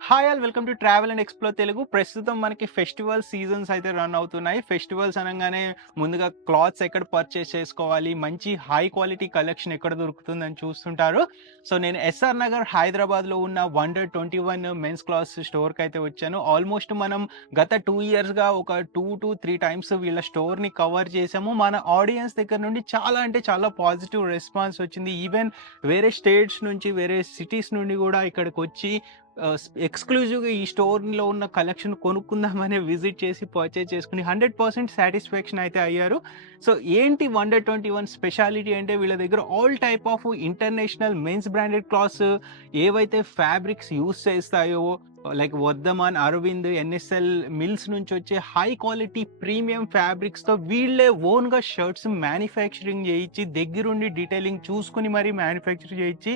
Hi all welcome to travel and explore Telugu. ప్రస్తుతం మనకి festival seasons అయితే రన్ అవుతున్నాయి. ఫెస్టివల్స్ అనగానే ముందుగా క్లాత్స్ ఎక్కడ పర్చేస్ చేసుకోవాలి, మంచి హై క్వాలిటీ కలెక్షన్ ఎక్కడ దొరుకుతుందని చూస్తుంటారు. సో నేను ఎస్ఆర్ నగర్ హైదరాబాద్లో ఉన్న వండర్ 21 మెన్స్ క్లాత్స్ స్టోర్కి అయితే వచ్చాను. ఆల్మోస్ట్ మనం గత 2 ఇయర్స్గా ఒక 2 to 3 టైమ్స్ వీళ్ళ స్టోర్ని కవర్ చేసాము. మన ఆడియన్స్ దగ్గర నుండి చాలా అంటే చాలా పాజిటివ్ రెస్పాన్స్ వచ్చింది. ఈవెన్ వేరే స్టేట్స్ నుంచి, వేరే సిటీస్ నుండి కూడా ఇక్కడికి వచ్చి ఎక్స్క్లూజివ్గా ఈ స్టోర్లో ఉన్న కలెక్షన్ కొనుక్కుందామని విజిట్ చేసి పర్చేజ్ చేసుకుని 100% సాటిస్ఫాక్షన్ అయితే అయ్యారు. సో ఏంటి వండర్ 21 స్పెషాలిటీ అంటే వీళ్ళ దగ్గర all type of international men's branded clothes ఏవైతే ఫ్యాబ్రిక్స్ యూస్ చేస్తాయో like Vardhman, Arvind, NSL mills నుంచి వచ్చే హై క్వాలిటీ ప్రీమియం ఫ్యాబ్రిక్స్తో వీళ్ళే ఓన్గా షర్ట్స్ మ్యానుఫ్యాక్చరింగ్ చేయించి దగ్గరుండి డీటెయిలింగ్ చూసుకుని మరీ మ్యానుఫ్యాక్చర్ చేయించి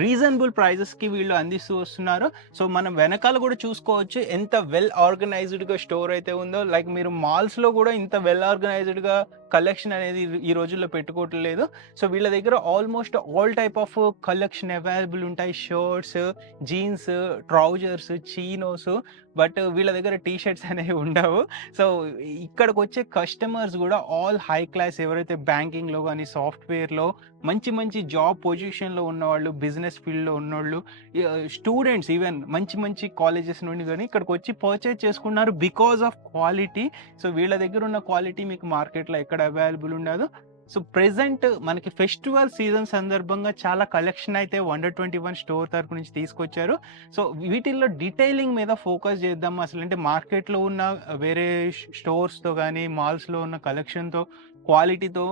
రీజనబుల్ ప్రైజెస్కి వీళ్ళు అందిస్తూ వస్తున్నారు. సో మనం వెనకాల కూడా చూసుకోవచ్చు ఎంత వెల్ ఆర్గనైజ్డ్గా స్టోర్ అయితే ఉందో. లైక్ మీరు మాల్స్లో కూడా ఇంత వెల్ ఆర్గనైజ్డ్గా కలెక్షన్ అనేది ఈ రోజుల్లో పెట్టుకోవట్లేదు. సో వీళ్ళ దగ్గర almost all type of collection available ఉంటాయి. Shirts, jeans, trousers, chinos. But వీళ్ళ దగ్గర టీ షర్ట్స్ అనేవి ఉండవు. సో ఇక్కడికి వచ్చే కస్టమర్స్ కూడా ఆల్ హై క్లాస్, ఎవరైతే బ్యాంకింగ్లో కానీ సాఫ్ట్వేర్లో మంచి మంచి జాబ్ పొజిషన్లో ఉన్నవాళ్ళు, బిజినెస్ ఫీల్డ్లో ఉన్నవాళ్ళు, స్టూడెంట్స్ ఈవెన్ మంచి మంచి కాలేజెస్ నుండి కానీ ఇక్కడికి వచ్చి పర్చేజ్ చేసుకున్నారు బికాస్ ఆఫ్ క్వాలిటీ. సో వీళ్ళ దగ్గర ఉన్న క్వాలిటీ మీకు మార్కెట్లో ఎక్కడ అవైలబుల్ ఉండదు. సో ప్రెసెంట్ మనకి ఫెస్టివల్ సీజన్ సందర్భంగా చాలా కలెక్షన్ అయితే వండర్ 21 స్టోర్ తరపు నుంచి తీసుకొచ్చారు. సో వీటిల్లో డీటెయిలింగ్ మీద ఫోకస్ చేద్దాం. అసలు అంటే మార్కెట్లో ఉన్న వేరే స్టోర్స్తో కానీ మాల్స్లో ఉన్న కలెక్షన్తో, క్వాలిటీతో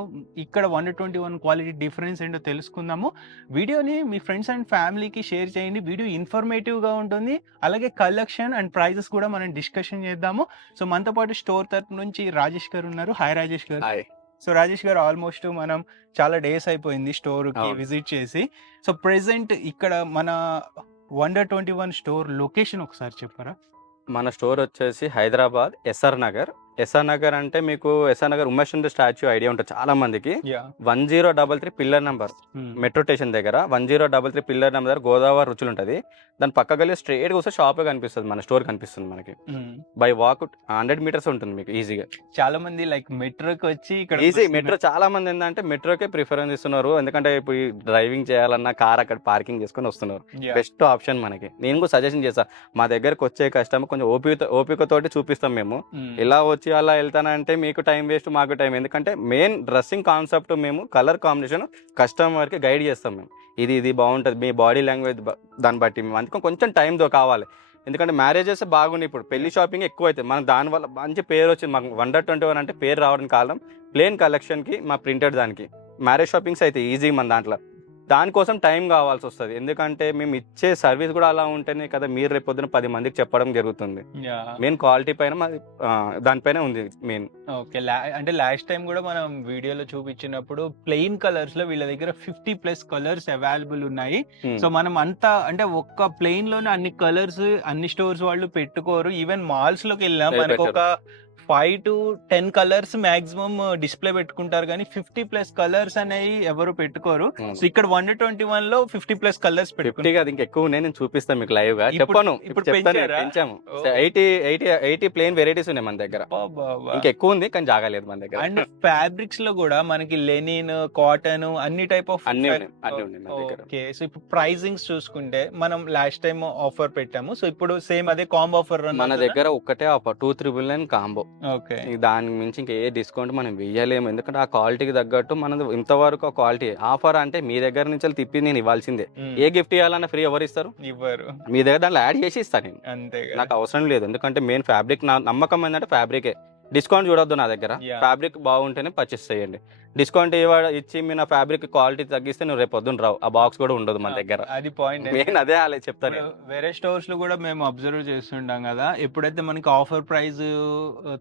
ఇక్కడ వండర్ 21 క్వాలిటీ డిఫరెన్స్ ఏంటో తెలుసుకుందాము. వీడియోని మీ ఫ్రెండ్స్ అండ్ ఫ్యామిలీకి షేర్ చేయండి. వీడియో ఇన్ఫర్మేటివ్గా ఉంటుంది. అలాగే కలెక్షన్ అండ్ ప్రైజెస్ కూడా మనం డిస్కషన్ చేద్దాము. సో మనతో పాటు స్టోర్ తరపు నుంచి రాజేష్ గారు ఉన్నారు. హాయ్ రాజేష్ గారు. సో రాజేష్ గారు, ఆల్మోస్ట్ మనం చాలా డేస్ అయిపోయింది స్టోర్కి విజిట్ చేసి. సో ప్రెసెంట్ ఇక్కడ మన వండర్ 21 స్టోర్ లొకేషన్ ఒకసారి చెప్పారా? మన స్టోర్ వచ్చేసి హైదరాబాద్ ఎస్ఆర్ నగర్. ఎస్ఆర్ నగర్ అంటే మీకు SR Nagar Umesh statue idea ఉంటుంది చాలా మందికి. 1033 పిల్లర్ నెంబర్, మెట్రో స్టేషన్ దగ్గర 1033 పిల్లర్ నెంబర్ దగ్గర గోదావరి రుచులు ఉంటుంది. దాని పక్క గల్లి స్ట్రేట్ గా వస్తే షాప్ కనిపిస్తుంది, మన స్టోర్ కనిపిస్తుంది మనకి. బై వాక్ 100 మీటర్స్ ఉంటుంది మీకు ఈజీగా. చాలా మంది లైక్ మెట్రోకి వచ్చి ఇక్కడ ఈజీ మెట్రో, చాలా మంది ఏంటంటే మెట్రోకే ప్రిఫరెన్స్ ఇస్తున్నారు. ఎందుకంటే ఇప్పుడు డ్రైవింగ్ చేయాలన్నా కార్ అక్కడ పార్కింగ్ చేసుకుని వస్తున్నారు. బెస్ట్ ఆప్షన్ మనకి. నేను కూడా సజెషన్ చేస్తాను, మా దగ్గరకు వచ్చే కస్టమర్ కొంచెం ఓపికతోటి చూపిస్తాం మేము. ఇలా వచ్చి అలా వెళ్తానంటే మీకు టైం వేస్ట్, మాకు టైం. ఎందుకంటే మెయిన్ డ్రెస్సింగ్ కాన్సెప్ట్, మేము కలర్ కాంబినేషన్ కస్టమర్కి గైడ్ చేస్తాం. మేము ఇది బాగుంటుంది, మీ బాడీ లాంగ్వేజ్ దాన్ని బట్టి మేము అందుకని కొంచెం టైంతో కావాలి. ఎందుకంటే మ్యారేజెస్ బాగున్నాయి, ఇప్పుడు పెళ్లి షాపింగ్ ఎక్కువ అవుతుంది. మనకు దానివల్ల మంచి పేరు వచ్చింది. మాకు వండర్ 21 అంటే పేరు రావడానికి కారణం ప్లేన్ కలెక్షన్కి, మా ప్రింటెడ్ దానికి. మ్యారేజ్ షాపింగ్స్ అయితే ఈజీ మన దాంట్లో. దానికోసం టైం కావాల్సి వస్తుంది. ఎందుకంటే మేము ఇచ్చే సర్వీస్ కూడా అలా ఉంటేనే కదా మీరు రేపు పొద్దున 10 మందికి చెప్పడం జరుగుతుంది. మెయిన్ క్వాలిటీ పైన మాది దానిపైన ఉంది మెయిన్. ఓకే, అంటే లాస్ట్ టైం కూడా మనం వీడియోలో చూపించినప్పుడు ప్లెయిన్ కలర్స్ లో వీళ్ళ దగ్గర 50+ కలర్స్ అవైలబుల్ ఉన్నాయి. సో మనం అంతా అంటే ఒక్క ప్లెయిన్ లోనే అన్ని కలర్స్ అన్ని స్టోర్స్ వాళ్ళు పెట్టుకోరు. ఈవెన్ మాల్స్ లోకి వెళ్ళాం, మనకు ఒక 5 to 10 కలర్స్ మాక్సిమం డిస్ప్లే పెట్టుకుంటారు, కానీ 50+ కలర్స్ అనేవి ఎవరు పెట్టుకోరు. సో ఇక్కడ వండర్ 21 లో 50+ కలర్స్ పెట్టుకుంటే ఇంకెక్కువ నేను చూపిస్తాను మీకు లైవ్ గా. చెప్పను, ఇప్పుడు పెంచాము. 80 ప్లేన్ వెరైటీస్ ఉన్నాయి మన దగ్గర. ఇంకెక్కువ ఉంది కానీ జాగలేదు మన దగ్గర. అండ్ ఫ్యాబ్రిక్స్ లో కూడా మనకి లెనిన్, కాటన్ అన్ని టైప్ ఆఫ్ అన్ని ఉన్నాయి. ఓకే, సో ఇప్పుడు ప్రైజింగ్స్ చూసుకుంటే మనం లాస్ట్ టైం ఆఫర్ పెట్టాము. సో ఇప్పుడు సేమ్ అదే కాంబో ఆఫర్ మన దగ్గర ఒకటే ఆఫర్ 239 కాంబో. ఓకే, దాని మించి ఇంకా ఏ డిస్కౌంట్ మనం వేయలేము. ఎందుకంటే ఆ క్వాలిటీకి తగ్గట్టు మనది ఇంతవరకు క్వాలిటీ. ఆఫర్ అంటే మీ దగ్గర నుంచి తిప్పి నేను ఇవ్వాల్సిందే. ఏ గిఫ్ట్ ఇవ్వాలన్నా ఫ్రీ ఎవరు ఇస్తారు? ఇవ్వరు. మీ దగ్గర దాంట్లో యాడ్ చేసి ఇస్తాను నేను, అంతే. నాకు అవసరం లేదు. ఎందుకంటే మెయిన్ ఫ్యాబ్రిక్, నా నమ్మకం ఏంటంటే ఫ్యాబ్రికే. డిస్కౌంట్ చూడొద్దు నా దగ్గర. ఫ్యాబ్రిక్ బాగుంటేనే పర్చేస్ చేయండి. డిస్కౌంట్ ఇచ్చి మీ నా ఫ్యాబ్రిక్ క్వాలిటీ తగ్గిస్తే నువ్వు రేపు పొద్దున్న రావు, ఆ బాక్స్ కూడా ఉండదు మన దగ్గర. అది పాయింట్. నేను అదే చెప్తాను. వేరే స్టోర్స్ లో కూడా మేము అబ్జర్వ్ చేస్తుంటాం కదా, ఎప్పుడైతే మనకి ఆఫర్ ప్రైస్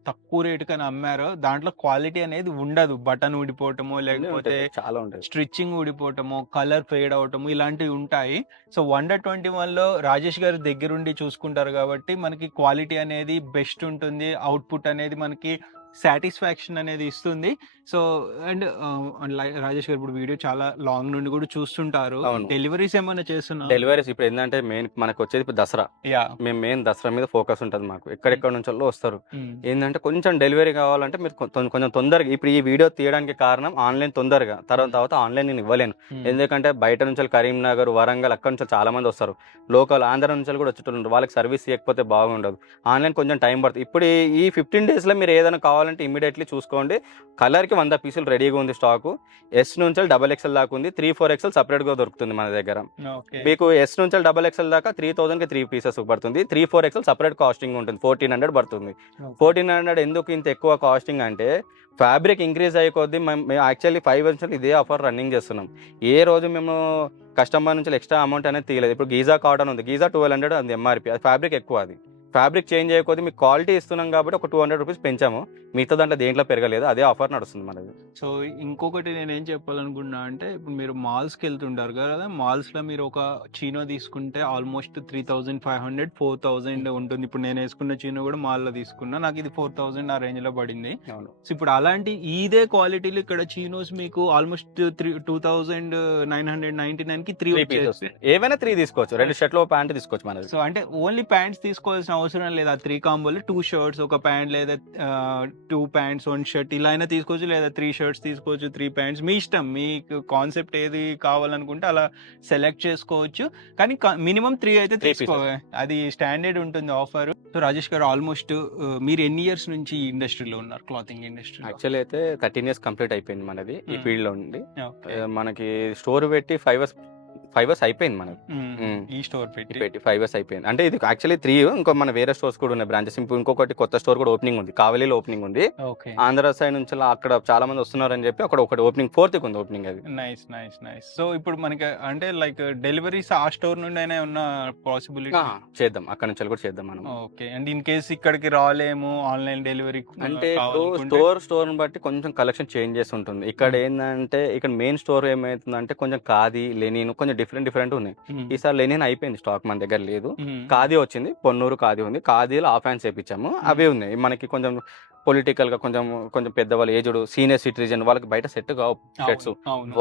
తక్కువ రేట్ కని అమ్మారో దాంట్లో క్వాలిటీ అనేది ఉండదు. బటన్ ఊడిపోవటము, లేకపోతే చాలా ఉంటాయి, స్టిచ్చింగ్ ఊడిపోవటము, కలర్ ఫేడ్ అవటము, ఇలాంటివి ఉంటాయి. సో వండర్ 21 లో రాజేష్ గారు దగ్గరుండి చూసుకుంటారు కాబట్టి మనకి క్వాలిటీ అనేది బెస్ట్ ఉంటుంది. అవుట్పుట్ అనేది మనకి సాటిస్ఫాక్షన్ అనేది ఇస్తుంది. సో అండ్ రాజేష్ గారు ఇప్పుడు వీడియో చాలా లాంగ్ నుండి కూడా చూస్తుంటారు. అవును. డెలివరీస్ ఏమైనా చేస్తున్నా? డెలివరీస్ ఇప్పుడు ఏంటంటే మెయిన్ మనకు వచ్చేది ఇప్పుడు దసరా. మేము మెయిన్ దసరా మీద ఫోకస్ ఉంటుంది మాకు. ఎక్కడెక్కడ నుంచో వస్తారు. ఏంటంటే కొంచెం డెలివరీ కావాలంటే మీరు కొంచెం తొందరగా ఇప్పుడు ఈ వీడియో తీయడానికి కారణం ఆన్లైన్ తొందరగా తర్వాత ఆన్లైన్ నేను ఇవ్వలేను. ఎందుకంటే బయట నుంచి కరీంనగర్, వరంగల్ అక్కడ నుంచి చాలా మంది వస్తారు. లోకల్ ఆంధ్ర నుంచి కూడా వచ్చేటోళ్ళు వాళ్ళకి సర్వీస్ ఇవ్వకపోతే బాగుండదు. ఆన్లైన్ కొంచెం టైం పడుతుంది. ఇప్పుడు ఈ 15 daysలో మీరు ఏదైనా కావాలంటే ఇమీడియట్లీ చూసుకోండి. కలర్కి 100 పీసులు రెడీగా ఉంది స్టాకు. ఎస్ నుంచి XXL దాకా ఉంది. 3, 4XL సపరేట్గా దొరుకుతుంది మన దగ్గర. మీకు ఎస్ నుంచి XXL దాకా 3000కి 3 pieces పడుతుంది. 3, 4XL సపరేట్ కాస్టింగ్ ఉంటుంది. 1400 పడుతుంది. 1400 ఎందుకు ఇంత ఎక్కువ కాస్టింగ్ అంటే ఫ్యాబ్రిక్ ఇంక్రీజ్ అయ్యే కొద్దీ మేము యాక్చువల్లీ 5 years నుంచి ఇదే ఆఫర్ రన్నింగ్ చేస్తున్నాం. ఏ రోజు మేము కస్టమర్ నుంచి ఎక్స్ట్రా అమౌంట్ అనేది తీయలేదు. ఇప్పుడు గీజా కాటన్ ఉంది. గీజా 1200 అది MRP. అది ఫ్యాబ్రిక్ ఎక్కువ. అది ఫ్యాబ్రిక్ చేంజ్ అయ్యే మీకు క్వాలిటీ ఇస్తున్నాం కాబట్టి ఒక 200 రూపీస్ పెంచాము. మిగతా దాంట్లో దేంట్లో పెరగలేదు. అదే ఆఫర్ నడుస్తుంది మనది. సో ఇంకొకటి నేనేం చెప్పాలనుకున్నా అంటే ఇప్పుడు మీరు మాల్స్కి వెళ్తుంటారు కదా, మాల్స్లో మీరు ఒక చీనో తీసుకుంటే ఆల్మోస్ట్ 3500, 4000 ఉంటుంది. ఇప్పుడు నేను వేసుకున్న చీనో కూడా మాల్లో తీసుకున్నా. నాకు ఇది 4000 ఆ రేంజ్లో పడింది. సో ఇప్పుడు అలాంటి ఇదే క్వాలిటీలో ఇక్కడ చీనోస్ మీకు ఆల్మోస్ట్ 2999కి 3 ఏమైనా 3 తీసుకోవచ్చు. 2 షర్ట్లు ఒక ప్యాంట్ తీసుకోవచ్చు మనది. సో అంటే ఓన్లీ ప్యాంట్స్ తీసుకోవాల్సిన అవసరం లేదా? 3 కాంబోలో 2 షర్ట్స్, ఒక ప్యాంట్ లేదా 2 ప్యాంట్స్, 1 షర్ట్ ఇలా అయినా తీసుకోవచ్చు, లేదా 3 షర్ట్స్ తీసుకోవచ్చు, 3 ప్యాంట్స్. మీ ఇష్టం. మీకు కాన్సెప్ట్ ఏది కావాలనుకుంటే అలా సెలెక్ట్ చేసుకోవచ్చు. కానీ మినిమం 3 అయితే తీసుకోవాలి. అది స్టాండర్డ్ ఉంటుంది ఆఫర్. సో రాజేష్ గారు ఆల్మోస్ట్ మీరు ఎన్ని ఇయర్స్ నుంచి ఈ ఇండస్ట్రీలో ఉన్నారు, క్లాతింగ్ ఇండస్ట్రీ? యాక్చువల్లీ అయితే 13 years కంప్లీట్ అయిపోయింది మనది ఈ ఫీల్డ్ లో ఉండి. మనకి స్టోర్ పెట్టి 5 years అయిపోయింది మనకి. ఈ స్టోర్ పెట్టి 5 years అయిపోయింది. అంటే ఇది యాక్చువల్లీ 3. ఇంకో మన వేరే స్టోర్స్ కూడా ఉన్నాయి బ్రాంచెస్. ఇంకొకటి కొత్త స్టోర్ కూడా ఓపెనింగ్ ఉంది. కావలిలో ఓపెనింగ్ ఉంది. ఆంధ్ర సైడ్ నుంచి అక్కడ చాలా మంది వస్తున్నారని చెప్పి అక్కడ ఒకటి ఓపెనింగ్ 4th ఉంది ఓపెనింగ్. అది నైస్. సో ఇప్పుడు మనకి అంటే లైక్ డెలివరీస్ ఆ స్టోర్ నుండి అయినా ఉన్న పాసిబిలిటీ చేద్దాం. అక్కడ నుంచి కూడా చేద్దాం మనం. ఓకే. అండ్ ఇన్ కేస్ ఇక్కడికి రాలేము, ఆన్లైన్ డెలివరీ అంటే స్టోర్ బట్టి కొంచెం కలెక్షన్ చేంజ్ చేసి ఉంటుంది. ఇక్కడ ఏంటంటే ఇక్కడ మెయిన్ స్టోర్ ఏమైతుందంటే కొంచెం ఖాదీ, లెనిన్ కొంచెం డిఫరెంట్ ఉన్నాయి. ఈసారి లెనిన్ అయిపోయింది, స్టాక్ మన దగ్గర లేదు. ఖాదీ వచ్చింది, పొన్నూరు ఖాదీ ఉంది. ఖాదీలో హాఫ్ హ్యాండ్స్ వేయించాము. అవే ఉన్నాయి మనకి. కొంచెం పొలిటికల్ గా కొంచెం పెద్దవాళ్ళు, ఏజ్డ్ సీనియర్ సిటిజన్ వాళ్ళకి బయట సెట్ కావు షర్ట్స్.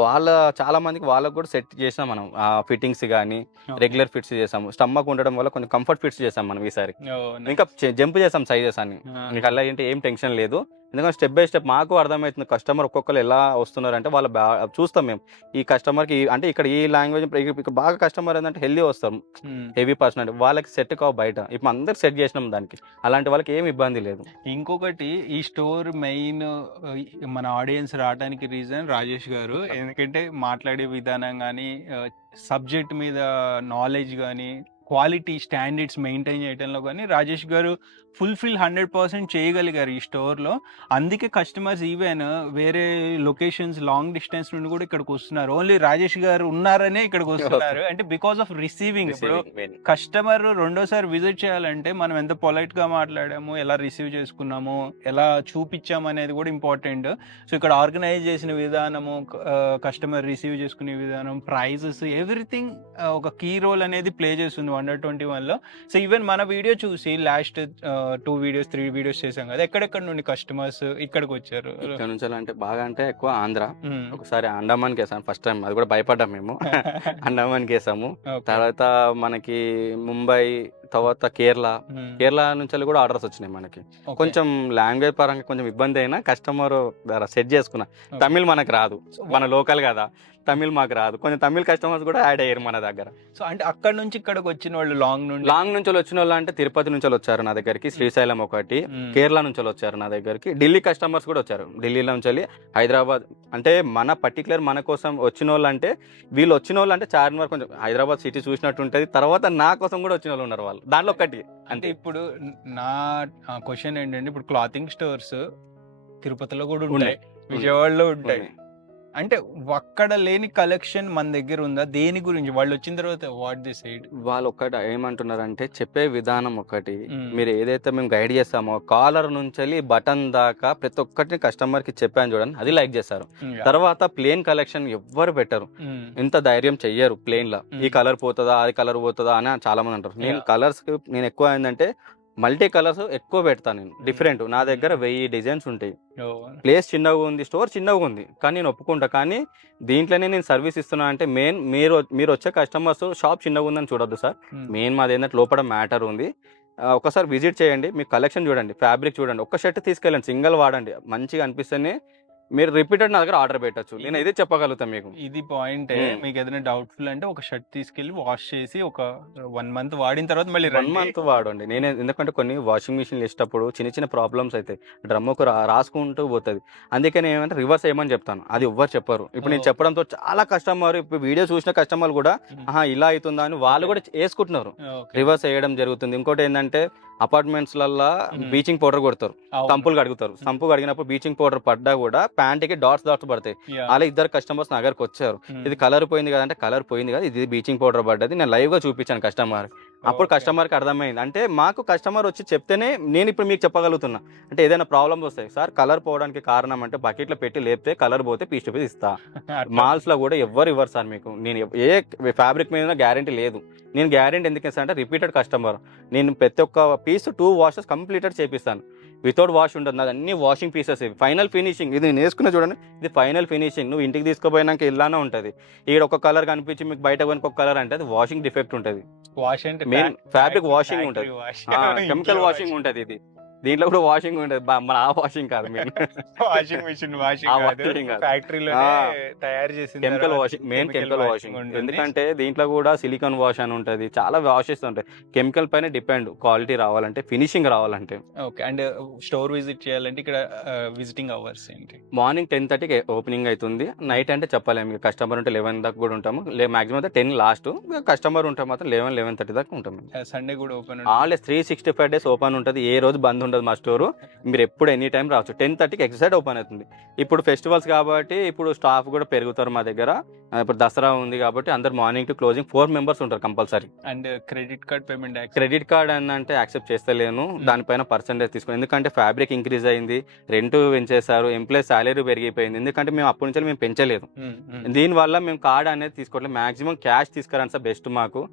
వాళ్ళ చాలా మందికి వాళ్ళకి కూడా సెట్ చేసాం మనం. ఫిట్టింగ్స్ కానీ రెగ్యులర్ ఫిట్స్ చేసాము. స్టమక్ ఉండడం వల్ల కొంచెం కంఫర్ట్ ఫిట్స్ చేసాం మనం ఈసారి. ఇంకా జంప్ చేసాం సైజెస్ అని. మీకు అలా ఏంటి ఏం టెన్షన్ లేదు. ఎందుకంటే స్టెప్ బై స్టెప్ మాకు అర్థమవుతుంది కస్టమర్ ఒక్కొక్కరు ఎలా వస్తున్నారు అంటే వాళ్ళ చూస్తాం మేము. ఈ కస్టమర్కి అంటే ఇక్కడ ఈ లాంగ్వేజ్ బాగా కస్టమర్ ఏంటంటే హెల్దీ వస్తాం, హెవీ పర్సనాలిటీ. వాళ్ళకి సెట్ కావు బయట. ఇప్పుడు అందరికి సెట్ చేసినాం దానికి. అలాంటి వాళ్ళకి ఏమి ఇబ్బంది లేదు. ఇంకొకటి ఈ స్టోర్ మెయిన్ మన ఆడియన్స్ రావడానికి రీజన్ రాజేష్ గారు. ఎందుకంటే మాట్లాడే విధానం కానీ, సబ్జెక్ట్ మీద నాలెడ్జ్ కానీ, క్వాలిటీ స్టాండర్డ్స్ మెయింటైన్ చేయడంలో కానీ రాజేష్ గారు ఫుల్ఫిల్ 100% చేయగలిగారు ఈ స్టోర్లో. అందుకే కస్టమర్స్ ఈవెన్ వేరే లొకేషన్స్ లాంగ్ డిస్టెన్స్ నుండి కూడా ఇక్కడికి వస్తున్నారు. ఓన్లీ రాజేష్ గారు ఉన్నారనే ఇక్కడికి వస్తున్నారు. అంటే బికాస్ ఆఫ్ రిసీవింగ్. ఇప్పుడు కస్టమర్ రెండోసారి విజిట్ చేయాలంటే మనం ఎంత పొలైట్ గా మాట్లాడాము, ఎలా రిసీవ్ చేసుకున్నాము, ఎలా చూపించాము అనేది కూడా ఇంపార్టెంట్. సో ఇక్కడ ఆర్గనైజ్ చేసిన విధానము, కస్టమర్ రిసీవ్ చేసుకునే విధానం, ప్రైజెస్, ఎవ్రీథింగ్ ఒక కీ రోల్ అనేది ప్లే చేస్తుంది Wonder 21లో. సో ఈవెన్ మన వీడియో చూసి లాస్ట్ 2 videos 3 videos చేసాం కదా, ఎక్కడెక్కడ నుండి కస్టమర్స్ ఇక్కడికి వచ్చారు? ఇక్కడ నుంచి అంటే బాగా అంటే ఎక్కువ ఆంధ్ర. ఒకసారి అండమాన్కి వేసాము ఫస్ట్ టైం. అది కూడా భయపడ్డాం మేము. అండమాన్కి వేసాము. తర్వాత మనకి ముంబై, తర్వాత కేరళ నుంచి కూడా ఆర్డర్స్ వచ్చినాయి మనకి. కొంచెం లాంగ్వేజ్ పరంగా కొంచెం ఇబ్బంది అయినా కస్టమర్ సెట్ చేసుకున్నా. తమిళ్ మనకు రాదు, మన లోకల్ కదా, తమిళ్ మాకు రాదు. కొంచెం తమిళ్ కస్టమర్స్ కూడా యాడ్ అయ్యారు మన దగ్గర. సో అంటే అక్కడ నుంచి ఇక్కడికి వచ్చిన వాళ్ళు లాంగ్ నుంచి వచ్చిన వాళ్ళు అంటే తిరుపతి నుంచి వచ్చారు నా దగ్గరికి, శ్రీశైలం ఒకటి, కేరళ నుంచి వచ్చారు నా దగ్గరికి, ఢిల్లీ కస్టమర్స్ కూడా వచ్చారు. ఢిల్లీలో నుంచి హైదరాబాద్. అంటే మన పర్టికులర్ మన కోసం వచ్చిన వాళ్ళు అంటే వీళ్ళు వచ్చిన వాళ్ళు అంటే చార్మినార్ కొంచెం హైదరాబాద్ సిటీ చూసినట్టు ఉంటుంది. తర్వాత నా కోసం కూడా వచ్చిన వాళ్ళు ఉన్నారు. వాళ్ళు దాంట్లో ఒకటి. అంటే ఇప్పుడు నా క్వశ్చన్ ఏంటంటే, ఇప్పుడు క్లాతింగ్ స్టోర్స్ తిరుపతిలో కూడా ఉంటాయి, విజయవాడలో ఉంటాయి. అంటే అక్కడ లేని కలెక్షన్ మన దగ్గర ఉందా? దేని గురించి వాళ్ళు వచ్చిన తర్వాత వాట్ ది సైడ్ వాళ్ళు ఒకటి ఏమంటున్నారంటే చెప్పే విధానం ఒకటి. మీరు ఏదైతే మేము గైడ్ చేస్తామో కాలర్ నుంచి బటన్ దాకా ప్రతి ఒక్కటి కస్టమర్ కి చెప్పాను చూడండి, అది లైక్ చేస్తారు. తర్వాత ప్లేన్ కలెక్షన్ ఎవ్వరు పెట్టరు, ఇంత ధైర్యం చెయ్యరు. ప్లేన్ లా ఈ కలర్ పోతుందా, అది కలర్ పోతుందా అని చాలా మంది అంటారు. నేను కలర్స్ నేను ఎక్కువ ఏంటంటే మల్టీ కలర్స్ ఎక్కువ పెడతాను నేను, డిఫరెంట్. నా దగ్గర 1000 డిజైన్స్ ఉంటాయి. ప్లేస్ చిన్నగా ఉంది, స్టోర్ చిన్నగా ఉంది, కానీ నేను ఒప్పుకుంటా. కానీ దీంట్లోనే నేను సర్వీస్ ఇస్తున్నా అంటే మెయిన్ మీరు వచ్చే కస్టమర్స్ షాప్ చిన్నగా ఉందని చూడొద్దు సార్. మెయిన్ మాది ఏంటంటే లోపల మ్యాటర్ ఉంది. ఒకసారి విజిట్ చేయండి, మీ కలెక్షన్ చూడండి, ఫ్యాబ్రిక్ చూడండి, ఒక్క షర్ట్ తీసుకెళ్ళండి, సింగిల్ వాడండి, మంచిగా అనిపిస్తేనే మీరు రిపీటెడ్ నా దగ్గర ఆర్డర్ పెట్టచ్చు. నేను ఇదే చెప్పగలుగుతాను మీకు. ఇది పాయింట్. మీకు ఏదైనా డౌట్ఫుల్ అంటే ఒక షర్ట్ తీసుకెళ్లి వాష్ చేసి ఒక 1 మంత్ వాడిన తర్వాత మళ్ళీ 1 మంత్ వాడండి. నేను ఎందుకంటే కొన్ని వాషింగ్ మిషన్ వేసేటప్పుడు చిన్న చిన్న ప్రాబ్లమ్స్ అయితే డ్రమ్ముకు రాసుకుంటూ పోతుంది. అందుకే నేను ఏమంటే రివర్స్ చేయమని చెప్తాను, అది ఎవ్వరు చెప్పరు. ఇప్పుడు నేను చెప్పడంతో చాలా కస్టమర్, ఇప్పుడు వీడియో చూసిన కస్టమర్లు కూడా ఇలా అవుతుందా అని వాళ్ళు కూడా వేసుకుంటున్నారు, రివర్స్ వేయడం జరుగుతుంది. ఇంకోటి ఏంటంటే అపార్ట్మెంట్స్లల్లో బ్లీచింగ్ పౌడర్ కొడతారు, సంపులు కడుగుతారు, సంపు కడిగినప్పుడు బ్లీచింగ్ పౌడర్ పడ్డా కూడా ప్యాంట్కి డాట్స్ పడతాయి. అలా 2 కస్టమర్స్ నా దగ్గరకు వచ్చారు, ఇది కలర్ పోయింది కదా అంటే, కలర్ పోయింది కదా, ఇది బ్లీచింగ్ పౌడర్ పడ్డది, నేను లైవ్ గా చూపించాను కస్టమర్. అప్పుడు కస్టమర్కి అర్థమైంది. అంటే మాకు కస్టమర్ వచ్చి చెప్తేనే నేను ఇప్పుడు మీకు చెప్పగలుగుతున్నా. అంటే ఏదైనా ప్రాబ్లమ్స్ వస్తాయి సార్, కలర్ పోవడానికి కారణం అంటే బకెట్లో పెట్టి లేపితే కలర్ పోతే పీస్ టు పీస్ ఇస్తా. మాల్స్ లో కూడా ఎవ్వరు ఇవ్వరు సార్ మీకు. నేను ఏ ఫ్యాబ్రిక్ మీద గ్యారంటీ లేదు. నేను గ్యారంటీ ఎందుకు ఇస్తాను అంటే రిపీటెడ్ కస్టమర్, నేను ప్రతి ఒక్క పీస్ 2 వాషెస్ కంప్లీటెడ్ చేపిస్తాను, వితౌట్ వాష్ ఉంటుంది. నాది అన్ని వాషింగ్ పీసెస్, ఇవి ఫైనల్ ఫినిషింగ్. ఇది నేను వేసుకున్నా చూడండి, ఇది ఫైనల్ ఫినిషింగ్. నువ్వు ఇంటికి తీసుకుపోయినాక ఇలానే ఉంటుంది. ఇక్కడ ఒక కలర్ కనిపించి మీకు బయట కొనుక ఒక కలర్ అంటే అది వాషింగ్ డిఫెక్ట్ ఉంటుంది. వాష్ అంటే మెయిన్ ఫ్యాబ్రిక్ వాషింగ్ ఉంటుంది, కెమికల్ వాషింగ్ ఉంటుంది. ఇది దీంట్లో కూడా వాషింగ్ ఉంటుంది, మన ఆ వాషింగ్ కాదు, మెయిన్ వాషింగ్ మిషన్ వాషింగ్ ఫ్యాక్టరీలో తయారు చేసిన chemical washing, main chemical washing. ఎందుకంటే దీంట్లో కూడా సిలికాన్ వాష్ అని ఉంటుంది, చాలా వాషెస్ ఉంటాయి. కెమికల్ పైన డిపెండ్ క్వాలిటీ రావాలంటే, ఫినిషింగ్ రావాలంటే. ఓకే. అండ్ స్టోర్ విజిట్ చేయాలంటే ఇక్కడ విజిటింగ్ అవర్స్ ఏంటి? మార్నింగ్ 10:30కి ఓపెనింగ్ అవుతుంది. నైట్ అంటే చెప్పలేము, కస్టమర్ ఉంటే 11 దాకా కూడా ఉంటాము, మాక్సిమం అయితే 10 లాస్ట్. కస్టమర్ ఉంటే మాత్రం 11-11:30 దాకా ఉంటాము. సండే కూడా ఓపెన్, ఆల్వేస్ 365 days ఓపెన్ ఉంటుంది, ఏ రోజు బంద్ ఉండదు మా స్టోర్. మీరు ఎప్పుడు ఎనీ టైం రావచ్చు. 10:30కి ఎగ్జాక్ట్ ఓపెన్ అవుతుంది. ఇప్పుడు ఫెస్టివల్స్ కాబట్టి ఇప్పుడు స్టాఫ్ కూడా పెరుగుతారు మా దగ్గర. ఇప్పుడు దసరా ఉంది కాబట్టి అందరు మార్నింగ్ టు క్లోజింగ్ 4 members ఉంటారు compulsory. And credit card payment, credit card అంటే యాక్సెప్ట్ చేస్తలేను, దానిపైన పర్సెంటేజ్ తీసుకుని. ఎందుకంటే ఫ్యాబ్రిక్ ఇంక్రీజ్ అయింది, రెంట్ పెంచేశారు, ఎంప్లాయ్ సాలరీ పెరిగిపోయింది. ఎందుకంటే మేము అప్పటి నుంచి మేము పెంచలేదు, దీనివల్ల మేము కార్డ్ అనేది తీసుకోవట్లేదు. మాక్సిమం క్యాష్ తీసుకురాను సార్ బెస్ట్ మాకు.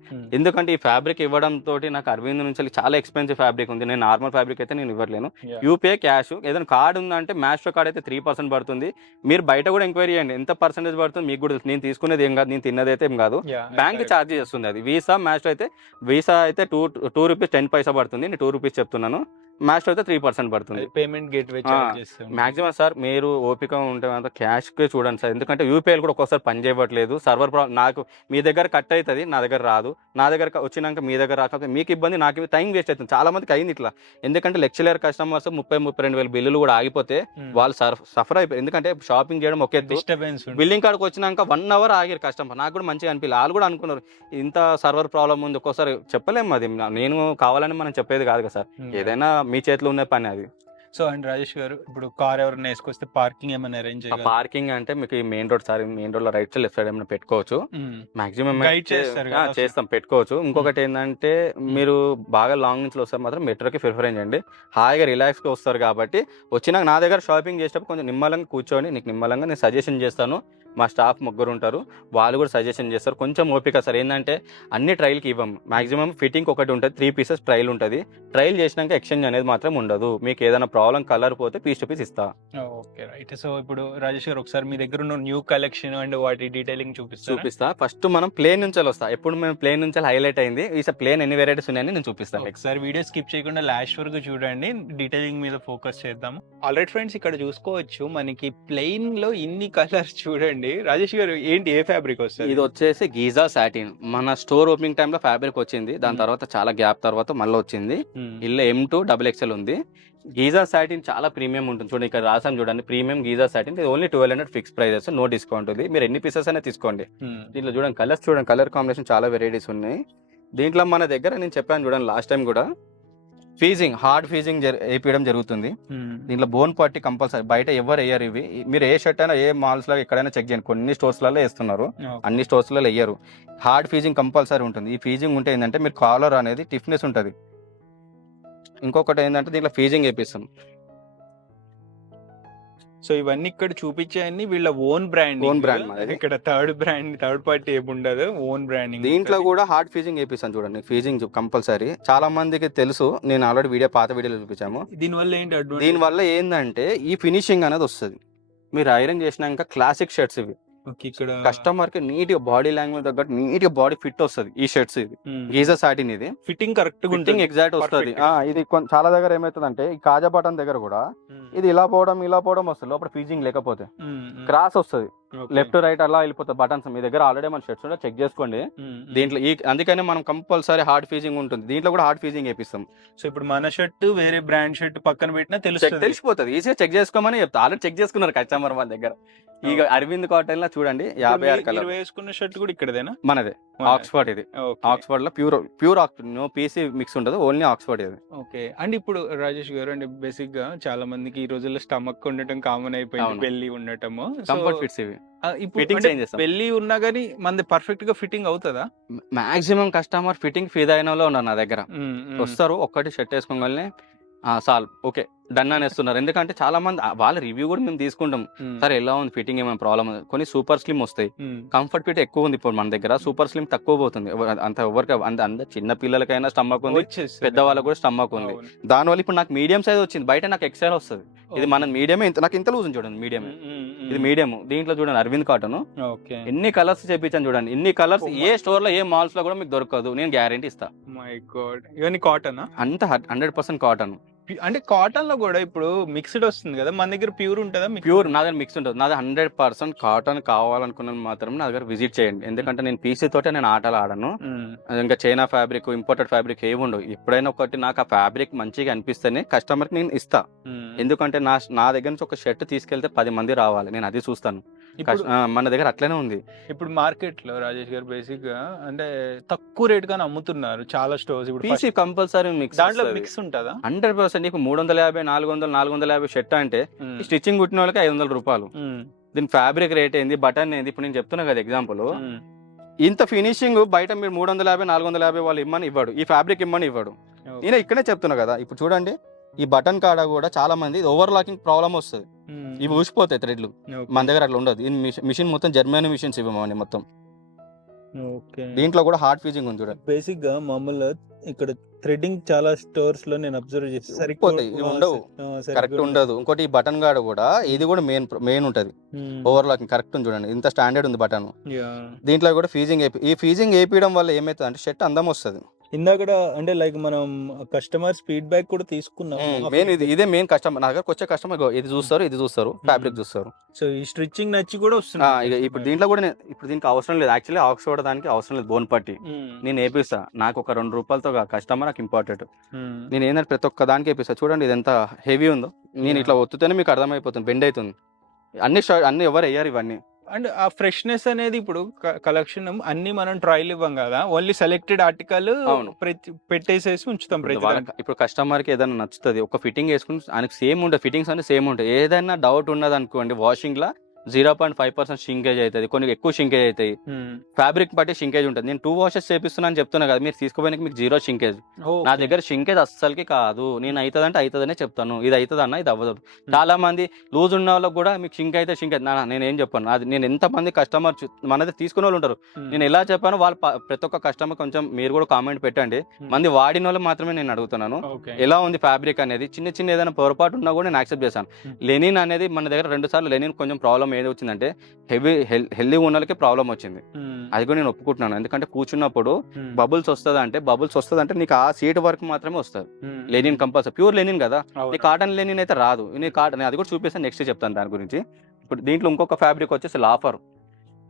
ఎందుకంటే ఈ ఫ్యాబ్రిక్ ఇవ్వడం తోటి నాకు అరవింద్ నుంచి చాలా ఎక్స్పెన్సివ్ ఫ్యాబ్రిక్ ఉంది, నేను నార్మల్ ఫ్యాబ్రిక్ అయితే నేను ఇవ్వట్లేను. యూపీఐ క్యాష్, ఏదైనా కార్డ్ ఉందంటే మాస్టర్ కార్డ్ అయితే 3% పడుతుంది. మీరు బయట కూడా ఎంక్వైరీ చేయండి ఎంత పర్సెంటేజ్ పడుతుంది మీకు కూడా. నేను తీసుకునేది ఏం కాదు, నేను తిన్నది అయితే ఏం కాదు, బ్యాంక్ ఛార్జ్ చేస్తుంది అది. వీసా మాస్టర్ అయితే, వీసా అయితే 2 రూపీస్ 10 పైసా పడుతుంది, నేను 2 రూపీస్ చెప్తున్నాను. మాస్టర్ అయితే 3% పడుతుంది. పేమెంట్ గేట్వే మాక్సిమం సార్ మీరు ఓపిక ఉంటే క్యాష్ కే చూడండి సార్. ఎందుకంటే యూపీఐ కూడా ఒక్కోసారి పని చేయట్లేదు, సర్వర్ ప్రాబ్లం. నాకు మీ దగ్గర కట్ అవుతుంది, నా దగ్గర రాదు, నా దగ్గర వచ్చినాక మీ దగ్గర రాకపోతే మీకు ఇబ్బంది, నాకు టైం వేస్ట్ అవుతుంది. చాలా మందికి అయింది ఇట్లా. ఎందుకంటే లెక్చరర్ కస్టమర్స్ 32 వేల బిల్లులు కూడా ఆగిపోతే వాళ్ళు సఫర్ అయిపోయి. ఎందుకంటే షాపింగ్ చేయడం ఒకే బిల్లింగ్ కాడికి వచ్చినాక 1 hour ఆగారు కస్టమర్. నాకు కూడా మంచిగా అనిపించాలి, వాళ్ళు కూడా అనుకున్నారు ఇంత సర్వర్ ప్రాబ్లం ఉంది. ఒక్కోసారి చెప్పలేము, అది నేను కావాలని మనం చెప్పేది కాదు కదా సార్, ఏదైనా మీ చేతిలో ఉన్న పని అది. సో అండ్ రాజేష్ గారు, ఇప్పుడు కార్ ఎవరైనా వేసుకొస్తే పార్కింగ్ ఏమైనా అరేంజ్ చేయాలి? పార్కింగ్ అంటే మీకు ఈ main road sir, main road లో రైట్ సైడ్ లెఫ్ట్ సైడ్ ఏమైనా పెట్టుకోవచ్చు, మాక్సిమం చేస్తాం, పెట్టుకోవచ్చు. ఇంకొకటి ఏంటంటే మీరు బాగా లాంగ్ నుంచి వస్తారు మాత్రం మెట్రోకి ప్రిఫరెన్స్ చేయండి, హాయిగా రిలాక్స్ గా వస్తారు. కాబట్టి వచ్చినాక నా దగ్గర షాపింగ్ చేసేటప్పుడు కొంచెం నిమ్మలంగా కూర్చోండి, నీకు నిమ్మలంగా నేను సజెషన్ చేస్తాను. మా స్టాఫ్ 3 ఉంటారు, వాళ్ళు కూడా సజెషన్ చేస్తారు. కొంచెం ఓపిక సార్, ఏంటంటే అన్ని ట్రయల్కి ఇవ్వము. మాక్సిమం ఫిట్టింగ్ ఒకటి ఉంటుంది, 3 pieces ట్రయల్ ఉంటుంది. ట్రయల్ చేసినాక ఎక్స్చేంజ్ అనేది మాత్రం ఉండదు. మీకు ఏదైనా ప్రాబ్లం కలర్ పోతే పీస్ టు పీస్ ఇస్తా. Okay right. సో ఇప్పుడు రాజేష్ గారు ఒకసారి మీ దగ్గర ఉన్న న్యూ కలెక్షన్ అండ్ వాటి డీటెయిలింగ్ చూపిస్తా. ఫస్ట్ మనం ప్లేన్ నుంచి వస్తా, ఎప్పుడు మేము ప్లేన్ నుంచి హైలైట్ అయింది. ఈసారి ప్లేన్ ఎన్ని వెరైటీస్ ఉన్నాయని నేను చూపిస్తాను. ఒకసారి వీడియో స్కిప్ చేయకుండా లాస్ట్ వరకు చూడండి, డీటెయిలింగ్ మీద ఫోకస్ చేద్దాం. ఆల్రైట్ ఫ్రెండ్స్, ఇక్కడ చూసుకోవచ్చు మనకి ప్లెయిన్ లో ఇన్ని కలర్స్ చూడండి. రాజేష్ గారు ఏంటి, ఏ ఫ్యాబ్రిక్ వస్తుంది? ఇది వచ్చేసి గీజా సాటిన్. మన స్టోర్ ఓపెనింగ్ టైమ్ లో ఫ్యాబ్రిక్ వచ్చింది, దాని తర్వాత చాలా గ్యాప్ తర్వాత మళ్ళీ వచ్చింది. ఇలా M2 XXL ఉంది. గీజా సాటిన్ చాలా ప్రీమియం ఉంటుంది. చూడండి ఇక్కడ రాసాం చూడండి, ప్రీమియం గీజా సాటిన్. ఇది only 1200 fix prices, no discount ఉంది. మీరు ఎన్ని పీసెస్ అయినా తీసుకోండి. దీంట్లో చూడండి కలర్స్, చూడండి కలర్ కాంబినేషన్ చాలా వెరైటీస్ ఉన్నాయి. దీంట్లో మన దగ్గర నేను చెప్పాను చూడండి లాస్ట్ టైం కూడా, ఫీజింగ్, హార్డ్ ఫీజింగ్ వేయడం జరుగుతుంది. దీంట్లో బోన్ పట్టి కంపల్సరీ, బయట ఎవరు వేయరు ఇవి. మీరు ఏ షర్ట్ అయినా ఏ మాల్స్ లో ఎక్కడైనా చెక్ చేయండి, కొన్ని స్టోర్స్లలో వేస్తున్నారు, అన్ని స్టోర్స్లలో వేయరు. హార్డ్ ఫీజింగ్ కంపల్సరీ ఉంటుంది. ఈ ఫీజింగ్ ఉంటే ఏంటంటే మీరు కాలర్ అనేది టిఫ్నెస్ ఉంటుంది. ఇంకొకటి ఏంటంటే దీంట్లో ఫీజింగ్ వేపిస్తాం. సో ఇవన్నీ ఇక్కడ చూపించాయన్ని వీళ్ళ ఓన్ బ్రాండ్. Own brand మాది. ఇక్కడ థర్డ్ పార్టీ ఏమి ఉండదు, ఓన్ బ్రాండింగ్. దీంట్లో కూడా హార్డ్ ఫీజింగ్ వేపిస్తాను చూడండి. Freezing compulsory. చాలా మందికి తెలుసు, నేను ఆల్రెడీ పాత వీడియోలో చూపించాము. దీని వల్ల ఏంటి అడ్వాంటేజ్? దీని వల్ల ఏంటంటే ఈ ఫినిషింగ్ అనేది వస్తుంది. మీరు ఐరన్ చేసినాక క్లాసిక్ షర్ట్స్ ఇవి ఇక్కడ కస్టమర్ కి నీట్ గా బాడీ లాంగ్వేజ్ తగ్గట్టు నీట్ గా బాడీ ఫిట్ వస్తుంది. ఈ షర్ట్స్ ఇది గీజా సాటిన్, ఇది ఫిట్టింగ్ కరెక్ట్ ఫిట్టింగ్ ఎగ్జాక్ట్ వస్తుంది. ఇది చాలా దగ్గర ఏమైతుంది అంటే ఈ కాజా బటన్ దగ్గర కూడా ఇది ఇలా పోవడం వస్తుంది. లోపల ఫీజింగ్ లేకపోతే క్రాస్ వస్తుంది, లెఫ్ట్ రైట్ అలా వెళ్ళిపోతుంది బటన్స్. మీ దగ్గర ఆల్రెడీ మన షర్ట్స్ ఉంటే చెక్ చేసుకోండి. దీంట్లో అందుకని మనం కంపల్సరీ హార్డ్ ఫీజింగ్ ఉంటుంది. దీంట్లో కూడా హార్డ్ ఫీజింగ్ వేపిస్తాం. సో ఇప్పుడు మన షర్ట్ వేరే బ్రాండ్ షర్ట్ పక్కన పెట్టినా తెలిసిపోతుంది. ఈజీగా చెక్ చేసుకోమని చెప్తా. ఆల్రెడీ చెక్ చేసుకున్నారు కస్టమర్ వాళ్ళ దగ్గర. ఈ అరవింద్ కాటన్ లో చూడండి 56 కలర్ వేసుకున్న షర్ట్ కూడా ఇక్కడదేనా? మనదే ఆక్స్ఫర్డ్. ఇది ఆక్స్ఫర్డ్ లో ప్యూర్ నో పీసీ మిక్స్ ఉండదు, ఓన్లీ ఆక్స్ఫర్డ్ ఇది. ఓకే. అండ్ ఇప్పుడు రాజేష్ గారు, అంటే బేసిక్ గా చాలా మందికి ఈ రోజుల్లో స్టమక్ ఉండటం కామన్ అయిపోయింది, బెల్లి ఉండటము. కంఫర్ట్ ఫిట్స్ ఇవి. ఇప్పుడు బెల్లి ఉన్నా గానీ మనది పర్ఫెక్ట్ గా ఫిట్టింగ్ అవుతుందా? మాక్సిమం కస్టమర్ ఫిట్టింగ్ ఫిదా అయిన ఉన్నారు నా దగ్గర. వస్తారు ఒక్కటి షర్ట్ వేసుకోగానే సాల్ ఓకే డన్ అనేస్తున్నారు. ఎందుకంటే చాలా మంది వాళ్ళ రివ్యూ కూడా మేము తీసుకుంటాం. సరే ఎలా ఉంది ఫిట్టింగ్, ఏమైనా ప్రాబ్లమ్? కొన్ని సూపర్ స్లిమ్ వస్తాయి, కంఫర్ట్ ఫిట్ ఎక్కువ ఉంది. ఇప్పుడు మన దగ్గర సూపర్ స్లిమ్ తక్కువ పోతుంది. అంత ఎవరికి అంత చిన్న పిల్లలకైనా స్టమక్ ఉంది, పెద్దవాళ్ళకి కూడా స్టమక్ ఉంది. దానివల్ల ఇప్పుడు నాకు మీడియం సైజ్ వచ్చింది, బయట నాకు ఎక్సెల్ వస్తుంది. ఇది మన మీడియమే, నాకు ఇంత లూజ్ చూడండి, మీడియమే. ఇది మీడియం. దీంట్లో చూడండి అరవింద్ కాటన్, ఎన్ని కలర్స్ చేపించాను చూడండి. ఇన్ని కలర్స్ ఏ స్టోర్ లో ఏ మాల్స్ లో కూడా మీకు దొరకదు, నేను గ్యారెంటీ ఇస్తా. మై గాడ్, ఇవన్నీ కాటన్ అంత 100% కాటన్. అంటే కాటన్ లో కూడా ఇప్పుడు మిక్స్డ్ వస్తుంది కదా, మన దగ్గర ప్యూర్ ఉంటుందా? ప్యూర్ నా దగ్గర మిక్స్ ఉంటుంది. నాది 100% కాటన్ కావాలనుకున్న మాత్రం నా దగ్గర విజిట్ చేయండి. ఎందుకంటే నేను పీసీ తోటే నేను ఆటలు ఆడను. ఇంకా చైనా ఫ్యాబ్రిక్, ఇంపోర్టెడ్ ఫ్యాబ్రిక్ ఏమి ఉండవు. ఎప్పుడైనా ఒకటి నాకు ఆ ఫ్యాబ్రిక్ మంచిగా అనిపిస్తేనే కస్టమర్ కి నేను ఇస్తా. ఎందుకంటే నా దగ్గర నుంచి ఒక షర్ట్ తీసుకెళ్తే 10 మంది రావాలి, నేను అది చూస్తాను. మన దగ్గర అట్లనే ఉంది. ఇప్పుడు మార్కెట్ లో రాజేష్ గారు బేసిక్ గా అంటే తక్కువ రేట్ గానే అమ్ముతున్నారు చాలా స్టోర్స్. ఇప్పుడు పీసీ కంపల్సరీ మిక్స్, దాంట్లో మిక్స్ ఉంటుందా? 100%. నీకు 350, 400, 450 షర్ట్ అంటే స్టిచ్చింగ్ కుట్టిన వాళ్ళకి 500 రూపాయలు. దీని ఫ్యాబ్రిక్ రేట్ ఏంది, బటన్ ఏంది? ఇప్పుడు నేను చెప్తున్నా కదా ఎగ్జాంపుల్. ఇంత ఫినిషింగ్ బయట మీరు 350, 450 వాళ్ళు ఇమ్మని ఇవ్వడు, ఈ ఫ్యాబ్రిక్ ఇమ్మని ఇవ్వడు. నేను ఇక్కడే చెప్తున్నా కదా. ఇప్పుడు చూడండి ఈ బటన్ కాడ కూడా చాలా మంది ఓవర్ లాకింగ్ ప్రాబ్లమ్ వస్తుంది, ఇవి ఊసిపోతాయి థ్రెడ్లు. మన దగ్గర అట్లా ఉండదు. ఈ మిషన్ మొత్తం జర్మనీ మిషన్స్ ఇవ్వమని మొత్తం. దీంట్లో కూడా హార్డ్ ఫీజింగ్ ఉంది చూడండి. బేసిక్ గా మామూలుగా ఇక్కడ థ్రెడ్డింగ్ చాలా స్టోర్స్ లో నేను అబ్జర్వ్ చేసి సరిపోతాయి, ఉండవు, కరెక్ట్ ఉండదు. ఇంకోటి ఈ బటన్ గాడ కూడా ఇది కూడా మెయిన్ ఉంటది. ఓవర్ లాకింగ్ కరెక్ట్ ఉంది చూడండి, ఇంత స్టాండర్డ్ ఉంది బటన్. దీంట్లో కూడా ఫీజింగ్ ఈ ఫీజింగ్ వేయడం వల్ల ఏమైతుంది అంటే షర్ట్ అందం వస్తుంది. ఇందాక అంటే లైక్ మనం కస్టమర్ ఫీడ్బ్యాక్ కూడా తీసుకున్నాం. ఇదే మెయిన్ కస్టమర్, నా దగ్గరకు వచ్చే కస్టమర్ ఇది చూస్తారు, ఫ్యాబ్రిక్ చూస్తారు. సో ఈ స్టిచ్చింగ్ నచ్చి కూడా వస్తుంది. ఇప్పుడు దీంట్లో కూడా ఇప్పుడు దీనికి అవసరం లేదు, యాక్చువల్లీ ఆక్స్ఫర్డ్ దానికి అవసరం లేదు, బోన్ పట్టి నేను వేపిస్తా. నాకు ఒక 2 రూపాయలతో కస్టమర్ నాకు ఇంపార్టెంట్. నేను ఏంటంటే ప్రతి ఒక్క దానికి వేపిస్తా. చూడండి ఇది ఎంత హెవీ ఉందో, నేను ఇట్లా ఒత్తుతేనే మీకు అర్థమైపోతుంది, బెండ్ అవుతుంది. అన్ని ఎవరు వేయరు ఇవన్నీ. అండ్ ఆ ఫ్రెష్నెస్ అనేది ఇప్పుడు కలెక్షన్ అన్ని మనం ట్రయల్ ఇవ్వం కదా, ఓన్లీ సెలెక్టెడ్ ఆర్టికల్ పెట్టేసేసి ఉంచుతాం. ఇప్పుడు కస్టమర్ కి ఏదైనా నచ్చుతుంది, ఒక ఫిట్టింగ్ వేసుకుని ఆయనకి సేమ్ ఉంటుంది, ఫిట్టింగ్స్ అన్ని సేమ్ ఉంటాయి. ఏదైనా డౌట్ ఉన్నది అనుకోండి, వాషింగ్ లా 0.5% షింకేజ్ అవుతుంది, కొన్ని ఎక్కువ షింకేజ్ అవుతాయి. ఫ్యాబ్రిక్ బట్టి షింకేజ్ ఉంటుంది. నేను 2 వాషెస్ చేపిస్తున్నాను చెప్తున్నా కదా, మీరు తీసుకోవడానికి మీకు 0 షింకేజ్. నా దగ్గర షింకేజ్ అస్సలకి కాదు. నేను అవుతుంది అంటే అవుతుందనే చెప్తాను, ఇది అవుతుంది అన్న ఇది అవ్వదు. చాలా మంది లూజ్ ఉన్న వాళ్ళకి కూడా మీకు షింక్ అయితే షింకేజ్ నేను ఏం చెప్పాను, అది నేను ఎంతమంది కస్టమర్ మన దగ్గర తీసుకునే వాళ్ళు ఉంటారు, నేను ఎలా చెప్పాను వాళ్ళు ప్రతి ఒక్క కస్టమర్ కొంచెం మీరు కూడా కామెంట్ పెట్టండి. మంది వాడిన వాళ్ళు మాత్రమే నేను అడుగుతున్నాను ఎలా ఉంది ఫ్యాబ్రిక్ అనేది. చిన్న ఏదైనా పొరపాటు ఉన్నా కూడా నేను యాక్సెప్ట్ చేశాను. లెనిన్ అనేది మన దగ్గర 2 సార్లు లెనిన్ కొంచెం ప్రాబ్లం ఏది వచ్చిందంటే హెల్దీ ఉన్న వాళ్ళకి ప్రాబ్లం వచ్చింది. అది కూడా నేను ఒప్పుకుంటున్నాను. ఎందుకంటే కూర్చున్నప్పుడు బబుల్స్ వస్తుందంటే నీకు ఆ సీట్ వరకు మాత్రమే వస్తుంది. లెనిన్ కంపల్సరీ ప్యూర్ లెనిన్ కదా, నీ కాటన్ లెనిన్ అయితే రాదు. నేను అది కూడా చూపిస్తాను, నెక్స్ట్ చెప్తాను దాని గురించి. ఇప్పుడు దీంట్లో ఇంకొక ఫ్యాబ్రిక్ వచ్చేసి లాఫర్,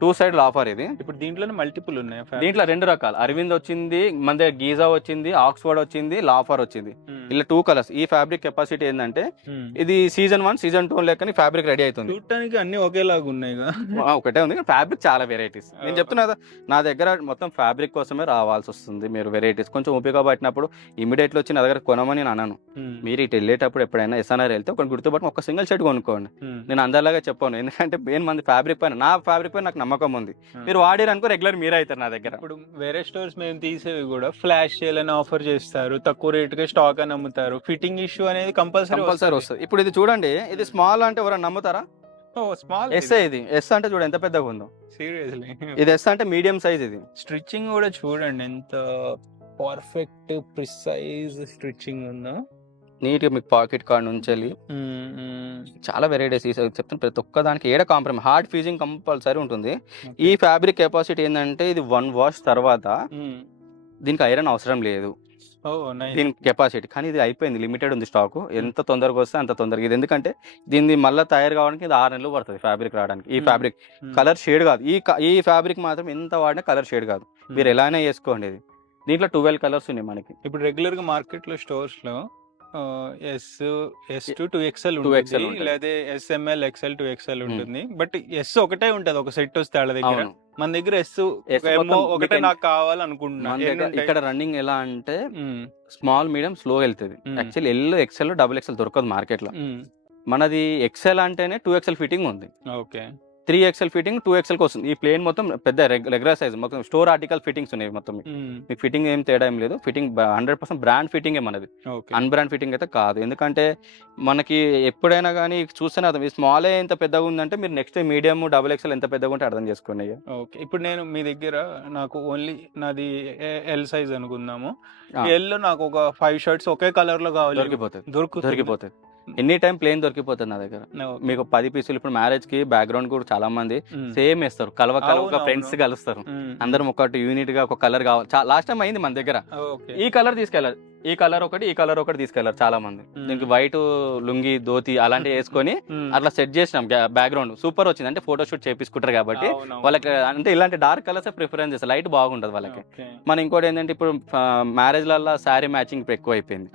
2 సైడ్ లాఫర్. ఇది ఇప్పుడు దీంట్లోనే మల్టిపుల్ ఉన్నాయి. దీంట్లో 2 రకాలు, అరవింద్ వచ్చింది, మన దగ్గర గీజా వచ్చింది, ఆక్స్ఫర్డ్ వచ్చింది, లాఫర్ వచ్చింది. ఇలా 2 కలర్స్. ఈ ఫ్యాబ్రిక్ కెపాసిటీ ఏంటంటే ఇది సీజన్ 1 సీజన్ 2 లెక్కని ఫ్యాబ్రిక్ రెడీ అవుతుంది. చూడటానికి అన్ని ఒకేలాగా ఉన్నాయి, ఒకటే ఉంది, ఫ్యాబ్రిక్ చాలా వెరైటీస్. నేను చెప్తున్నా కదా, నా దగ్గర మొత్తం ఫ్యాబ్రిక్ కోసమే రావాల్సి వస్తుంది. మీరు వెరైటీస్ కొంచెం ఉపయోగ పట్టినప్పుడు ఇమీడియట్లీ వచ్చి నా దగ్గర కొనమని నేను అన్నాను. మీరు ఇటు వెళ్ళేటప్పుడు ఎప్పుడైనా ఎస్ఎన్ఆర్ వెళ్తే ఒక గుర్తుపట్టి ఒక సింగిల్ షర్ట్ కొనుక్కోండి. నేను అందరిలాగా చెప్పాను, ఎందుకంటే మెయిన్ మంది ఫ్యాబ్రిక్ పైన, నా ఫ్యాబ్రిక్ పైన నాకు నమ్మకం ఉంది. మీరు వాడారు అనుకో రెగ్యులర్ మీరే అవుతారు నా దగ్గర. ఇప్పుడు వేరే స్టోర్స్ మేము తీసేవి కూడా ఫ్లాష్ సేల్ అని ఆఫర్ చేస్తారు, తక్కువ రేట్ గా స్టాక్ అని నమ్ముతారు. ఫిట్టింగ్ ఇష్యూ అనేది కంపల్సరీ వస్తుంది. ఇప్పుడు ఇది చూడండి, ఇది స్మాల్ అంటే ఎవరైనా నమ్ముతారా? స్మాల్ ఎస్ ఇది ఎస్ అంటే చూడండి ఎంత పెద్దగా ఉందో. సీరియస్లీ. ఇది ఎస్ అంటే మీడియం సైజ్. ఇది స్టిచ్చింగ్ కూడా చూడండి ఎంత పర్ఫెక్ట్ ప్రిసైజ్ స్టిచ్చింగ్ ఉందో. నీట్ గా మీకు పాకెట్ కార్డ్ నుంచి వెళ్ళి చాలా వెరైటీస్ చెప్తాను. ప్రతి ఒక్క దానికి ఏడ కాంప్రమైజ్ హార్డ్ ఫీజింగ్ కంపల్సరీ ఉంటుంది. ఈ ఫ్యాబ్రిక్ కెపాసిటీ ఏంటంటే ఇది 1 వాష్ తర్వాత దీనికి ఐరన్ అవసరం లేదు దీని కెపాసిటీ. కానీ ఇది అయిపోయింది, లిమిటెడ్ ఉంది స్టాక్. ఎంత తొందరగా వస్తే అంత తొందరగా. ఇది ఎందుకంటే దీన్ని మళ్ళీ తయారు కావడానికి ఇది 6 నెలలు పడుతుంది ఫ్యాబ్రిక్ రావడానికి. ఈ ఫ్యాబ్రిక్ కలర్ షేడ్ కాదు, ఈ ఫ్యాబ్రిక్ మాత్రం ఎంత వాడినా కలర్ షేడ్ కాదు. మీరు ఎలానే వేసుకోండి. ఇది దీంట్లో 12 కలర్స్ ఉన్నాయి మనకి. ఇప్పుడు రెగ్యులర్ గా మార్కెట్ లో స్టోర్స్ లో S2 2XL లేదా SML XL 2XL ఉంటుంది. బట్ S ఒకటే ఉంటది ఒక సెట్ వస్తే వాళ్ళ దగ్గర. మన దగ్గర S ఒకటే నాకు కావాలనుకుంటున్నా. ఇక్కడ రన్నింగ్ ఎలా అంటే స్మాల్ మీడియం స్లో వెళ్తుంది. యాక్చువల్లీ XL XXL దొరకదు మార్కెట్ లో. మనది XL అంటేనే 2XL ఫిట్టింగ్ ఉంది. ఓకే 3XL ఫిట్టింగ్ 2XL కి వస్తుంది. ఈ ప్లేన్ మొత్తం పెద్ద రెగ్యులర్ సైజ్, మొత్తం స్టోర్ ఆర్టికల్ ఫిట్టింగ్స్ ఉన్నాయి. మొత్తం మీకు ఫిట్టింగ్ ఏం తేడా ఏం లేదు. ఫిట్టింగ్ 100% బ్రాండ్ ఫిట్టింగ్ మనది, అన్బ్రాండ్ ఫిట్టింగ్ అయితే కాదు. ఎందుకంటే మనకి ఎప్పుడైనా కానీ చూస్తేనే అర్థం, ఈ స్మాల్ ఎంత పెద్దగా ఉందంటే మీరు నెక్స్ట్ మీడియం XXL ఎంత పెద్దగా ఉంటే అర్థం చేసుకోండి. ఓకే ఇప్పుడు నేను మీ దగ్గర నాకు ఓన్లీ నాది L సైజ్ అనుకుందాము. L లో నాకు ఒక 5 షర్ట్స్ ఒకే కలర్ లో కావాలి. దొరికిపోతుంది ఎనీ టైం ప్లేన్ దొరికిపోతుంది నా దగ్గర. మీకు 10 పీసులు. ఇప్పుడు మ్యారేజ్ కి బ్యాక్గ్రౌండ్ కూడా చాలా మంది సేమ్ వేస్తారు, కలవ ఫ్రెండ్స్ కలుస్తారు. అందరం ఒకటి యూనిట్ గా ఒక కలర్ కావాలి. లాస్ట్ టైం అయింది మన దగ్గర. ఈ కలర్ తీసుకెళ్ళాలి, ఈ కలర్ ఒకటి తీసుకెళ్లారు చాలా మంది. దీనికి వైట్ లుంగి ధోతి అలాంటివి వేసుకొని అట్లా సెట్ చేసినాం. బ్యాక్గ్రౌండ్ సూపర్ వచ్చింది. అంటే ఫోటో షూట్ చేపించుకుంటారు కాబట్టి వాళ్ళకి అంటే ఇలాంటి డార్క్ కలర్స్ ప్రిఫరెన్స్ చేస్తారు, లైట్ బాగుంటది వాళ్ళకి. మన ఇంకోటి ఏంటంటే ఇప్పుడు మ్యారేజ్ లలో శారీ మ్యాచింగ్ ఎక్కువ అయిపోయింది.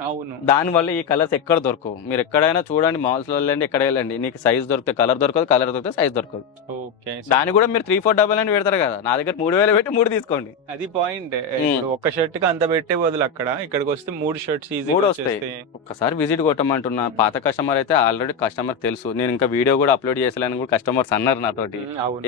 దాని వల్ల ఈ కలర్స్ ఎక్కడ దొరకవు. మీరు ఎక్కడైనా చూడండి, మాల్స్ లో వెళ్ళండి, ఎక్కడ వెళ్ళండి, నీకు సైజ్ దొరికితే కలర్ దొరకదు, కలర్ దొరికితే సైజ్ దొరకదు. దాన్ని కూడా మీరు 3-4 పెడతారు కదా, నా దగ్గర 3000 పెట్టి 3 తీసుకోండి. అది పాయింట్. ఒక షర్ట్ కి అంత పెట్టే బదులు అక్కడ ఇక్కడికి వస్తే 3 షర్ట్స్ వస్తాయి. ఒక్కసారి విజిట్ కొట్టమంటున్నా. పాత కస్టమర్ అయితే ఆల్రెడీ కస్టమర్ తెలుసు. నేను ఇంకా వీడియో కూడా అప్లోడ్ చేసేయాలని కూడా కస్టమర్స్ అన్నారు నాతోటి.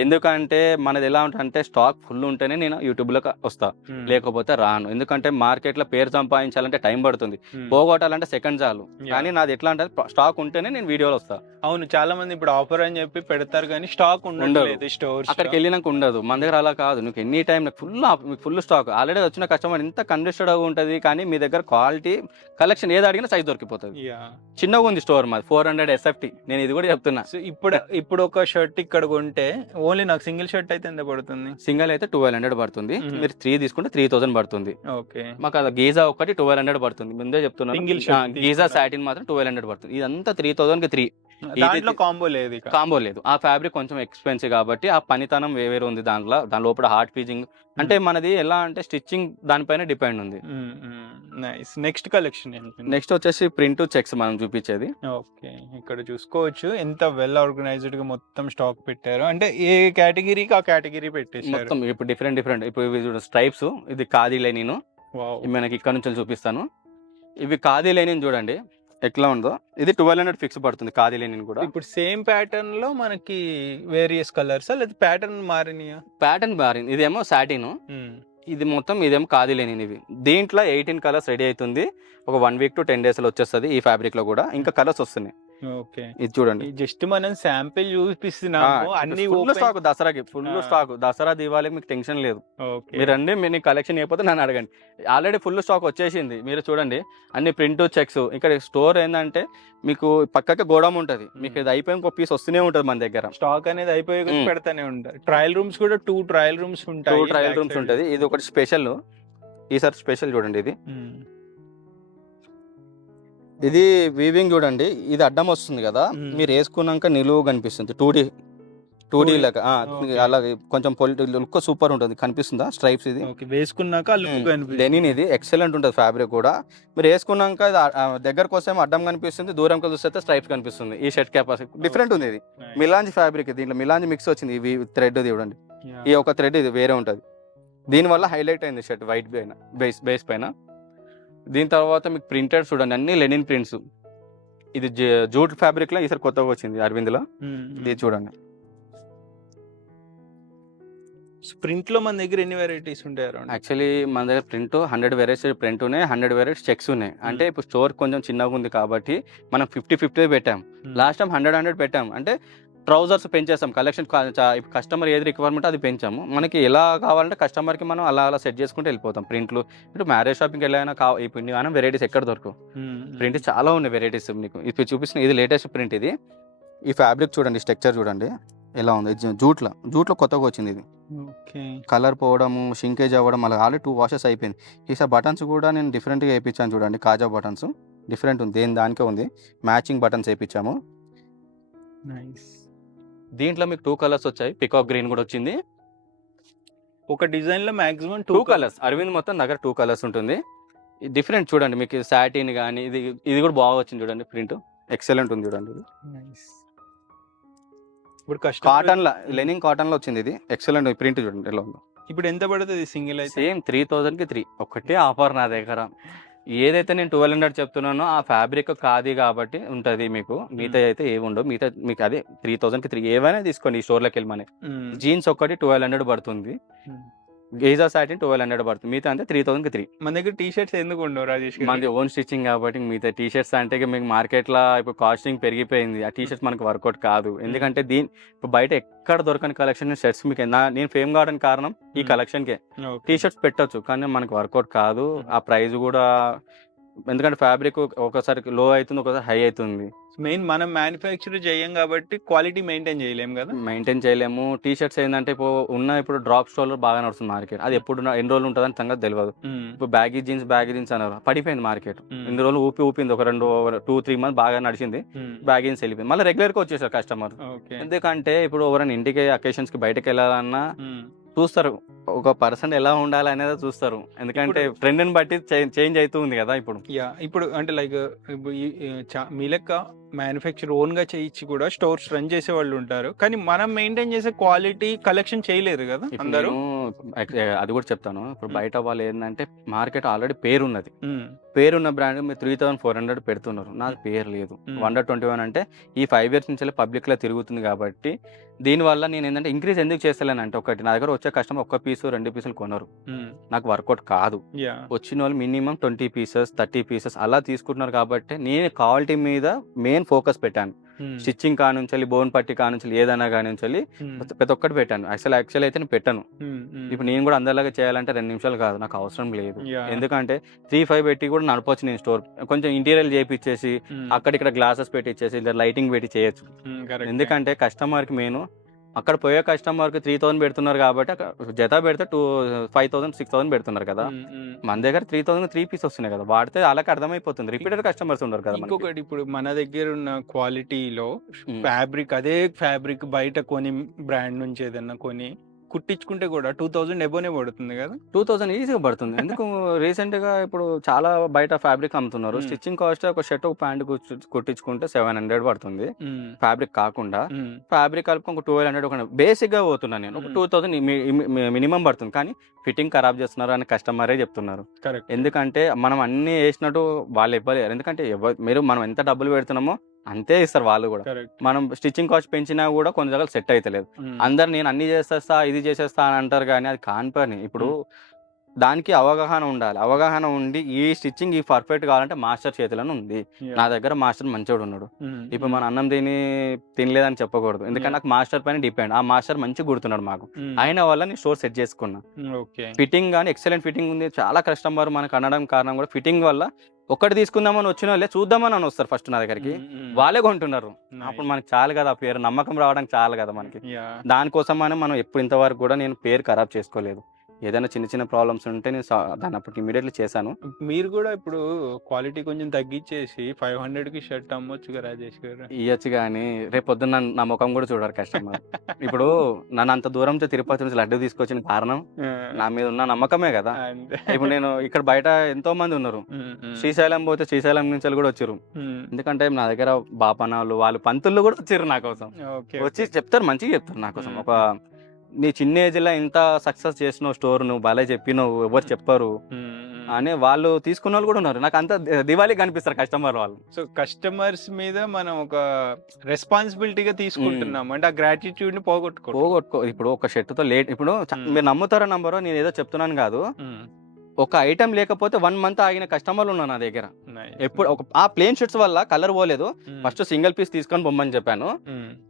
ఎందుకంటే మనది ఎలా ఉంటుంది, స్టాక్ ఫుల్ ఉంటేనే నేను యూట్యూబ్ లో వస్తా, లేకపోతే రాను. ఎందుకంటే మార్కెట్ లో పేరు సంపాదించాలంటే టైం పడుతుంది, పోగొట్టాలంటే సెకండ్ చాలు. కానీ నాది ఎట్లా అంటే స్టాక్ ఉంటేనే నేను వీడియోలో వస్తా. అవును, చాలా మంది ఇప్పుడు ఆఫర్ అని చెప్పి పెడతారు కానీ స్టాక్ ఉండదు స్టోర్స్. అక్కడికి వెళ్ళినాక ఉండదు. మన దగ్గర అలా కాదు. నీకు any time full stock. Already వచ్చిన కస్టమర్ ఎంత కంజెస్టెడ్ ఉంటుంది, కానీ మీ దగ్గర క్వాలిటీ కలెక్షన్ ఏది అడిగినా సైజ్ దొరికిపోతుంది. చిన్నగా ఉంది స్టోర్ మాది, 400 SFT. నేను ఇది కూడా చెప్తున్నా. ఇప్పుడు ఒక షర్ట్ ఇక్కడ కొంటే ఓన్లీ నాకు సింగిల్ షర్ట్ అయితే ఎంత పడుతుంది? సింగిల్ అయితే 1200 పడుతుంది. మీరు 3 తీసుకుంటే 3000 పడుతుంది. ఓకే, మాకు అది గీజా ఒకటి 1200 పడుతుంది. ముందే చెప్తున్నా. గీజా సాటిన్ మాత్రం 1200 పడుతుంది. ఇదంతా 3000 కి 3. దాంట్లో కాంబో లేదు. ఆ ఫ్యాబ్రిక్ కొంచెం ఎక్స్పెన్సివ్ కాబట్టి ఆ పనితనం వేరే ఉంది. దాని లోపల హార్డ్ ఫీజింగ్ అంటే మనది ఎలా అంటే స్టిచ్చింగ్ దానిపైన డిపెండ్ ఉంది. నెక్స్ట్ కలెక్షన్ నెక్స్ట్ వచ్చేసి ప్రింట్ చెక్స్ మనం చూపించేది. ఓకే, ఇక్కడ చూసుకోవచ్చు ఎంత వెల్ ఆర్గనైజ్డ్ గా మొత్తం స్టాక్ పెట్టారు. అంటే ఏ కేటగిరీకి ఆ కేటగిరీ పెట్టేసి మొత్తం. ఇప్పుడు డిఫరెంట్ ఇప్పుడు స్ట్రైప్స్, ఇది ఖాదీ లైనిన్. మనకి ఇక్కడ నుంచి చూపిస్తాను. ఇవి ఖాదీ లైనిన్ చూడండి ఎట్లా ఉందో. ఇది 1200 ఫిక్స్ పడుతుంది ఖాదీ లైనిన్ కూడా. ఇప్పుడు సేమ్ ప్యాటర్న్ లో మనకి వేరియస్ కలర్స్ లేదా ప్యాటర్న్ మారినాయా? ప్యాటర్న్ మారింది. ఇదేమో సాటిన్, ఇది మొత్తం ఇదేమో ఖాదీ లైనిన్. ఇవి దీంట్లో 18 కలర్స్ రెడీ అవుతుంది. ఒక 1 వీక్ to 10 days లో వచ్చేస్తుంది. ఈ ఫ్యాబ్రిక్ లో కూడా ఇంకా కలర్స్ వస్తున్నాయి. ఓకే, ఇది చూడండి. జస్ట్ మనం శాంపిల్ చూపిస్తున్నాము. అన్ని ఫుల్ స్టాక్ దసరాకి, ఫుల్ స్టాక్. దసరా దివాళీకి మీకు టెన్షన్ లేదు. మీరు అన్ని మీ కలెక్షన్ అయిపోతే నన్ను అడగండి. ఆల్రెడీ ఫుల్ స్టాక్ వచ్చేసింది. మీరు చూడండి అన్ని ప్రింట్ చెక్స్. ఇక్కడ స్టోర్ ఏంటంటే మీకు పక్కకి గోడౌన్ ఉంటది. మీకు ఇది అయిపోయి ఒక పీస్ వస్తూనే ఉంటది మన దగ్గర. స్టాక్ అనేది అయిపోయి పెడతానే ఉంటారు. ట్రయల్ రూమ్స్ కూడా 2 ట్రయల్ రూమ్స్ ఉంటాయి. 2 ట్రయల్ రూమ్స్ ఉంటది. ఇది ఒకటి స్పెషల్. ఈసారి స్పెషల్ చూడండి. ఇది వీవింగ్ చూడండి. ఇది అడ్డం వస్తుంది కదా, మీరు వేసుకున్నాక నిలువు కనిపిస్తుంది. 2D లాగా అలా కొంచెం లుక్ సూపర్ ఉంటుంది. కనిపిస్తుందా స్ట్రైప్స్? ఇది వేసుకున్నాక లెనిన్. ఇది ఎక్సలెంట్ ఉంటుంది ఫ్యాబ్రిక్ కూడా. మీరు వేసుకున్నాక దగ్గరకు వస్తే అడ్డం కనిపిస్తుంది, దూరం చూస్తే స్ట్రైప్స్ కనిపిస్తుంది. ఈ షర్ట్ కెపాసిటీ డిఫరెంట్ ఉంది. ఇది మిలాంజ్ ఫ్యాబ్రిక్. దీంట్లో మిలాంజ్ మిక్స్ వచ్చింది. ఇవి థ్రెడ్ చూడండి, ఈ ఒక థ్రెడ్ ఇది వేరే ఉంటుంది. దీనివల్ల హైలైట్ అయింది షర్ట్ వైట్ పైన, బేస్ పైన. దీని తర్వాత మీకు ప్రింటెడ్ చూడండి, అన్ని లెనిన్ ప్రింట్స్. ఇది జూట్ ఫ్యాబ్రిక్ లో ఈసారి కొత్తగా వచ్చింది అరవింద్ లో. ఇది చూడండి, స్ప్రింట్ లో మన దగ్గర ఎన్ని వెరైటీస్ ఉంటాయి అరౌండ్? యాక్చువల్లీ మన దగ్గర ప్రింట్ 100 వెరైటీస్ ప్రింట్ ఉన్నాయి, 100 వెరైటీస్ చెక్స్ ఉన్నాయి. అంటే ఇప్పుడు స్టోర్ కొంచెం చిన్నగా ఉంది కాబట్టి మనం 50-50 పెట్టాం. లాస్ట్ టైం 100 పెట్టాం. అంటే ట్రౌజర్స్ పెంచేస్తాం, కలెక్షన్ ఇప్పుడు కస్టమర్ ఏది రిక్వైర్మెంట్ అది పెంచాము. మనకి ఎలా కావాలంటే కస్టమర్కి మనం అలా అలా సెట్ చేసుకుంటూ వెళ్ళిపోతాం. ప్రింట్లు ఇప్పుడు మ్యారేజ్ షాపింగ్కి వెళ్ళైనా ఇప్పుడు మనం వెరైటీస్ ఎక్కడ దొరకవు. ప్రింట్ చాలా ఉన్నాయి వెరైటీస్. మీకు ఇప్పుడు చూపిస్తున్న ఇది లేటెస్ట్ ప్రింట్. ఇది ఈ ఫ్యాబ్రిక్ చూడండి, స్ట్రక్చర్ చూడండి ఎలా ఉంది. జూట్లో కొత్తగా వచ్చింది ఇది. కలర్ పోవడము, షింకేజ్ అవ్వడం, అలా ఆల్రెడీ 2 వాషెస్ అయిపోయింది. ఈసారి బటన్స్ కూడా నేను డిఫరెంట్గా వేయించాను చూడండి. కాజా బటన్స్ డిఫరెంట్ ఉంది, దానికే ఉంది. మ్యాచింగ్ బటన్స్ వేయించాము. దీంట్లో మీకు 2 కలర్స్ వచ్చాయి. పికాక్ గ్రీన్ కూడా వచ్చింది. ఒక డిజైన్ లో మాక్సిమం 2 కలర్స్. అరవింద్ మొత్తం దగ్గర 2 కలర్స్ ఉంటుంది. డిఫరెంట్ చూడండి, మీకు సాటిన్ కానీ ఇది కూడా బాగా వచ్చింది చూడండి. ప్రింట్ ఎక్సలెంట్ ఉంది చూడండి. ఇది ఇప్పుడు కాటన్ లో, లెనిన్ కాటన్ లో వచ్చింది. ఇది ఎక్సలెంట్ ప్రింట్ చూడండి ఎలా ఉందో. ఇప్పుడు ఎంత పడుతుంది సింగిల్ అయితే? సేమ్ 3000కి 3 ఒకటే ఆఫర్ నా దగ్గర. ఏదైతే నేను 1200 చెప్తున్నానో ఆ ఫ్యాబ్రిక్ కాదు కాబట్టి ఉంటుంది మీకు. మిగతా అయితే ఏమి ఉండవు. మిగతా మీకు అదే 3000కి 3 ఏవైనా తీసుకోండి. ఈ స్టోర్లోకి వెళ్ళి మన జీన్స్ ఒక్కటి 1200 పడుతుంది. గేజా సాటిన్ 1200 పడుతుంది. మిగతా అంటే 3000కి 3. మన దగ్గర టీ షర్ట్స్ ఎందుకు ఉండవు రాజేష్? మనది ఓన్ స్టిచ్చింగ్ కాబట్టి. మిగతా టీ షర్ట్స్ అంటే మీకు మార్కెట్లో ఇప్పుడు కాస్టింగ్ పెరిగిపోయింది. ఆ టీ షర్ట్స్ మనకు వర్కౌట్ కాదు. ఎందుకంటే ఇప్పుడు బయట ఎక్కడ దొరకని కలెక్షన్ షర్ట్స్ మీకు నేను ఫేమ్ కావడానికి కారణం ఈ కలెక్షన్కే. టీ షర్ట్స్ పెట్టచ్చు కానీ మనకు వర్కౌట్ కాదు. ఆ ప్రైస్ కూడా ఎందుకంటే ఫ్యాబ్రిక్ ఒకసారి లో అవుతుంది, ఒకసారి హై అవుతుంది. మెయిన్ మనం మ్యానుఫ్యాక్చర్ చేయం కాబట్టి క్వాలిటీ మెయింటైన్ చేయలేము కదా. మెయింటైన్ చేయలేము. టీ షర్ట్స్ ఏంటంటే ఇప్పుడు డ్రాప్ స్టోర్ బాగా నడుస్తుంది మార్కెట్. అది ఎప్పుడు ఎన్ని రోజులు ఉంటుందని సంగతి తెలియదు. ఇప్పుడు బ్యాగీ జీన్స్ అన్నారు, పడిపోయింది మార్కెట్. ఇన్ని రోజులు ఊపింది. ఒక 2-3 మంత్స్ బాగా నడిచింది. బ్యాగీ జీన్స్ వెళ్ళిపోయింది. మళ్ళీ రెగ్యులర్ గా వచ్చేసారు కస్టమర్. ఎందుకంటే ఇప్పుడు ఎవరైనా ఇంటికి అకేషన్స్ కి బయటకు వెళ్ళాలన్నా చూస్తారు, ఒక పర్సన్ ఎలా ఉండాలి అనేది చూస్తారు. ఎందుకంటే ట్రెండ్ ని బట్టి చేంజ్ అవుతూ ఉంది కదా ఇప్పుడు. ఇప్పుడు అంటే లైక్ మీ లెక్క మ్యానుఫ్యాక్చర్ ఓన్ గా చేయించి కూడా స్టోర్స్ రన్ చేసే వాళ్ళు ఉంటారు, కానీ మనం మెయింటైన్ చేసే క్వాలిటీ కలెక్షన్ చేయలేరు కదా అందరూ. అది కూడా చెప్తాను. ఇప్పుడు బయట వాళ్ళు ఏంటంటే మార్కెట్ ఆల్రెడీ పేరున్నది, పేరున్న బ్రాండ్ మీరు 3400 పెడుతున్నారు. నాకు పేరు లేదు. 121 అంటే ఈ 5 years నుంచి పబ్లిక్ లో తిరుగుతుంది కాబట్టి దీనివల్ల నేను ఏంటంటే ఇంక్రీజ్ ఎందుకు చేస్తలేనంటే, ఒకటి నా దగ్గర వచ్చే కస్టమర్ 1 పీసు 2 పీసులు కొనరు. నాకు వర్కౌట్ కాదు. వచ్చిన వాళ్ళు మినిమం 20 pieces 30 pieces అలా తీసుకుంటున్నారు కాబట్టి నేను క్వాలిటీ మీద మెయిన్ ఫోకస్ పెట్టాను. స్టిచ్చింగ్ కానుంచాలి, బోన్ పట్టి కానుంచాలి, ఏదైనా కానుంచాలి, ప్రతి ఒక్కటి పెట్టాను. యాక్చువల్ అయితే నేను పెట్టాను. ఇప్పుడు నేను కూడా అందరిలాగా చేయాలంటే 2 నిమిషాలు కాదు, నాకు అవసరం లేదు. ఎందుకంటే 3-5 పెట్టి కూడా నడపచ్చు నేను స్టోర్. కొంచెం ఇంటీరియర్ చేయించేసి అక్కడిక్కడ గ్లాసెస్ పెట్టించేసి లైటింగ్ పెట్టి చేయొచ్చు. ఎందుకంటే కస్టమర్కి మెయిన్ అక్కడ పోయే కస్టమర్ కి 3000 పెడుతున్నారు కాబట్టి జత పెడితే 5000-6000 పెడుతున్నారు కదా. మన దగ్గర 3000 3 పీస్ వస్తున్నాయి కదా, వాడితే అలాగే అర్థమైపోతుంది. రిపీటెడ్ కస్టమర్స్ ఉన్నారు కదా. ఇంకొకటి ఇప్పుడు మన దగ్గర ఉన్న క్వాలిటీలో ఫ్యాబ్రిక్, అదే ఫ్యాబ్రిక్ బయట కొని బ్రాండ్ నుంచి ఏదన్నా కొని కుట్టించుకుంటే కూడా 2000 ఎబోనే పడుతుంది కదా. 2000 ఈజీగా పడుతుంది. ఎందుకు రీసెంట్ గా ఇప్పుడు చాలా బయట ఫ్యాబ్రిక్ అమ్ముతున్నారు. స్టిచ్చింగ్ కాస్ట్ ఒక షర్ట్ ఒక ప్యాంట్ కుట్టించుకుంటే 700 పడుతుంది ఫ్యాబ్రిక్ కాకుండా. ఫ్యాబ్రిక్ కలుపుకొని 1200 ఒక బేసిక్ గా పోతున్నాను నేను. ఒక 2000 మినిమం పడుతుంది. కానీ ఫిట్టింగ్ ఖరాబ్ చేస్తున్నారు అని కస్టమరే చెప్తున్నారు. ఎందుకంటే మనం అన్ని వేసినట్టు వాళ్ళు ఇవ్వలేరు. ఎందుకంటే మనం ఎంత డబ్బులు పెడుతున్నామో అంతే ఇస్తారు వాళ్ళు కూడా. మనం స్టిచ్చింగ్ కాస్ట్ పెంచినా కూడా కొన్ని దగ్గర సెట్ అవుతలేదు. అందరు నేను అన్ని చేసేస్తా ఇది చేసేస్తా అని అంటారు, కానీ అది కాని పని. ఇప్పుడు దానికి అవగాహన ఉండాలి. అవగాహన ఉండి ఈ స్టిచ్చింగ్ ఈ పర్ఫెక్ట్ కావాలంటే మాస్టర్ చేతిలోనే ఉంది. నా దగ్గర మాస్టర్ మంచివాడు ఉన్నాడు. ఇప్పుడు మన అన్నం తినలేదని చెప్పకూడదు, ఎందుకంటే నాకు మాస్టర్ పైన డిపెండ్. ఆ మాస్టర్ మంచిగా గుర్తున్నాడు మాకు. అయిన వల్ల నేను స్టోర్ సెట్ చేసుకున్నా. ఫిట్టింగ్ కానీ ఎక్సలెంట్ ఫిట్టింగ్ ఉంది. చాలా కస్టమర్ మనకు అనడం కారణం కూడా ఫిట్టింగ్ వల్ల. ఒకటి తీసుకుందామని వచ్చిన వాళ్ళే చూద్దామని అని వస్తారు ఫస్ట్ నా దగ్గరికి, వాళ్ళే కొంటున్నారు. అప్పుడు మనకి చాలు కదా, ఆ పేరు నమ్మకం రావడానికి చాలు కదా మనకి. దానికోసం మనం ఎప్పుడు ఇంతవరకు కూడా నేను పేరు ఖరాబ్ చేసుకోలేదు. ఏదైనా చిన్న చిన్న ప్రాబ్లమ్స్ ఉంటే నేను దాన్ని అప్పటికి ఇమీడియట్లీ చేశాను. మీరు కూడా ఇప్పుడు క్వాలిటీ కొంచెం తగ్గించేసి 500కి షర్ట్ అమ్మొచ్చు రాజేష్ గారు. ఇవ్వచ్చు, కానీ రేపు పొద్దున్న నా ముఖం కూడా చూడరు కస్టమర్. ఇప్పుడు నన్ను అంత దూరం నుంచి తిరుపతి నుంచి లడ్డు తీసుకొచ్చిన కారణం నా మీద ఉన్న నమ్మకమే కదా. ఇప్పుడు నేను ఇక్కడ బయట ఎంతో మంది ఉన్నారు. శ్రీశైలం పోతే శ్రీశైలం నుంచి కూడా వచ్చారు. ఎందుకంటే నా దగ్గర బాపనాలు వాళ్ళు పంతులు కూడా వచ్చారు నా కోసం. వచ్చి చెప్తారు, మంచిగా చెప్తారు నా కోసం. ఒక నీ చిన్న ఏజ్ లో ఇంత సక్సెస్ చేసినావు స్టోర్, నువ్వు బాగా చెప్పినావు, ఎవరు చెప్పారు అని వాళ్ళు తీసుకున్న వాళ్ళు కూడా ఉన్నారు. నాకు అంత దివాళీ కనిపిస్తారు కస్టమర్ వాళ్ళు. సో కస్టమర్స్ మీద మనం ఒక రెస్పాన్సిబిలిటీగా తీసుకుంటున్నాం అంటే ఆ గ్రాటిట్యూడ్ ని పోగొట్టుకో. ఇప్పుడు ఒక షర్ట్తో లేట్, ఇప్పుడు మీరు నమ్ముతారో నంబరో, నేను ఏదో చెప్తున్నాను కాదు, ఒక ఐటమ్ లేకపోతే 1 month ఆగిన కస్టమర్లు ఉన్నారు నా దగ్గర. ఎప్పుడు ఆ ప్లేన్ షర్ట్స్ వల్ల కలర్ పోలేదు, ఫస్ట్ సింగిల్ పీస్ తీసుకొని పొమ్మని చెప్పాను.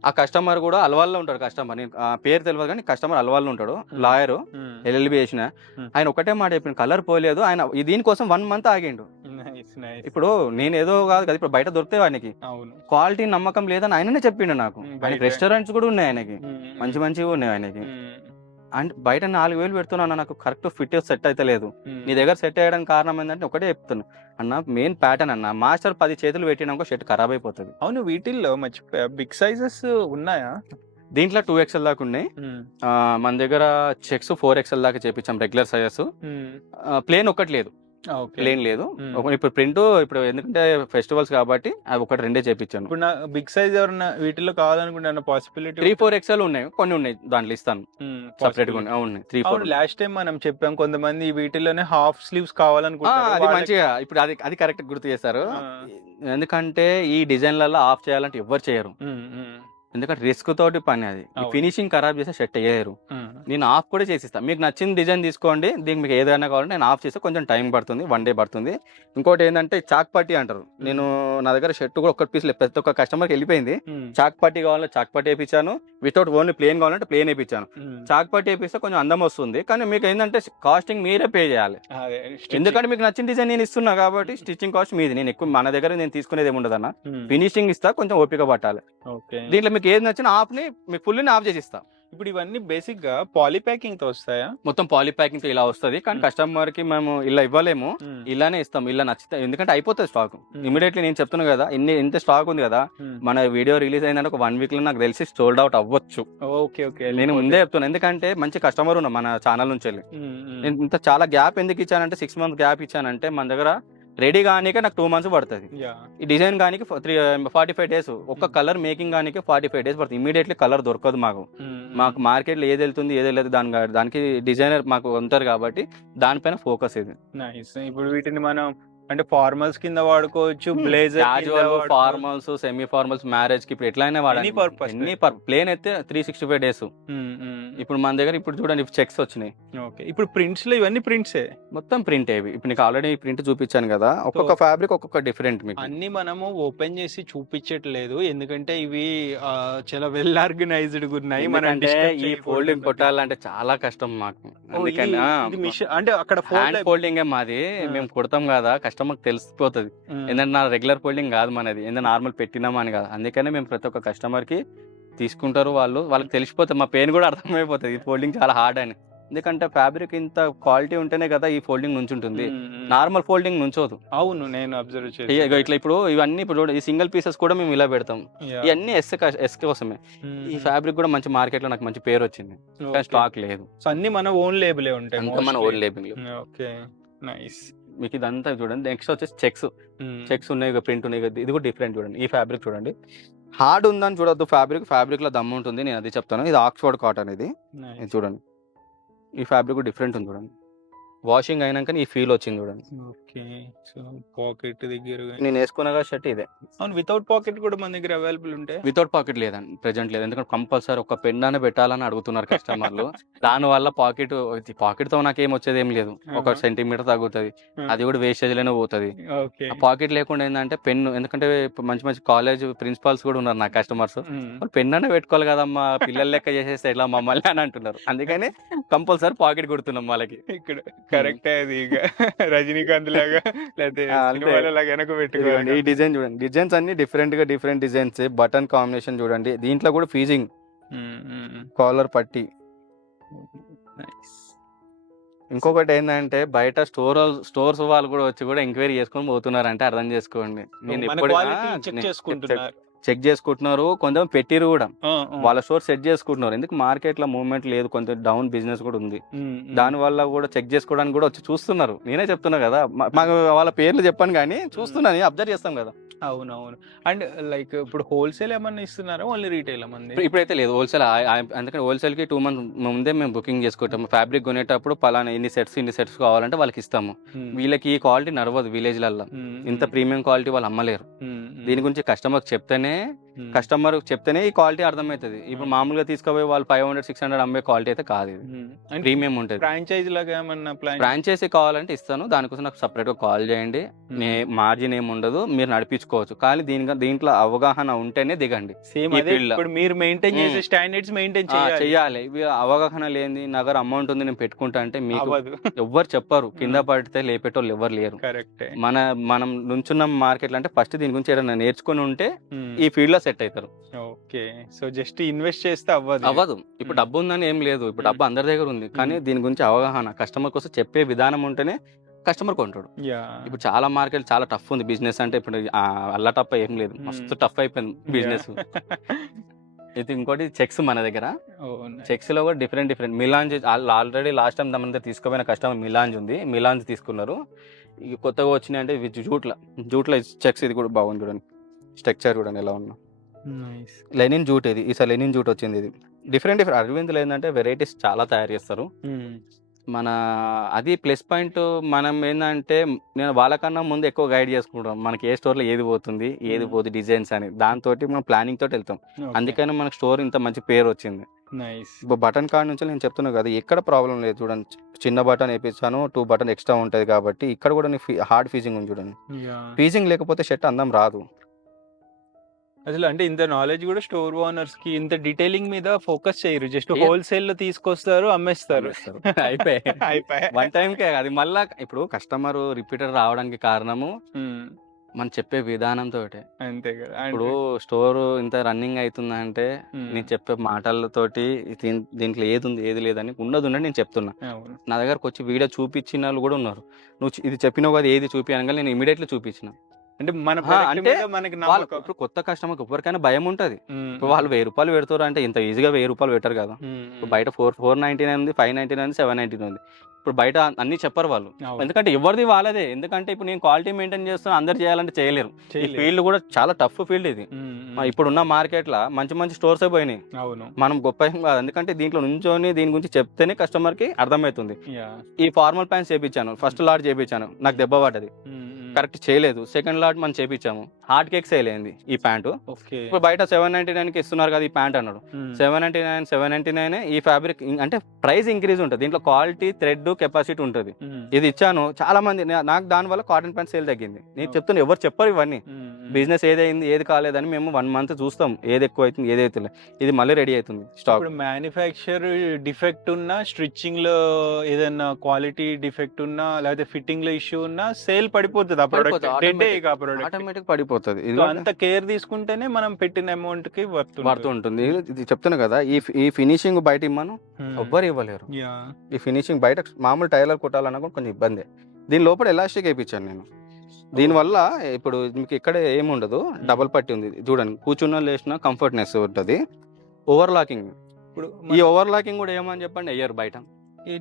ఆ కస్టమర్ కూడా అలవాల్లో ఉంటాడు. కస్టమర్ పేరు తెలియదు కానీ కస్టమర్ అలవాల్లో ఉంటాడు, లాయర్, LLB చేసిన ఆయన. ఒకటే మాట చెప్పిన, కలర్ పోలేదు. ఆయన దీనికోసం 1 month ఆగిండు. ఇప్పుడు నేను ఏదో కాదు కదా, ఇప్పుడు బయట దొరికితే ఆయనకి క్వాలిటీ నమ్మకం లేదని ఆయననే చెప్పిండు నాకు. ఆయనకి రెస్టారెంట్స్ కూడా ఉన్నాయి, ఆయనకి మంచి మంచిగా ఉన్నాయి ఆయనకి. అండ్ బయట 4,000 పెడుతున్నాను, నాకు కరెక్ట్ ఫిట్ సెట్ అయితే లేదు. నీ దగ్గర సెట్ అయ్యడానికి కారణం ఏంటంటే ఒకటే చెప్తున్నా అన్న, మెయిన్ ప్యాటర్న్ అన్న. మాస్టర్ 10 చేతులు పెట్టినాక షర్ట్ ఖరాబ్ అయిపోతుంది. అవును, వీటిల్లో మర్చిపోయా, బిగ్ సైజెస్ ఉన్నాయా? దీంట్లో 2XL దాకా ఉన్నాయి. మన దగ్గర చెక్స్ 4XL దాకా చేపించాం, రెగ్యులర్ సైజెస్. ప్లేన్ ఒకటి లేదు, ప్లేన్ లేదు. ఇప్పుడు ప్రింట్, ఇప్పుడు ఎందుకంటే ఫెస్టివల్స్ కాబట్టి అవి ఒకటి 2 చేపించాను. ఇప్పుడు నా బిగ్ సైజ్ ఎవరన్నా వీటిలో కావాలనుకుంటే పాసిబిలిటీ 3-4XL ఉన్నాయి, కొన్ని ఉన్నాయి దాంట్లో ఇస్తాను సెపరేట్ గా ఉన్నాయి. 3-4 లాస్ట్ టైం మనం చెప్పాం, కొంతమంది వీటిలోనే హాఫ్ స్లీవ్స్ కావాలనుకుంటారు. అది మంచిగా, ఇప్పుడు అది కరెక్ట్ గుర్తు చేస్తారు. ఎందుకంటే ఈ డిజైన్లలో ఆఫ్ చేయాలంటే ఎవరు చేయరు, ఎందుకంటే రిస్క్ తోటి పని. అది ఫినిషింగ్ ఖరాబ్ చేస్తే షర్ట్ వేయరు. నేను ఆఫ్ కూడా చేసిస్తాను. మీకు నచ్చిన డిజైన్ తీసుకోండి, దీనికి మీకు ఏదైనా కావాలంటే నేను ఆఫ్ చేస్తే కొంచెం టైం పడుతుంది, 1 day పడుతుంది. ఇంకోటి ఏంటంటే చాక్ పట్టీ అంటారు. నేను నా దగ్గర షర్ట్ కూడా ఒక్క పీస్ ప్రతి ఒక్క కస్టమర్కి వెళ్ళిపోయింది. చాక్ పట్టీ కావాలంటే చాక్ పట్టీ వేయించాను, వితౌట్ ఓన్లీ ప్లేన్ కావాలంటే ప్లేన్ వేయించాను. చాక్ పట్టీ వేపిస్తే కొంచెం అందం వస్తుంది, కానీ మీకు ఏంటంటే కాస్టింగ్ మీరే పే చేయాలి. ఎందుకంటే మీకు నచ్చిన డిజైన్ నేను ఇస్తున్నా కాబట్టి స్టిచ్చింగ్ కాస్ట్ మీది. నేను ఎక్కువ మన దగ్గర నేను తీసుకునేది ఏముండదు అన్న, ఫినిషింగ్ ఇస్తా, కొంచెం ఓపిక పట్టాలి. దీంట్లో మీకు ఏది నచ్చినా ఆఫ్ ని మీకు ఫుల్ ఆఫ్ చేసి ఇస్తాం. ఇప్పుడు ఇవన్నీ బేసిక్ గా పాలీ ప్యాకింగ్ తో వస్తాయా? మొత్తం పాలీ ప్యాకింగ్ తో ఇలా వస్తుంది, కానీ కస్టమర్ కి మేము ఇలా ఇవ్వలేము, ఇలానే ఇస్తాం. ఇలా నచ్చితే, ఎందుకంటే అయిపోతుంది స్టాక్ ఇమీడియట్లీ. నేను చెప్తున్నా కదా, ఇంత స్టాక్ ఉంది కదా, మన వీడియో రిలీజ్ అయిందంటే ఒక 1 week లో నాకు తెలిసి సోల్డ్ అవుట్ అవ్వచ్చు. నేను ముందే చెప్తున్నా, ఎందుకంటే మంచి కస్టమర్ ఉన్నా మన ఛానల్ నుంచి వెళ్ళి. నేను ఇంత చాలా గ్యాప్ ఎందుకు ఇచ్చానంటే, 6 months గ్యాప్ ఇచ్చానంటే, మన దగ్గర రెడీ కానీకే నాకు 2 months పడుతుంది. ఈ డిజైన్ కానీ 45 days, ఒక్క కలర్ మేకింగ్ కానీ 45 days పడుతుంది. ఇమీడియట్లీ కలర్ దొరకదు మాకు మార్కెట్లో ఏది వెళ్తుంది ఏది వెళ్తుంది దానికి డిజైనర్ మాకు ఉంటారు కాబట్టి దానిపైన ఫోకస్ ఇది. ఇప్పుడు వీటిని మనం అంటే ఫార్మల్స్ కింద వాడుకోవచ్చు, blazer, formals, semi formals, marriage కి ఇప్పుడు ఎట్లయినా వాడాలి. ప్లేన్ అయితే 365 days. ఇప్పుడు మన దగ్గర ఇప్పుడు చూడండి చెక్స్ వచ్చినాయి. ఇప్పుడు ప్రింట్స్ లో ఇవన్నీ ప్రింట్సే, మొత్తం ప్రింట్. ఇప్పుడు నీకు ఆల్రెడీ ప్రింట్ చూపించాను కదా, ఒక్కొక్క ఫ్యాబ్రిక్ ఒక్కొక్క డిఫరెంట్. మీకు అన్ని మనము ఓపెన్ చేసి చూపించట్లేదు, ఎందుకంటే ఇవి చాలా వెల్ ఆర్గనైజ్డ్ ఉన్నాయి. అంటే ఈ ఫోల్డింగ్ కొట్టాలంటే చాలా కష్టం మాకు, అంటే అక్కడ ఫోల్డింగ్ మాది, మేము కొడతాం కదా, కస్టమర్ తెలిసిపోతుంది. ఏంటంటే నా రెగ్యులర్ ఫోల్డింగ్ కాదు మనది, ఏంటంటే నార్మల్ పెట్టినామని కాదు. అందుకనే మేము ప్రతి ఒక్క కస్టమర్ కి తీసుకుంటారు, వాళ్ళకి తెలిసిపోతుంది, మా పెయిన్ కూడా అర్థమైపోతుంది ఈ ఫోల్డింగ్ చాలా హార్డ్ అని. ఎందుకంటే ఫ్యాబ్రిక్ ఇంత క్వాలిటీ ఉంటేనే కదా ఈ ఫోల్డింగ్ నుంచి ఉంటుంది, నార్మల్ ఫోల్డింగ్ నుంచోదు. అవును, నేను అబ్జర్వ్ చేసి ఇట్లా ఇప్పుడు ఇవన్నీ ఇప్పుడు ఈ సింగిల్ పీసెస్ కూడా మేము ఇలా పెడతాం. ఇవన్నీ ఎస్ కోసమే. ఈ ఫ్యాబ్రిక్ కూడా మంచి మార్కెట్ లో నాకు మంచి పేరు వచ్చింది, కానీ స్టాక్ లేదు. అన్ని మన ఓన్ లేబులే ఉంటాయి, మన ఓన్ లేబుల్. Okay, nice. మీకు ఇదంతా చూడండి. నెక్స్ట్ వచ్చేసి చెక్స్ ఉన్నాయి, ప్రింట్ ఉన్నాయి. ఇది కూడా డిఫరెంట్ చూడండి. ఈ ఫ్యాబ్రిక్ చూడండి, హార్డ్ ఉందని చూడొద్దు, ఫ్యాబ్రిక్ లో దమ్ము ఉంటుంది, నేను అది చెప్తాను. ఇది ఆక్స్ఫర్డ్ కాటన్, ఇది చూడండి. ఈ ఫ్యాబ్రిక్ డిఫరెంట్ ఉంది చూడండి, వాషింగ్ అయినాక ఈ ఫీల్ వచ్చింది చూడండి. ఓకే, సో పాకెట్ దగ్గర నేను వేసుకున్నా షర్ట్ ఇదే. అవును, వితౌట్ పాకెట్ కూడా మన దగ్గర అవైలబుల్ ఉంటాయి. వితౌట్ పాకెట్ లేదండి, ప్రెజెంట్ లేదు. ఎందుకంటే కంపల్సరీ ఒక పెన్ అనే పెట్టాలని అడుగుతున్నారు కస్టమర్లు. దాని వల్ల పాకెట్ తో నాకు ఏం వచ్చేది ఏం లేదు, 1 centimeter తగ్గుతుంది, అది కూడా వేస్టేజ్ లోనే పోతుంది. పాకెట్ లేకుండా ఏంటంటే పెన్, ఎందుకంటే మంచి మంచి కాలేజ్ ప్రిన్సిపాల్స్ కూడా ఉన్నారు నా కస్టమర్స్, వాళ్ళు పెన్ అనే పెట్టుకోవాలి కదమ్మా, పిల్లల లెక్క చేసేస్తే ఎట్లా మమ్మల్ని అని అంటున్నారు. అందుకని కంపల్సరీ పాకెట్ కొడుతున్నాం వాళ్ళకి. ఇక్కడ కరెక్ట్, అది ఇక రజనీకాంత్ లాగా పెట్టుకోండి. ఈ డిజైన్ చూడండి, డిజైన్స్ అన్ని డిఫరెంట్ డిజైన్స్. బటన్ కాంబినేషన్ చూడండి, దీంట్లో కూడా ఫీజింగ్, కాలర్ పట్టి. ఇంకొకటి ఏంటంటే బయట స్టోర్స్ వాళ్ళు కూడా వచ్చి కూడా ఎంక్వైరీ చేసుకొని పోతున్నారు, అంటే అర్థం చేసుకోండి. నేను ఎప్పుడు చెక్ చేసుకుంటున్నారు, కొంచెం పెట్టిరు కూడా వాళ్ళ స్టోర్ సెట్ చేసుకుంటున్నారు. ఎందుకు మార్కెట్ లో మూవ్మెంట్ లేదు, కొంచెం డౌన్ బిజినెస్ కూడా ఉంది. దాని వల్ల కూడా చెక్ చేసుకోవడానికి కూడా వచ్చి చూస్తున్నారు. నేనే చెప్తున్నా కదా, మాకు వాళ్ళ పేర్లు చెప్పాను కానీ చూస్తున్నాను, అబ్జర్వ్ చేస్తాం కదా. అవునవును. అండ్ లైక్ ఇప్పుడు హోల్సేల్ ఏమన్నా ఇస్తున్నారా, ఓన్లీ రీటైల్ మంది? ఇప్పుడైతే లేదు హోల్సేల్. అందుకని హోల్సేల్ కి 2 months ముందే మేము బుకింగ్ చేసుకుంటాము. ఫ్యాబ్రిక్ కొనేటప్పుడు పలానా ఇన్ని సెట్స్ కావాలంటే వాళ్ళకి ఇస్తాము. వీళ్ళకి ఈ క్వాలిటీ నడవదు విలేజ్లలో, ఇంత ప్రీమియం క్వాలిటీ వాళ్ళు అమ్మలేరు. దీని గురించి కస్టమర్ చెప్తేనే ఈ క్వాలిటీ అర్థమవుతుంది. ఇప్పుడు మామూలుగా తీసుకుపోయి వాళ్ళు 500-600 అమ్మే క్వాలిటీ అయితే కాదు, ఇది ప్రీమియం ఉంటుంది. ఫ్రాంచైజీ లాగా ఏమన్నా ప్లాన్? ఫ్రాంచైజీ కావాలంటే ఇస్తాను, దానికోసం నాకు సపరేట్ గా కాల్ చేయండి. మార్జిన్ ఏమి ఉండదు, మీరు నడిపించుకోవచ్చు. కానీ దీంట్లో అవగాహన ఉంటేనే దిగండి. సేమ్ ఇప్పుడు మీరు మెయింటైన్ చేసే స్టాండర్డ్స్ మెయింటైన్ చేయాలి. ఇవి అవగాహన లేని నగర అమౌంట్ ఉంది నేను పెట్టుకుంటా అంటే మీకు ఎవ్వరు చెప్పరు, కింద పడితే లేపేటోళ్ళు ఎవరు లేరు. మనం నుంచున్న మార్కెట్ అంటే ఫస్ట్ దీని గురించి ఏదైనా నేర్చుకుని ఉంటే ఈ ఫీల్డ్ లో సెట్ అవుతారు. ఓకే, సో జస్ట్ ఇన్వెస్ట్ చేస్తే అవ్వదు. ఇప్పుడు డబ్బు ఉందని ఏం లేదు, ఇప్పుడు డబ్బు అందరి దగ్గర ఉంది. కానీ దీని గురించి అవగాహన కస్టమర్ కోసం చెప్పే విధానం ఉంటేనే కస్టమర్ కొంటాడు. ఇప్పుడు చాలా మార్కెట్ చాలా టఫ్ ఉంది బిజినెస్ అంటే. ఇప్పుడు అల్ల టఫ్ ఏం లేదు, మస్తు టఫ్ అయిపోయింది బిజినెస్. ఇది ఇంకోటి చెక్స్ మన దగ్గర. చెక్స్ లో కూడా డిఫరెంట్ మిలాంజ్ ఆల్రెడీ లాస్ట్ టైం మన దగ్గర తీసుకుపోయిన కస్టమర్ మిలాంజ్ ఉంది, మిలాంజ్ తీసుకున్నారు. ఇక కొత్తగా వచ్చినాయి అంటే జూట్లో చెక్స్. ఇది కూడా బాగుంది చూడండి, స్ట్రక్చర్ చూడండి ఎలా ఉన్నా. లెనిన్ జూట్ ఇది, ఈసారి లెనిన్ జూట్ వచ్చింది. ఇది డిఫరెంట్ అరవింద్లో ఏంటంటే వెరైటీస్ చాలా తయారు చేస్తారు. మన అది ప్లస్ పాయింట్. మనం ఏంటంటే నేను వాళ్ళకన్నా ముందు ఎక్కువ గైడ్ చేసుకుంటాం, మనకి ఏ స్టోర్లో ఏది పోతుంది ఏది పోతుంది డిజైన్స్ అని. దాంతో మనం ప్లానింగ్ తోటి వెళ్తాం. అందుకని మనకు స్టోర్ ఇంత మంచి పేరు వచ్చింది. ఇప్పుడు బటన్ కార్డ్ నుంచి నేను చెప్తున్నా కదా, ఎక్కడ ప్రాబ్లం లేదు. చూడండి, చిన్న బటన్ వేయించాను, 2 బటన్ ఎక్స్ట్రా ఉంటుంది కాబట్టి. ఇక్కడ కూడా హార్డ్ ఫీజింగ్ ఉంది చూడండి. ఫీజింగ్ లేకపోతే షర్ట్ అందం రాదు అసలు. అంటే ఇంత నాలెడ్జ్ కూడా స్టోర్ ఓనర్స్ కి ఇంత డీటెయిలింగ్ మీద ఫోకస్ చేయరు, జస్ట్ హోల్సేల్ లో తీసుకొస్తారు, అమ్మేస్తారు, అయిపోయి వన్ టైం కే. అది మళ్ళా ఇప్పుడు కస్టమర్ రిపీటర్ రావడానికి కారణము మనం చెప్పే విధానంతో. అంతే కదా. ఇప్పుడు స్టోర్ ఇంత రన్నింగ్ అవుతుందంటే నేను చెప్పే మాటలతోటి దీంట్లో ఏది ఉంది ఏది లేదని ఉన్నది నేను చెప్తున్నా. నా దగ్గరకు వచ్చి వీడియో చూపించిన వాళ్ళు కూడా ఉన్నారు. నువ్వు ఇది చెప్పినావు కదా ఏది చూపి అనగా నేను ఇమీడియట్లీ చూపించిన. అంటే ఇప్పుడు కొత్త కస్టమర్ ఎవరికైనా భయం ఉంటది. ఇప్పుడు వాళ్ళు 1000 రూపాయలు పెడతారు అంటే ఇంత ఈజీగా 1000 రూపాయలు పెట్టారు కదా. ఇప్పుడు బయట 499 ఉంది, 599 ఉంది, 799 ఉంది. ఇప్పుడు బయట అన్ని చెప్పరు వాళ్ళు, ఎందుకంటే ఎవరిది వాళ్ళదే. ఎందుకంటే ఇప్పుడు నేను క్వాలిటీ మెయింటైన్ చేస్తున్నా, అందరు చేయాలంటే చేయలేరు. ఈ ఫీల్డ్ కూడా చాలా టఫ్ ఫీల్డ్ ఇది. ఇప్పుడున్న మార్కెట్ లో మంచి స్టోర్స్ పోయినాయి. మనం గొప్ప ఏం కాదు, ఎందుకంటే దీంట్లో నుంచొని దీని గురించి చెప్తేనే కస్టమర్ కి అర్థమవుతుంది. ఈ ఫార్మల్ ప్యాంట్ చేపించాను, ఫస్ట్ లాట్ చేపించాను, నాకు దెబ్బ పడ్డది, కరెక్ట్ చేయలేదు. సెకండ్ లాట్ మనం చేపించాము, హార్డ్ కేక్ సేల్ అయింది ఈ ప్యాంటు. ఇప్పుడు బయట 799 కి ఇస్తున్నారు కదా ఈ ప్యాంట్ అన్నాడు. 799 ఈ ఫ్యాబ్రిక్ అంటే ప్రైస్ ఇంక్రీజ్ ఉంటుంది, దీంట్లో క్వాలిటీ, థ్రెడ్, కెపాసిటీ ఉంటుంది. ఇది ఇచ్చాను చాలా మంది, నాకు దాని వల్ల కాటన్ ప్యాంట్ సేల్ తగ్గింది. నేను చెప్తున్నా, ఎవరు చెప్పరు ఇవన్నీ. బిజినెస్ ఏదైంది ఏది కాలేదని మేము 1 month చూస్తాం, ఏది ఎక్కువ అవుతుంది ఏది అవుతుంది. ఇది మళ్ళీ రెడీ అవుతుంది స్టాక్. మ్యానుఫ్యాక్చర్ డిఫెక్ట్ ఉన్నా, స్టిచ్చింగ్ లో ఏదైనా క్వాలిటీ డిఫెక్ట్ ఉన్నా, లేకపోతే ఫిట్టింగ్ లో ఇష్యూ ఉన్నా సేల్ పడిపోతుంది, ఆటోమేటిక్ పడిపోతుంది. అంత కేర్ తీసుకుంటేనే మనం పెట్టిన అమౌంట్ కి వర్త్ ఉంటుంది. ఇది చెప్తున్నా కదా, ఈ ఫినిషింగ్ బయట ఇమ్మను ఎవ్వరు ఇవ్వలేరు. ఈ ఫినిషింగ్ బయట మామూలు టైలర్ కుట్టాలన్నా కూడా కొంచెం ఇబ్బంది. దీని లోపల ఎలాస్టిక్ వేయించాను నేను. దీనివల్ల ఇప్పుడు మీకు ఇక్కడ ఏముండదు, డబల్ పట్టి ఉంది చూడండి, కూర్చున్నా లేచినా కంఫర్ట్నెస్ ఉంటుంది. ఓవర్ లాకింగ్, ఇప్పుడు ఈ ఓవర్ లాకింగ్ కూడా ఏమని చెప్పండి అయ్యారు బయట.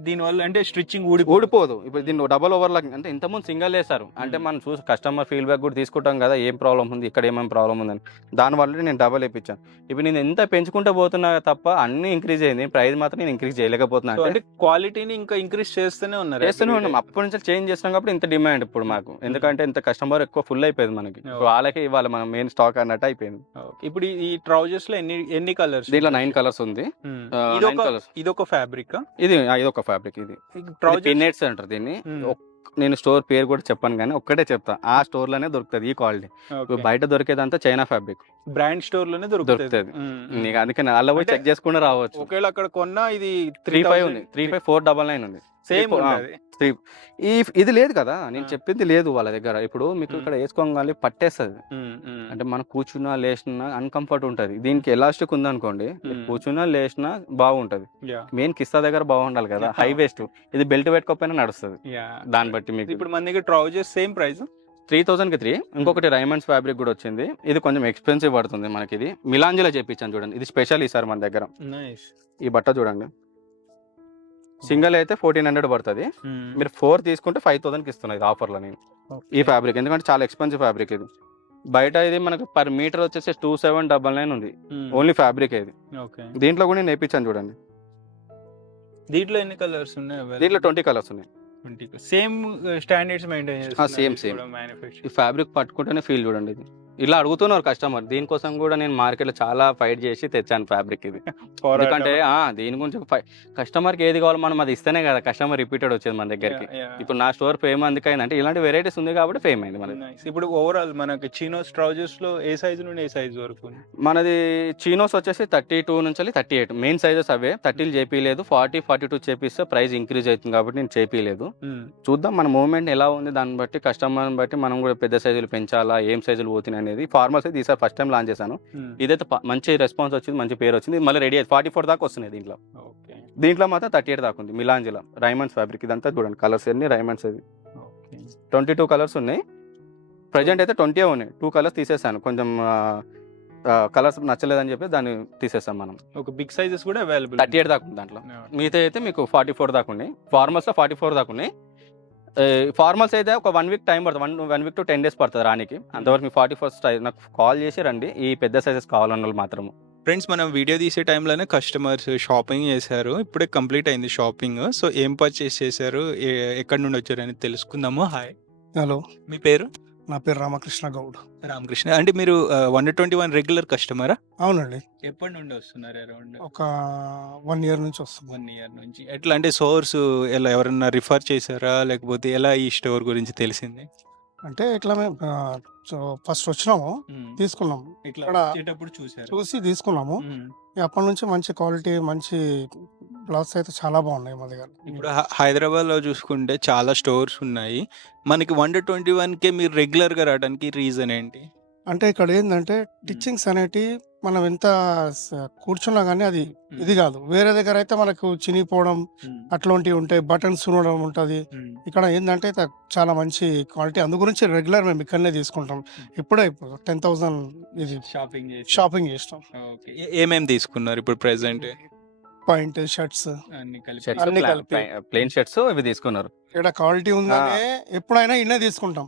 దీని వల్ల అంటే స్టిచ్చింగ్ ఊడిపోదు. ఇప్పుడు దీన్ని డబల్ ఓవర్ లాకింగ్ అంటే ఇంతకుముందు సింగిల్ వేసారు అంటే మనం చూసి కస్టమర్ ఫీడ్బ్యాక్ కూడా తీసుకుంటాం కదా, ఏం ప్రాబ్లం ఉంది ఇక్కడ ఏమేమి ప్రాబ్లం ఉందని. దానివల్ల నేను డబల్ వేయించాను. ఇప్పుడు నేను ఎంత పెంచుకుంటూ పోతున్నా తప్ప అన్ని ఇంక్రీజ్ అయింది, ప్రైస్ మాత్రం నేను ఇంక్రీజ్ చేయలేకపోతున్నాను. అంటే క్వాలిటీని ఇంకా ఇంక్రీజ్ చేస్తూనే ఉన్నాం. అప్పటి నుంచి చేంజ్ చేస్తున్నాం కాబట్టి ఇంత డిమాండ్ ఇప్పుడు మాకు, ఎందుకంటే ఇంత కస్టమర్ ఎక్కువ ఫుల్ అయిపోయింది మనకి. వాళ్ళకి ఇవాళ మనం మెయిన్ స్టాక్ అన్నట్టు అయిపోయింది. ఇప్పుడు ఈ ట్రౌజర్స్ లో ఎన్ని కలర్స్? దీంట్లో 9 కలర్స్ ఉంది. ఇది ఒక ఫ్యాబ్రిక్, ఇది ఒక ఫ్యాబ్రిక్. ఇది పిన్నెట్స్ అంటారు దీన్ని. నేను స్టోర్ పేరు కూడా చెప్పాను కానీ ఒక్కటే చెప్తా, ఆ స్టోర్ లోనే దొరుకుతుంది ఈ క్వాలిటీ. బయట దొరికేదంతా చైనా ఫ్యాబ్రిక్, బ్రాండ్ స్టోర్ లోనే దొరుకుతుంది. నీకు అందుకని అలా పోయి చెక్ చేసుకుని రావచ్చు. ఒకవేళ అక్కడ కొన్నా ఇది 35 ఉంది, 35499 ఉంది. సేమ్ ఇది లేదు కదా, నేను చెప్పింది లేదు వాళ్ళ దగ్గర. ఇప్పుడు మీకు ఇక్కడ వేసుకోగానే పట్టేస్తుంది, అంటే మనం కూర్చున్నా లేచినా అన్కంఫర్ట్ ఉంటుంది. దీనికి ఎలాస్టిక్ ఉందనుకోండి, కూర్చున్నా లేచినా బాగుంటది. మెయిన్ కిస్తా దగ్గర బాగుండాలి కదా, హై వేస్ట్. ఇది బెల్ట్ పెట్టుకోకపోయినా నడుస్తుంది. దాన్ని బట్టి మీకు ఇప్పుడు మన దగ్గర ట్రౌజర్స్ సేమ్ ప్రైస్ 3000కి 3. ఇంకొకటి రైమండ్స్ ఫ్యాబ్రిక్ కూడా వచ్చింది. ఇది కొంచెం ఎక్స్పెన్సివ్ పడుతుంది మనకి. ఇది మిలాంజిలో చేపించాను చూడండి. ఇది స్పెషల్ ఈసారి మన దగ్గర. నైస్. ఈ బట్ట చూడండి. సింగిల్ అయితే 1400 పడుతుంది. మీరు 4 తీసుకుంటే 5000కి ఇస్తున్నాయి ఆఫర్లో నేను ఈ ఫ్యాబ్రిక్. ఎందుకంటే చాలా ఎక్స్పెన్సివ్ ఫ్యాబ్రిక్ ఇది. బయట ఇది మనకు పర్ మీటర్ వచ్చేసి 2799 ఉంది. ఓన్లీ ఫ్యాబ్రిక్ ఇది. దీంట్లో కూడా నేను వేయించాను చూడండి. దీంట్లో ఎన్ని కలర్స్ ఉన్నాయి? దీంట్లో 20 కలర్స్ ఉన్నాయి. సేమ్ స్టాండర్డ్స్ మెయింటైన్ చేస్తున్నారు. సేమ్ ఈ ఫ్యాబ్రిక్ పట్టుకుంటేనే ఫీల్ చూడండి. ఇది ఇలా అడుగుతున్నారు కస్టమర్. దీనికోసం కూడా నేను మార్కెట్లో చాలా ఫైట్ చేసి తెచ్చాను ఫ్యాబ్రిక్ ఇది. ఎందుకంటే దీని గురించి కస్టమర్కి ఏది కావాలో మనం అది ఇస్తేనే కదా కస్టమర్ రిపీటెడ్ వచ్చేది మన దగ్గరికి. ఇప్పుడు నా స్టోర్ ఫేమ్ అందుకైందంటే ఇలాంటి వెరైటీస్ ఉంది కాబట్టి ఫేమ్ అయింది మనది. ఇప్పుడు ఓవరాల్ మనకి చీనోస్ ట్రౌజర్స్ లో ఏ సైజ్ నుండి ఏ సైజ్ వరకు? మనది చీనోస్ వచ్చేసి 32 నుంచి 38 మెయిన్ సైజెస్ అవే. 30 చేపిలేదు. 40, 42 చేపిస్తే ప్రైస్ ఇంక్రీజ్ అవుతుంది కాబట్టి నేను చేపిలేదు. చూద్దాం మన మూవ్మెంట్ ఎలా ఉంది దాన్ని బట్టి కస్టమర్ బట్టి మనం కూడా పెద్ద సైజులు పెంచాలా, ఏం సైజులు పోతున్నాయి అనేది. ఫార్మల్స్ అయితే ఈసారి ఫస్ట్ టైం లాంచ్ చేశాను. ఇదైతే మంచి రెస్పాన్స్ వచ్చింది, మంచి పేరు వచ్చింది. మళ్ళీ రెడీ అయితే 44 దాకా వస్తున్నాయి దీంట్లో. దీంట్లో మాత్రం 38 దాకా ఉంది. మిలాంజిలో రైమండ్స్ ఫ్యాబ్రిక్. ఇదంతా చూడండి కలర్స్ అన్ని రైమండ్స్. ఇది 22 కలర్స్ ఉన్నాయి. ప్రజెంట్ అయితే 20 ఉన్నాయి. 2 కలర్స్ తీసేసాను. కొంచెం కలర్స్ నచ్చలేదని చెప్పి దాన్ని తీసేసాం మనం. ఒక బిగ్ సైజెస్ కూడా అవైలబుల్ 38 దాకా ఉంది దాంట్లో. మిగతా అయితే మీకు 44 దాకా ఉన్నాయి. ఫార్మల్స్లో 44 దాకా ఉన్నాయి. ఫార్మల్స్ అయితే ఒక 1 వీక్ టైం పడుతుంది. 1 వీక్ to 10 days పడుతుంది రానికి. అంతవరకు మీ 44 నాకు కాల్ చేసి రండి. ఈ పెద్ద సైజెస్ కావాలన్న వాళ్ళు మాత్రము. ఫ్రెండ్స్, మనం వీడియో తీసే టైంలోనే కస్టమర్స్ షాపింగ్ చేశారు. ఇప్పుడే కంప్లీట్ అయింది షాపింగ్. సో ఏం పర్చేస్ చేశారు, ఎక్కడి నుండి వచ్చారు అని తెలుసుకుందాము. హాయ్. హలో, మీ పేరు? నా పేరు రామకృష్ణ గౌడ్. రామకృష్ణ అంటే మీరు 121 రెగ్యులర్ కస్టమరా? అవునండి. ఎప్పటి నుండి వస్తున్నారు? అరౌండ్ ఒక 1 year నుంచి వస్తుంది. 1 year నుంచి. ఎట్లా అంటే సోర్స్ ఎలా ఎవరన్నా రిఫర్ చేశారా, లేకపోతే ఎలా ఈ స్టోర్ గురించి తెలిసింది? అంటే ఇట్లా మేము ఫస్ట్ వచ్చినాము, తీసుకున్నాము. ఇట్లా ఇక్కడ వచ్చేటప్పుడు చూసి తీసుకున్నాము. అప్పటి నుంచి మంచి క్వాలిటీ, మంచి క్లాత్స్ అయితే చాలా బాగున్నాయి మా దగ్గర. ఇప్పుడు హైదరాబాద్లో చూసుకుంటే చాలా స్టోర్స్ ఉన్నాయి. మనకి 121కే మీరు రెగ్యులర్గా రావడానికి రీజన్ ఏంటి? అంటే ఇక్కడ ఏంటంటే టిచ్చింగ్స్ అనేటి మనం ఎంత కూర్చున్నా కానీ అది ఇది కాదు. వేరే దగ్గర అయితే మనకు చినిగిపోవడం అట్లాంటివి ఉంటాయి, బటన్స్ ఉండడం ఉంటుంది. ఇక్కడ ఏంటంటే చాలా మంచి క్వాలిటీ. అందు గురించి రెగ్యులర్ మేము ఇక్కడనే తీసుకుంటాం. ఇప్పుడే 10,000 ఇది షాపింగ్ చేస్తాం. ఏమేమి తీసుకున్నారు ఇప్పుడు ప్రెసెంట్? పాయింట్ షర్ట్స్ అన్ని కలిపి ప్లెయిన్ షర్ట్స్ ఇవి తీసుకున్నారు. ఇక్కడ క్వాలిటీ ఉందని ఎప్పుడైనా ఇన్నే తీసుకుంటాం.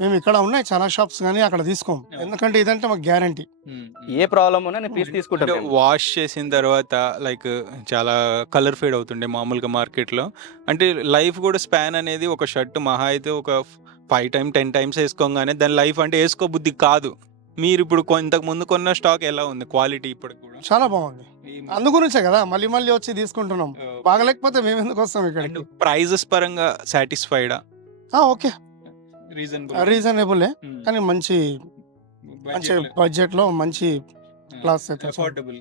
మేము ఇక్కడ ఉన్నాయి చాలా షాప్స్ కానీ అక్కడ తీసుకోం. ఎందుకంటే ఇదంటే మాకు గ్యారంటీ. ఏ ప్రాబ్లం ఉన్నా నేను తీసుకుంటాను. వాష్ చేసిన తర్వాత లైక్ చాలా కలర్ ఫేడ్ అవుతుండే మామూలుగా మార్కెట్లో. అంటే లైఫ్ కూడా స్పాన్ అనేది ఒక షర్ట్ మహా అయితే ఒక 5 times 10 times వేసుకోగానే దాని లైఫ్ అంటే వేసుకో బుద్ధి కాదు. మీరు ఇప్పుడు ఇంతకు ముందు కొన్న స్టాక్ ఎలా ఉంది? క్వాలిటీ ఇప్పుడు కూడా చాలా బాగుంది. అందు గురించే కదా మళ్ళీ మళ్ళీ వచ్చి తీసుకుంటున్నాం. బాగలేకపోతే మేము ఎందుకు వస్తాం ఇక్కడ? ప్రైజెస్ పరంగా సాటిస్ఫైడా? Okay, reasonable. కానీ మంచి బడ్జెట్ లో మంచి క్లాస్ అయితే అఫోర్డబుల్.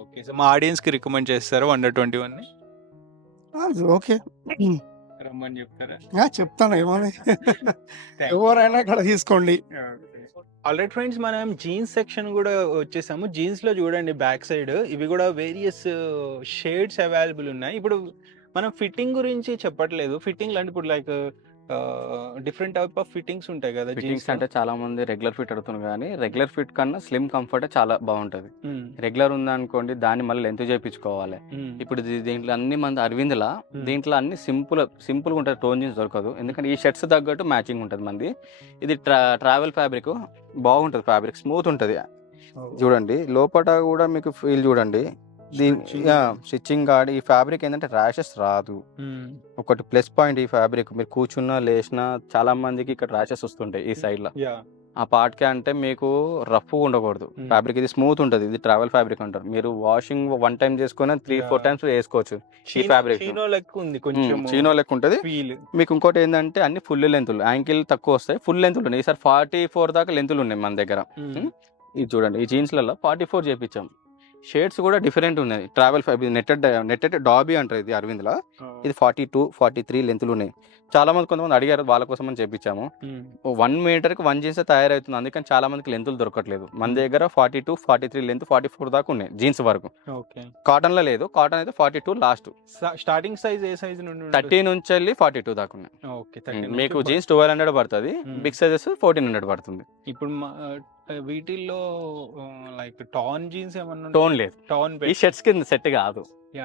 ఓకే, సో మా ఆడియన్స్ కి రికమెండ్ చేస్తారా 121 ని? ఓకే, రమ్మని చెప్తారా? చెప్తాను. ఏమని ఎవరైనా ఇక్కడ తీసుకోండి. ఆల్రెడీ ఫ్రెండ్స్, మనం జీన్స్ సెక్షన్ కూడా వచ్చేసాము. జీన్స్ లో చూడండి బ్యాక్ సైడ్ ఇవి కూడా వేరియస్ షేడ్స్ అవైలబుల్ ఉన్నాయి. ఇప్పుడు మనం ఫిట్టింగ్ గురించి చెప్పట్లేదు. ఫిట్టింగ్ అంటే ఇప్పుడు like different type of fittings ఉంటాయి కదా. ఫిట్టింగ్స్ అంటే చాలా మంది రెగ్యులర్ ఫిట్ అడుగుతున్నారు కానీ రెగ్యులర్ ఫిట్ కన్నా స్లిమ్ కంఫర్ట్ చాలా బాగుంటది. రెగ్యులర్ ఉందనుకోండి దాన్ని మళ్ళీ లెంత్ చేయించుకోవాలి. ఇప్పుడు దీంట్లో అన్ని మంది అరవింద్లా దీంట్లో అన్ని సింపుల్ గా ఉంటుంది. టోన్ జీన్స్ దొరకదు. ఎందుకంటే ఈ షర్ట్స్ తగ్గట్టు మ్యాచింగ్ ఉంటుంది మంది. ఇది ట్రావెల్ ఫ్యాబ్రిక్ బాగుంటది. ఫ్యాబ్రిక్ స్మూత్ ఉంటది. చూడండి లోపల కూడా మీకు ఫీల్ చూడండి. స్టిచ్చింగ్ కాడి ఈ ఫ్యాబ్రిక్ ఏంటంటే ర్యాషెస్ రాదు. ఒకటి ప్లస్ పాయింట్ ఈ ఫ్యాబ్రిక్. మీరు కూర్చున్నా లేచినా చాలా మందికి ఇక్కడ ర్యాషెస్ వస్తుంటాయి ఈ సైడ్ లో. ఆ పార్ట్ కి అంటే మీకు రఫ్ ఉండకూడదు. ఫ్యాబ్రిక్ ఇది స్మూత్ ఉంటది. ఇది ట్రావెల్ ఫ్యాబ్రిక్ అంటారు. మీరు వాషింగ్ 1 time చేసుకుని 3-4 times వేసుకోవచ్చు. ఈ ఫ్యాబ్రిక్ చీనో లెక్క ఉంటది. మీకు ఇంకోటి ఏంటంటే అన్ని ఫుల్ లెంత్లు, యాంకిల్ తక్కువ వస్తాయి, ఫుల్ లెంత్లు ఉన్నాయి. ఈసారి 44 దాకా లెంత్లు ఉన్నాయి మన దగ్గర. ఇది చూడండి ఈ జీన్స్ లలో 44 చేపించాం. షేడ్స్ కూడా డిఫరెంట్ ఉన్నాయి. ట్రావెల్ నెట్టెడ్ డాబీ అంటారు ఇది అరవింద్లో. ఇది 42-43 లెంత్లు ఉన్నాయి. చాలా మంది కొంతమంది అడిగారు, వాళ్ళ కోసం అని చెప్పించాము. 1 మీటర్కి 1 జీన్స్ తయారవుతుంది, అందుకని చాలా మందికి లెంతులు దొరకట్లేదు. మన దగ్గర 42-43 లెంత్ 44 దాకా ఉన్నాయి జీన్స్ వరకు. కాటన్ లో లేదు, కాటన్ అయితే 42 లాస్ట్. స్టార్టింగ్ సైజ్ ఏ సైజ్ నుండి 30 నుంచి వెళ్ళి 42 దాకా ఉన్నాయి. మీకు జీన్స్ 1200 పడుతుంది, బిగ్ సైజెస్ 1400 పడుతుంది. ఇప్పుడు వీటిల్లో లైక్ టోన్ జీన్స్ ఏమన్నా టోన్ లేదు, టోన్ ఈ షర్ట్స్ కి సెట్ కాదు.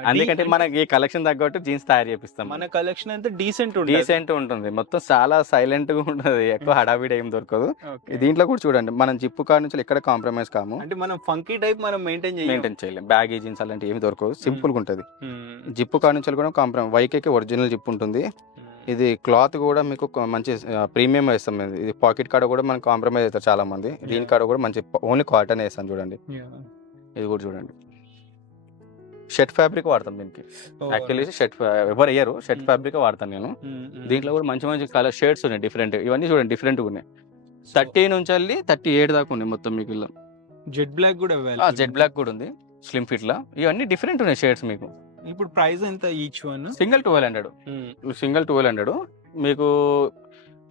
అందుకంటే మనకి ఈ కలెక్షన్ తగ్గట్టు జీన్స్ తయారు చేపిస్తాం. మన కలెక్షన్ అంతా డీసెంట్ ఉంటుంది, మొత్తం చాలా సైలెంట్ గా ఉంటుంది, ఎక్కువ హడావిడి ఏం దొరకదు. దీంట్లో కూడా చూడండి, మనం జిప్పు కాడ నుంచి ఎక్కడ కాంప్రమైజ్ కాము. అంటే మనం ఫంకీ టైప్ మనం మెయింటైన్ చేయలేం. బ్యాగీ జీన్స్ అలాంటివి ఏమి దొరకవు, సింపుల్ గా ఉంటుంది. జిప్పు కాడ నుంచి కూడా కాంప్రమైజ్. వైకేకి ఒరిజినల్ జిప్ ఉంటుంది. ఇది క్లాత్ కూడా మీకు మంచి ప్రీమియం వేస్తాం. ఇది పాకెట్ కాడ కూడా మనకి కాంప్రమైజ్ అవుతారు చాలా మంది. దీని కాడ కూడా మంచి ఓన్లీ కాటన్ వేస్తాం. చూడండి, ఇది కూడా చూడండి, షర్ట్ ఫ్యాబ్రిక్ వాడతాం దీనికి. యాక్చువల్లీ షర్ట్ ఎవరు అయ్యారు, షర్ట్ ఫ్యాబ్రిక్ వాడతాను నేను. దీంట్లో కూడా మంచి మంచి కలర్ షేడ్స్ ఉన్నాయి, డిఫరెంట్. ఇవన్నీ చూడండి డిఫరెంట్ ఉన్నాయి. 30 నుంచి వెళ్ళి 38 దాకా ఉన్నాయి మొత్తం. మీకు ఇలా జెడ్ బ్లాక్ కూడా జెడ్ బ్లాక్ కూడా ఉంది, స్లిమ్ ఫిట్ లా. ఇవన్నీ డిఫరెంట్ ఉన్నాయి షేడ్స్ మీకు. ఇప్పుడు ప్రైస్ ఎంత ఈచ్ వన్? సింగిల్ 1200 మీకు.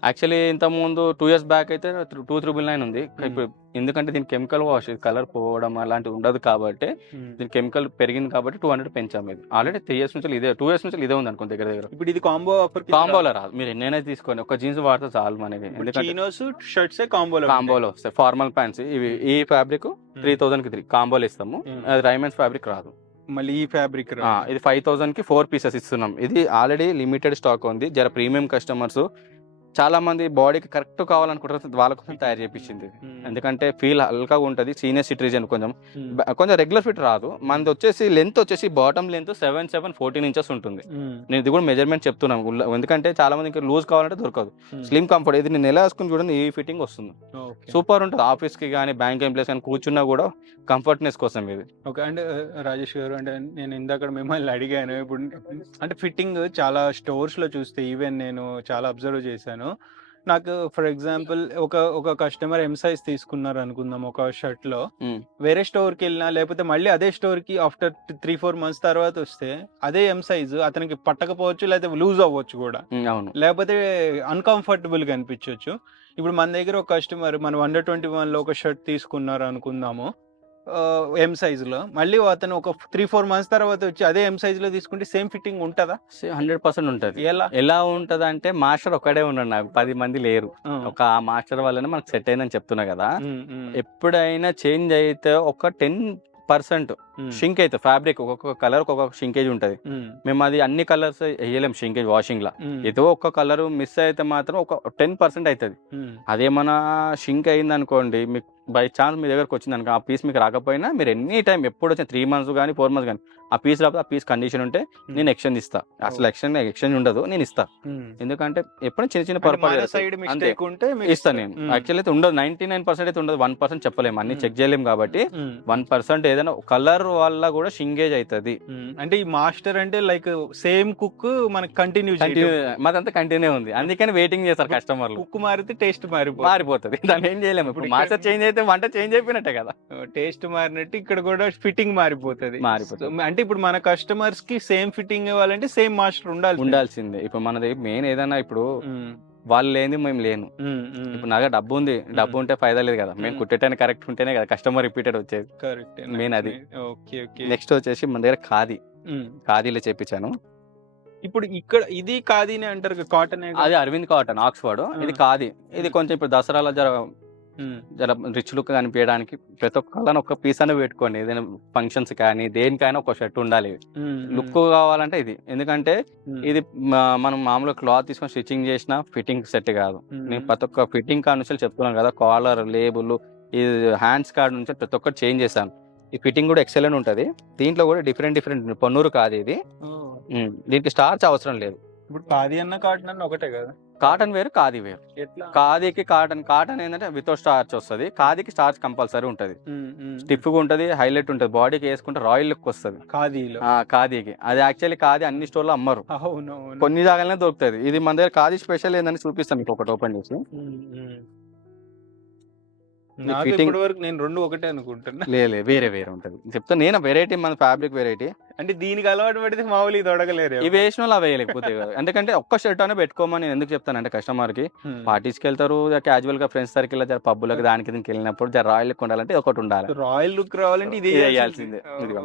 యాక్చువల్లీ ఇంత ముందు 2 years బ్యాక్ అయితే 2,999 ఉంది. ఇప్పుడు ఎందుకంటే దీనికి కెమికల్ వాష్, కలర్ పోవడం అలాంటివి ఉండదు కాబట్టి, దీని కెమికల్ పెరిగింది కాబట్టి 200 పెంచాము. ఇది ఆల్రెడీ 3 years నుంచి ఇదే, 2 years నుంచి ఇదే ఉంది అనుకో దగ్గర. ఇప్పుడు ఇది కాంబో ఆఫర్, కాంబోలో రాదు. మీరు ఎన్నైనా తీసుకొని ఒక జీన్స్ వాడితే చాలు మనకి. ఎందుకంటే షర్ట్స్ కాంబోలో వస్తాయి. ఫార్మల్ ప్యాంట్స్ ఇవి, ఈ ఫ్యాబ్రిక్ 3000 కి 3 కాంబోలు ఇస్తాము. అది రైమెన్స్ ఫ్యాబ్రిక్ రాదు. మళ్ళీ ఈ ఫ్యాబ్రిక్ ఇది 5000 కి 4 pieces ఇస్తున్నాం. ఇది ఆల్రెడీ లిమిటెడ్ స్టాక్ ఉంది. జర ప్రీమియం కస్టమర్స్ చాలా మంది బాడీకి కరెక్ట్ కావాలనుకుంటారు, వాళ్ళ కోసం తయారు చేపించింది. ఎందుకంటే ఫీల్ హల్కాగా ఉంటుంది. సీనియర్ సిటిజన్ కొంచెం రెగ్యులర్ ఫిట్ రాదు. మనది వచ్చేసి లెంత్ వచ్చేసి బాటమ్ లెంత్ 7-14 inches ఉంటుంది. నేను ఇది కూడా మెజర్మెంట్ చెప్తున్నాను, ఎందుకంటే చాలా మంది ఇంకా లూజ్ కావాలంటే దొరకదు. Slim comfort. ఇది నేను ఎలా వేసుకుని చూడండి, ఈ ఫిట్టింగ్ వస్తుంది, సూపర్ ఉంటుంది. ఆఫీస్ కి కానీ బ్యాంక్ ఎంప్లాయీస్ కానీ కూర్చున్నా కూడా కంఫర్ట్నెస్ కోసం ఇది. ఓకే. అండ్ రాజేష్ గారు, అంటే నేను ఇందాక మిమ్మల్ని అడిగాను, ఇప్పుడు అంటే ఫిట్టింగ్ చాలా స్టోర్స్ లో చూస్తే ఈవెన్ నేను చాలా అబ్జర్వ్ చేశాను. నాకు ఫర్ ఎగ్జాంపుల్ ఒక కస్టమర్ ఎం సైజ్ తీసుకున్నారు అనుకుందాం ఒక షర్ట్ లో, వేరే స్టోర్ కి వెళ్ళినా లేకపోతే మళ్ళీ అదే స్టోర్ కి ఆఫ్టర్ 3-4 months తర్వాత వస్తే అదే ఎం సైజ్ అతనికి పట్టకపోవచ్చు, లేకపోతే లూజ్ అవ్వచ్చు కూడా, లేకపోతే అన్కంఫర్టబుల్ గా అనిపించవచ్చు. ఇప్పుడు మన దగ్గర ఒక కస్టమర్ మనం Under-21 లో ఒక షర్ట్ తీసుకున్నారు అనుకుందాము ఎం సైజ్ లో, మళ్ళీ అతను ఒక 3-4 months తర్వాత వచ్చి అదే ఎం సైజ్ లో తీసుకుంటే సేమ్ ఫిట్టింగ్ ఉంటుందా? 100% ఉంటుంది. ఎలా ఉంటది అంటే, మాస్టర్ ఒకడే ఉన్నాడు, నాకు 10 మంది లేరు. ఒక ఆ మాస్టర్ వల్లనే మనకు సెట్ అయిందని చెప్తున్నా కదా. ఎప్పుడైనా చేంజ్ అయితే ఒక 10% షింక్ అయితే ఫ్యాబ్రిక్, ఒక్కొక్క కలర్ ఒక్కొక్క షింకేజ్ ఉంటది. మేము అది అన్ని కలర్స్ వేయలేం షింకేజ్ వాషింగ్ లా. ఏదో ఒక్క కలర్ మిస్ అయితే మాత్రం ఒక 10% అవుతుంది. అదేమన్నా షింక్ అయింది అనుకోండి, మీకు బై ఛాన్స్ మీ దగ్గరకు వచ్చింది అనుకో, ఆ పీస్ మీకు రాకపోయినా మీరు ఎనీ టైం ఎప్పుడు వచ్చిన 3 months కానీ 4 months కానీ ఆ పీస్ రాకపోతే, ఆ పీస్ కండిషన్ ఉంటే నేను ఎక్స్చేంజ్ ఇస్తా. అసలు ఎక్స్చేంజ్ ఉండదు, నేను ఇస్తా. ఎందుకంటే ఎప్పుడు చిన్న చిన్న పొరపాటు ఇస్తా నేను. యాక్చువల్లీ అయితే ఉండదు, 99% అయితే ఉండదు. 1% చెప్పలేము, అన్ని చెక్ చేయలేము కాబట్టి 1% ఏదైనా కలర్ వల్ల కూడా షింగేజ్ అవుతుంది. అంటే ఈ మాస్టర్ అంటే లైక్ సేమ్ కుక్ మనకి కంటిన్యూ మాదంతా కంటిన్యూ ఉంది, అందుకని వెయిటింగ్ చేస్తారు కస్టమర్లు. కుక్ మారితే టేస్ట్ మారిపోతుంది, దాన్ని ఏం చేయలేము. ఇప్పుడు మాస్టర్ చేంజ్ అయితే వంట చేంజ్ అయిపోయినట్టే కదా. టేస్ట్ మారినట్టు ఇక్కడ కూడా ఫిట్టింగ్ మారిపోతుంది. అంటే ఇప్పుడు మన కస్టమర్స్ కి సేమ్ ఫిట్టింగ్ ఇవ్వాలంటే సేమ్ మాస్టర్ ఉండాల్సిందే. ఇప్పుడు మనది మెయిన్ ఏదైనా, ఇప్పుడు వాళ్ళు లేని మేము లేను. ఇప్పుడు నాగా డబ్బు ఉంది, డబ్బు ఉంటే ఫైదా లేదు కదా. మేము కుట్టేటానికి కరెక్ట్ ఉంటేనే కదా కస్టమర్ రిపీటెడ్ వచ్చేది. మెయిన్ అది. నెక్స్ట్ వచ్చేసి మన దగ్గర ఖాదీలో చేపించాను. ఇప్పుడు ఇక్కడ ఇది ఖాదీనే అంటారు, కాటన్. అది అరవింద్ కాటన్, ఆక్స్ఫర్డ్. ఇది ఖాదీ. ఇది కొంచెం ఇప్పుడు దసరాలో జర రిచ్ లుక్ కనిపించడానికి ప్రతి ఒక్క ఒక పీస్ అని పెట్టుకోండి. ఏదైనా ఫంక్షన్స్ కానీ దేనికైనా ఒక షర్ట్ ఉండాలి. లుక్ కావాలంటే ఇది. ఎందుకంటే ఇది మనం మామూలుగా క్లాత్ తీసుకొని స్టిచ్చింగ్ చేసిన ఫిట్టింగ్ సెట్ కాదు. నేను ప్రతి ఒక్క ఫిట్టింగ్ కాడ నుంచి చెప్తున్నాను కదా, కాలర్, లేబుల్, ఈ హ్యాండ్స్ కాడ నుంచి ప్రతి ఒక్కటి చేంజ్ చేశాను. ఈ ఫిట్టింగ్ కూడా ఎక్సలెంట్ ఉంటది. దీంట్లో కూడా డిఫరెంట్ పొన్నూరు కాదు ఇది. దీనికి స్టార్చ్ అవసరం లేదు. ఇప్పుడు ఖాదీ అన్న కాటన్ అన్న ఒకటే కదా. కాటన్ వేరు, ఖాదీ వేరు. ఖాదీకి కాటన్ ఏంటంటే వితౌట్ స్టార్చ్ వస్తుంది. ఖాదీకి స్టార్చ్ కంపల్సరీ ఉంటది, స్టిఫ్ గా ఉంటది, హైలైట్ ఉంటది, బాడీకి వేసుకుంటే రాయల్ లుక్ వస్తుంది ఖాదీకి. అది యాక్చువల్లీ ఖాదీ అన్ని స్టోర్లో అమ్మరు, కొన్ని జాగాలనే దొరుకుతుంది. ఇది మన దగ్గర ఖాదీ స్పెషల్ ఏందని చూపిస్తాను మీకు ఒకటి ఓపెన్ చేసి. నాకు ఫిట్టింగ్ ఇప్పటి వరకు నేను 2 ఒకటే అనుకుంటున్నా. లేదు వేరే వేరే ఉంటుంది చెప్తాను నేను. వెరైటీ మన ఫ్యాబ్రిక్ వెరైటీ. అంటే దీనికి అలవాటు పడితే మామూలు ఇది తొడగలేరు. ఇవి వేసిన వాళ్ళు అవి వేయలేకపోతే కదా. ఎందుకంటే ఒక్క షర్ట్ అనే పెట్టుకోమని నేను ఎందుకు చెప్తానంటే కస్టమర్ కి పార్టీస్కి వెళ్తారు క్యాజువల్ గా ఫ్రెండ్స్ సర్కిల్ జర పబ్బులకు దానికి దీనికి వెళ్ళినప్పుడు జర రాయల్ లుక్ ఉండాలంటే ఒకటి ఉండాలి. రాయల్ లుక్ రావాలంటే ఇది ఇది వేయాల్సిందే. ఇదిగో.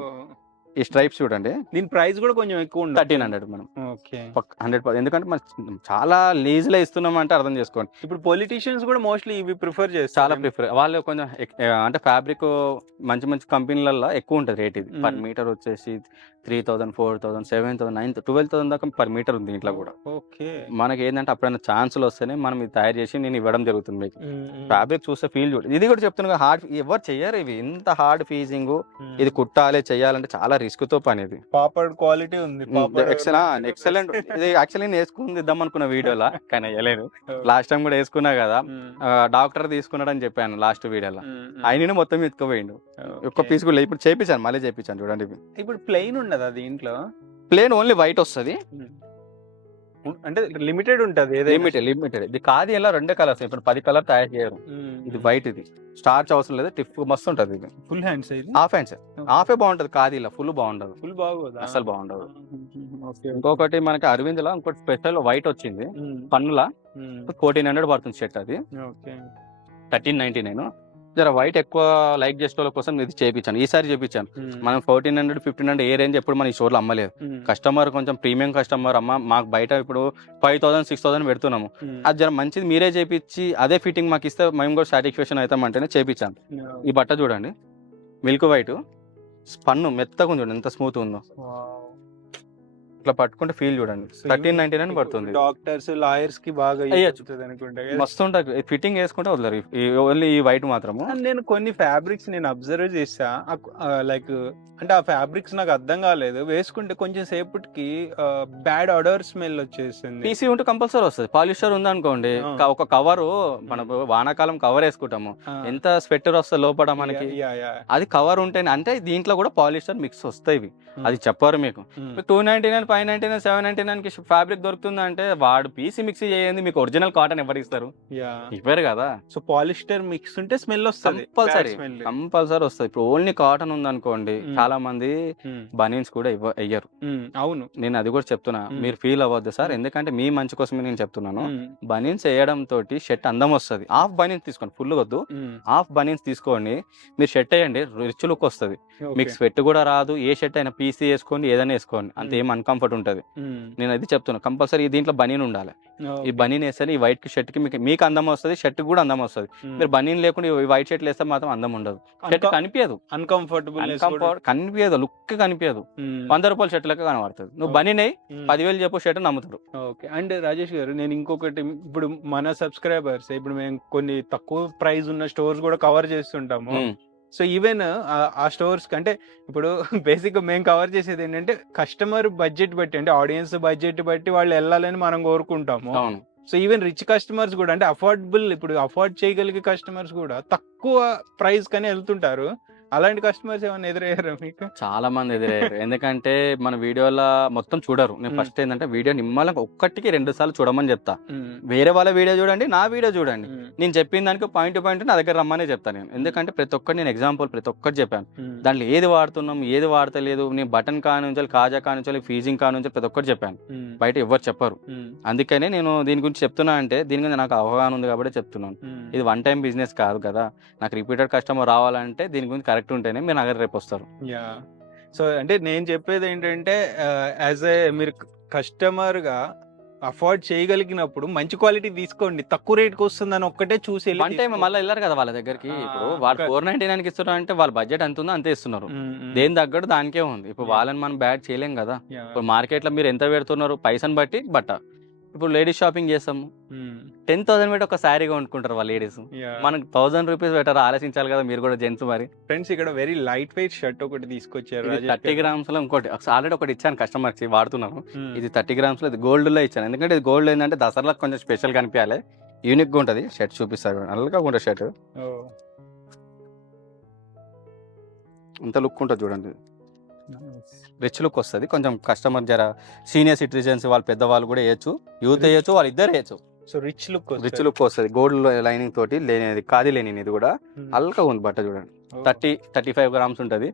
ఈ స్ట్రైప్స్ చూడండి దీని ప్రైస్ కూడా కొంచెం ఎక్కువ ఉంటుంది. 1300 మనం ఓకే 100%. ఎందుకంటే మనం చాలా లీజ్లో ఇస్తున్నాం అంటే అర్థం చేసుకోండి. ఇప్పుడు పొలిటీషియన్స్ కూడా మోస్ట్లీ ఇవి ప్రిఫర్ చేస్తారు. చాలా ప్రిఫర్ వాళ్ళు కొంచెం అంటే ఫ్యాబ్రిక్ మంచి మంచి కంపెనీలలో ఎక్కువ ఉంటుంది రేట్. ఇది పర్ మీటర్ వచ్చేసి 3000 4000 7000 9000 12000 దాకా పర్ మీటర్ ఉంది ఇంట్లో కూడా. ఓకే మనకి ఏంటంటే అప్పుడైనా ఛాన్సులు వస్తేనే మనం ఇది తయారు చేసి నేను ఇవ్వడం జరుగుతుంది మీకు. ఫ్యాబ్రిక్ చూస్తే ఫీల్ చూడండి. ఇది కూడా చెప్తున్నా హార్డ్ ఎవరు చెయ్యరు ఇవి. ఇంత హార్డ్ ఫీజింగ్ ఇది కుట్టాలి చెయ్యాలంటే చాలా రిస్క్ తో పని ఇది. పాపడ్ క్వాలిటీ ఉంది. ఎక్సలెంట్. ఇది యాక్చువల్లీ నేను వేసుకుని ఇద్దాం అనుకున్న వీడియోలో కానీ వేయలేదు. లాస్ట్ టైం కూడా వేసుకున్నా కదా డాక్టర్ తీసుకున్నాడు అని చెప్పాను లాస్ట్ వీడియోలో. ఆయన మొత్తం ఎత్తుకుపోయిండు. ఒక్క పీస్ కూడా ఇప్పుడు చేపించాను మళ్ళీ చేపించాను చూడండి. ఇప్పుడు ప్లెయిన్ ఉండదా దీంట్లో? ప్లేన్ ఓన్లీ వైట్ వస్తుంది. అంటే లిమిటెడ్ ఉంటది. లిమిటెడ్ ఇది కాదు. ఇలా 2 కలర్స్ ఇప్పుడు 10 కలర్ తయారు చేయరు. ఇది వైట్. ఇది స్టార్చ్ అవసరం లేదు. టిప్ మస్తు ఉంటది. ఇది ఫుల్ హ్యాండ్స్. Half hands. హాఫే బాగుంటది. కాదు ఇలా ఫుల్ బాగుండదు. ఫుల్ బాగోదు అసలు బాగుండదు. ఇంకొకటి మనకి అరవింద్ లో ఇంకోటి స్పెషల్ వైట్ వచ్చింది పన్నులా 1400 పడుతుంది షర్ట్. అది 1399. జర వైట్ ఎక్కువ లైక్ చేసే వాళ్ళ కోసం ఇది చేయించాను. ఈసారి చేయించాను. మనం 1400 1500 ఏ రేంజ్ ఎప్పుడు మన ఈ స్టోర్లో అమ్మలేదు. కస్టమర్ కొంచెం ప్రీమియం కస్టమర్ అమ్మ మాకు బయట ఇప్పుడు 5000 6000 పెడుతున్నాము. అది జర మంచిది మీరే చేయించి అదే ఫిట్టింగ్ మాకు ఇస్తే మేము కూడా సాటిస్ఫాక్షన్ అవుతామంటేనే చేయించాను. ఈ బట్ట చూడండి మిల్క్ వైట్ స్పన్ను మెత్తగా ఉంది చూడండి ఎంత స్మూత్ ఉందో. ఇట్లా పట్టుకుంటే ఫీల్ చూడండి. 1399 పడుతుంది. డాక్టర్స్ లాయర్స్ కి బాగా మస్తు ఉంటుంది. ఫిట్టింగ్ వేసుకుంటే వదలరు ఓన్లీ ఈ వైట్ మాత్రము. నేను కొన్ని ఫ్యాబ్రిక్స్ నేను అబ్జర్వ్ చేసా. లైక్ అంటే ఆ ఫ్యాబ్రిక్స్ నాకు అర్థం కాలేదు. వేసుకుంటే కొంచెం సేపటికి బ్యాడ్ ఆర్డర్ స్మెల్ వచ్చేసింది. పీసీ ఉంటే కంపల్సరీ వస్తుంది. పాలిస్టర్ ఉందనుకోండి ఒక కవర్ మనం వానాకాలం కవర్ వేసుకుంటాము ఎంత స్వెటర్ వస్తుంది లోపల మనకి. అది కవర్ ఉంటేనే అంటే దీంట్లో కూడా పాలిస్టర్ మిక్స్ వస్తాయి. అది చెప్పారు మీకు. 299 599 799 కి ఫ్యాబ్రిక్ దొరుకుతుంది అంటే వాడు పీసీ మిక్స్ చేయండి. మీకు ఒరిజినల్ కాటన్ ఎవరు ఇస్తారు? ఇవ్వరు కదా. సో పాలిస్టర్ మిక్స్ ఉంటే స్మెల్ వస్తుంది. కంపల్సరీ వస్తుంది. ఇప్పుడు ఓన్లీ కాటన్ ఉందనుకోండి చాలా మంది బనీన్స్ కూడా అయ్యారు. అవును నేను అది కూడా చెప్తున్నా. మీరు ఫీల్ అవ్వద్దు సార్. ఎందుకంటే మీ మంచి కోసమే నేను చెప్తున్నాను. బనీన్స్ వేయడం తోటి షర్ట్ అందం వస్తుంది. హాఫ్ బనీన్స్ తీసుకోండి. ఫుల్ వద్దు. హాఫ్ బనీన్స్ తీసుకోండి. మీరు షర్ట్ వేయండి రిచ్ లుక్ వస్తుంది. మీకు స్వెట్ కూడా రాదు. ఏ షర్ట్ అయినా పీసీ వేసుకోండి ఏదైనా వేసుకోండి అంత ఏం అన్కంఫర్ట్ ఉంటది. నేను అది చెప్తున్నా. కంపల్సరీ దీంట్లో బనీన్ ఉండాలి. ఈ బనీన్ వేస్తే ఈ వైట్ షర్ట్ కి మీకు అందం వస్తుంది. షర్ట్ కూడా అందం వస్తుంది. మీరు బనీన్ లేకుండా ఈ వైట్ షర్ట్ వేస్తే మాత్రం అందం ఉండదు. షర్ట్ కనిపించదు. కనిపించదు. లుక్ కనిపించదు. 100 రూపాయల షర్ట్ లెక్క కనబడుతుంది. నువ్వు బనీన్ అయ్యి 10,000 చెప్పు షర్ట్ నమ్ముతారు. ఓకే. అండ్ రాజేష్ గారు నేను ఇంకొకటి ఇప్పుడు మన సబ్స్క్రైబర్స్ ఇప్పుడు మేము కొన్ని తక్కువ ప్రైస్ ఉన్న స్టోర్స్ కూడా కవర్ చేస్తుంటాము. సో ఈవెన్ ఆ స్టోర్స్ అంటే ఇప్పుడు బేసిక్ గా మేము కవర్ చేసేది ఏంటంటే కస్టమర్ బడ్జెట్ బట్టి అంటే ఆడియన్స్ బడ్జెట్ బట్టి వాళ్ళు వెళ్ళాలని మనం కోరుకుంటాము. సో ఈవెన్ రిచ్ కస్టమర్స్ కూడా అంటే అఫోర్డబుల్ ఇప్పుడు అఫోర్డ్ చేయగలిగే కస్టమర్స్ కూడా తక్కువ ప్రైస్ కనే వెళ్తుంటారు. అలాంటి కస్టమర్స్ ఏమైనా ఎదురయ్యారా మీకు? చాలా మంది ఎదురయ్యారు. ఎందుకంటే మన వీడియోలో మొత్తం చూడరు. నేను ఫస్ట్ ఏంటంటే వీడియో నిమ్మలంగా 1-2 సార్లు చూడమని చెప్తా. వేరే వాళ్ళ వీడియో చూడండి నా వీడియో చూడండి. నేను చెప్పిన దానికి పాయింట్ టు పాయింట్ నా దగ్గర రమ్మనే చెప్తాను నేను. ఎందుకంటే ప్రతి ఒక్కటి నేను ఎగ్జాంపుల్ ప్రతి ఒక్కటి చెప్పాను. దాంట్లో ఏది వాడుతున్నాం ఏది వాడతలేదు నేను బటన్ కానుంచాలి కాజా కానుంచాలి ఫీజింగ్ కానుంచాలి ప్రతి ఒక్కటి చెప్పాను. బయట ఎవరు చెప్పరు. అందుకనే నేను దీని గురించి చెప్తున్నా అంటే దీని గురించి నాకు అవగాహన ఉంది కాబట్టి చెప్తున్నాను. ఇది వన్ టైం బిజినెస్ కాదు కదా. నాకు రిపీటెడ్ కస్టమర్ రావాలంటే దీని గురించి కరెక్ట్ ఉంటేనే మీరు నా దగ్గర రేపు వస్తారు. సో అంటే నేను చెప్పేది ఏంటంటే యాజ్ ఏ మీరు కస్టమర్ గా అఫోర్డ్ చేయగలిగినప్పుడు మంచి క్వాలిటీ తీసుకోండి. తక్కువ రేట్కి వస్తుందని ఒక్కటే చూసి వన్ టైం మళ్ళీ వెళ్ళారు కదా వాళ్ళ దగ్గరికి. ఇప్పుడు వాళ్ళు 499 ఇస్తున్నారు అంటే వాళ్ళ బడ్జెట్ ఎంత ఉందో అంతే ఇస్తున్నారు. దేని తగ్గట్టు దానికే ఉంది. ఇప్పుడు వాళ్ళని మనం బ్యాడ్ చేయలేం కదా. ఇప్పుడు మార్కెట్ లో మీరు ఎంత పెడుతున్నారు పైసను బట్టి బట్ట. ఇప్పుడు లేడీస్ షాపింగ్ చేస్తాము 10,000 పెట్టి ఒక శారీ కొనుక్కుంటారు వాళ్ళు లేడీస్. మనకు 1000 రూపీస్ పెట్టారు. ఆలోచించాలి కదా మీరు కూడా జెంట్స్. మరి ఫ్రెండ్స్ ఇక్కడ వెరీ లైట్ వెయిట్ షర్ట్ ఒకటి తీసుకొచ్చారు. 30 గ్రామ్స్ లో ఇంకోటి ఆల్రెడీ ఒకటి ఇచ్చాను కస్టమర్స్ వాడుతున్నారు. ఇది 30 గ్రామ్స్ లో ఇది గోల్డ్ లో ఇచ్చాను. ఎందుకంటే ఇది గోల్డ్ ఏంటంటే దసరాలో కొంచెం స్పెషల్ కనిపించాలి. యూనిక్ గా ఉంటది. షర్ట్ చూపిస్తారు నల్లగా ఉంటుంది షర్ట్. ఇంత లుక్ ఉంటుంది చూడండి. రిచ్ లుక్ వస్తుంది. కొంచెం కస్టమర్ జర సీనియర్ సిటిజన్స్ వాళ్ళు పెద్దవాళ్ళు కూడా వేయచ్చు. యూత్ వేయచ్చు. వాళ్ళు ఇద్దరు వేయచ్చు. So rich look rich look వస్తుంది, గోల్డ్ లైనింగ్ తోటి లేనిది కాది లేని ఇది కూడా హల్కా ఉంది బట్ట చూడండి. 30-35 గ్రామ్స్ ఉంటుంది.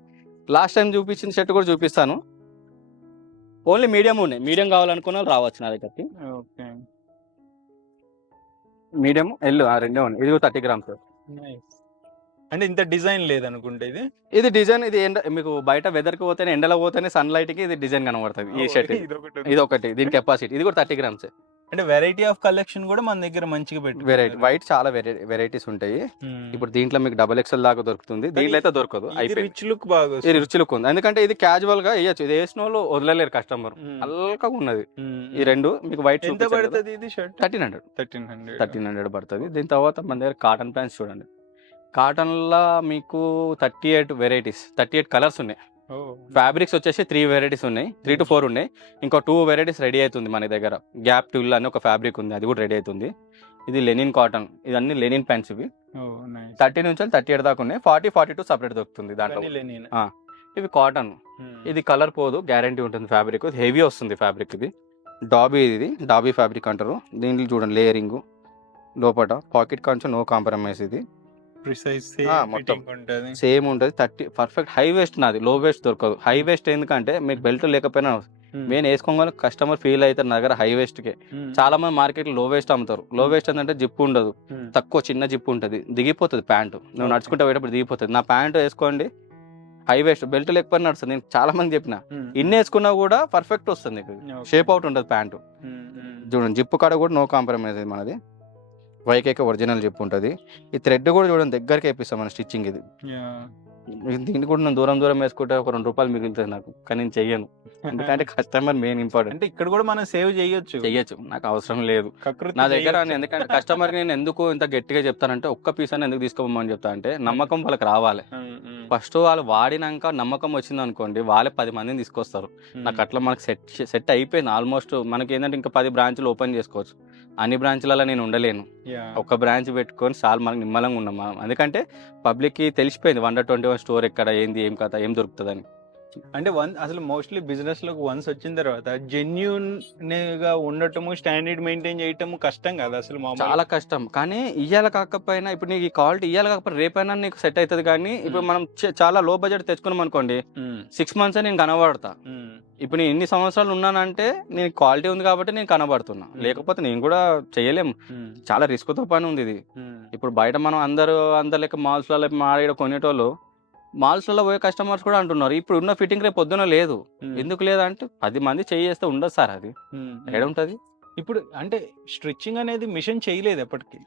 లాస్ట్ టైం చూపించిన షర్ట్ కూడా చూపిస్తాను. ఓన్లీ మీడియం ఉన్నాయి, మీడియం కావాలనుకున్న వాళ్ళు రావచ్చు నా దగ్గరికి. ఓకే, మీడియం ఎల్ రెండే ఉన్నాయి. ఇది 30 గ్రామ్స్. అంటే ఇంత డిజైన్ లేదనుకుంటే ఇది డిజైన్, ఇది మీకు బయట వెదర్ కి పోతేనే, ఎండలో పోతేనే, సన్ లైట్ కి ఇది డిజైన్ కనబడుతుంది. ఈ షర్ట్ ఇది ఒకటి, దీని కెపాసిటీ ఇది కూడా 30 గ్రామ్స్. అంటే వెరైటీ ఆఫ్ కలెక్షన్ కూడా మన దగ్గర మంచిగా పెట్టి వెరైటీ వైట్ చాలా వెరైటీస్ ఉంటాయి. ఇప్పుడు దీంట్లో మీకు XXL దాకా దొరుకుతుంది, దీంట్లో అయితే దొరకదు. రిచ్ లుక్ బాగా, ఇది రిచ్ లుక్ ఉంది, ఎందుకంటే ఇది క్యాజువల్ గా వేయచ్చు. ఇది వేసిన వాళ్ళు వదలలేరు కస్టమర్, హల్కా ఉన్నది. ఈ రెండు మీకు వైట్ ఎంత పడుతుంది ఇది షర్ట్? 1300 పడుతుంది. దీని తర్వాత మన దగ్గర కాటన్ ప్యాంట్స్ చూడండి. కాటన్ లా మీకు 38 కలర్స్ ఉన్నాయి. ఫ్యాబ్రిక్స్ వచ్చేసి 3 వెరైటీస్ ఉన్నాయి, 3 to 4 ఉన్నాయి. ఇంకో 2 వెరైటీస్ రెడీ అవుతుంది మన దగ్గర. గ్యాప్ ట్విల్ అని ఒక ఫ్యాబ్రిక్ ఉంది, అది కూడా రెడీ అవుతుంది. ఇది లెనిన్ కాటన్, ఇదన్నీ లెనిన్ ప్యాంట్స్. ఇవి 30 నుంచి 38 దాకా ఉన్నాయి. 40-42 సపరేట్ దొరుకుతుంది దాంట్లో. ఇవి కాటన్, ఇది కలర్ పోదు, గ్యారంటీ ఉంటుంది. ఫ్యాబ్రిక్ హెవీ వస్తుంది ఫ్యాబ్రిక్. ఇది డాబీ ఫ్యాబ్రిక్ అంటారు. దీంట్లో చూడండి లేయరింగ్, లోపల పాకెట్ కొంచెం నో కాంప్రమైజ్. ఇది సేమ్ ఉంటుంది. 30 పర్ఫెక్ట్. హై వేస్ట్ నాది, లో వేస్ట్ దొరకదు. హై వేస్ట్ ఎందుకంటే మీకు బెల్ట్ లేకపోయినా నేను వేసుకోగానే కస్టమర్ ఫీల్ అవుతారు నా దగ్గర హై వేస్ట్ కే. చాలా మంది మార్కెట్ లో వేస్ట్ అమ్ముతారు. లో వేస్ట్ అంటే జిప్ ఉండదు, తక్కువ చిన్న జిప్ ఉంటుంది, దిగిపోతుంది ప్యాంటు. నువ్వు నడుచుకుంటే పోయేటప్పుడు దిగిపోతుంది. నా ప్యాంటు వేసుకోండి హై వేస్ట్, బెల్ట్ లేకపోయినా నడుస్తుంది. నేను చాలా మంది చెప్పిన, ఇన్ని వేసుకున్నా కూడా పర్ఫెక్ట్ వస్తుంది, షేప్ అవుట్ ఉంటుంది ప్యాంటు. చూడండి జిప్ కాడ కూడా నో కాంప్రమైజ్ మనది. వైకేక ఒరిజినల్ జిప్ ఉంటుంది. ఈ థ్రెడ్ కూడా చూడండి దగ్గరికి వేపిస్తాం మన స్టిచ్చింగ్. ఇది దీన్ని కూడా నేను దూరం వేసుకుంటే ఒక 2 రూపాయలు మిగులుతుంది నాకు, కానీ నేను చెయ్యను. ఎందుకంటే కస్టమర్ మెయిన్ ఇంపార్టెంట్. అంటే ఇక్కడ కూడా మనం సేవ్ చెయ్యొచ్చు, నాకు అవసరం లేదు నా దగ్గర. ఎందుకంటే కస్టమర్ నేను ఎందుకు ఇంత గట్టిగా చెప్తానంటే, ఒక్క పీస్ అని ఎందుకు తీసుకోమని చెప్తా అంటే, నమ్మకం వాళ్ళకి రావాలి. ఫస్ట్ వాళ్ళు వాడినాక నమ్మకం వచ్చింది అనుకోండి, వాళ్ళే 10 మందిని తీసుకొస్తారు. నాకు అట్లా మనకు సెట్ అయిపోయింది ఆల్మోస్ట్. మనకి ఏంటంటే ఇంకా 10 బ్రాంచ్లు ఓపెన్ చేసుకోవచ్చు. అన్ని బ్రాంచ్లలో నేను ఉండలేను, ఒక బ్రాంచ్ పెట్టుకొని చాలా మనకు నిమ్మలంగా ఉన్నాం మనం. ఎందుకంటే పబ్లిక్కి తెలిసిపోయింది 121 స్టోర్ ఎక్కడ, ఏంది, ఏం కథ, ఏం దొరుకుతుందని. అంటే అసలు మోస్ట్లీ బిజినెస్ లోకి వన్స్ వచ్చిన తర్వాత జెన్యూన్ గా ఉండటము, స్టాండర్డ్ మెయింటైన్ చేయటము కష్టం కదా అసలు, చాలా కష్టం. కానీ ఇయ్యాల కాకపోయినా, ఇప్పుడు నీకు ఈ క్వాలిటీ ఇయ్యాల కాకపోతే రేపైనా నీకు సెట్ అవుతుంది. కానీ ఇప్పుడు మనం చాలా లో బడ్జెట్ తెచ్చుకున్నాం అనుకోండి, 6 months నేను కనబడతా. ఇప్పుడు నేను ఇన్ని సంవత్సరాలు ఉన్నానంటే నేను క్వాలిటీ ఉంది కాబట్టి నేను కనబడుతున్నా, లేకపోతే నేను కూడా చేయలేము. చాలా రిస్క్ తో పని ఉంది ఇది. ఇప్పుడు బయట మనం అందరు లెక్క మాల్స్లలో మాడ కొనేటోళ్ళు, మాల్స్లలో పోయే కస్టమర్స్ కూడా అంటున్నారు ఇప్పుడు ఉన్న ఫిట్టింగ్ రేపు పొద్దున లేదు. ఎందుకు లేదంటే 10 మంది చేస్తే ఉండదు సార్, అది ఎక్కడ ఉంటది. ఇప్పుడు అంటే స్టిచ్చింగ్ అనేది మిషన్ చేయలేదు ఎప్పటికీ,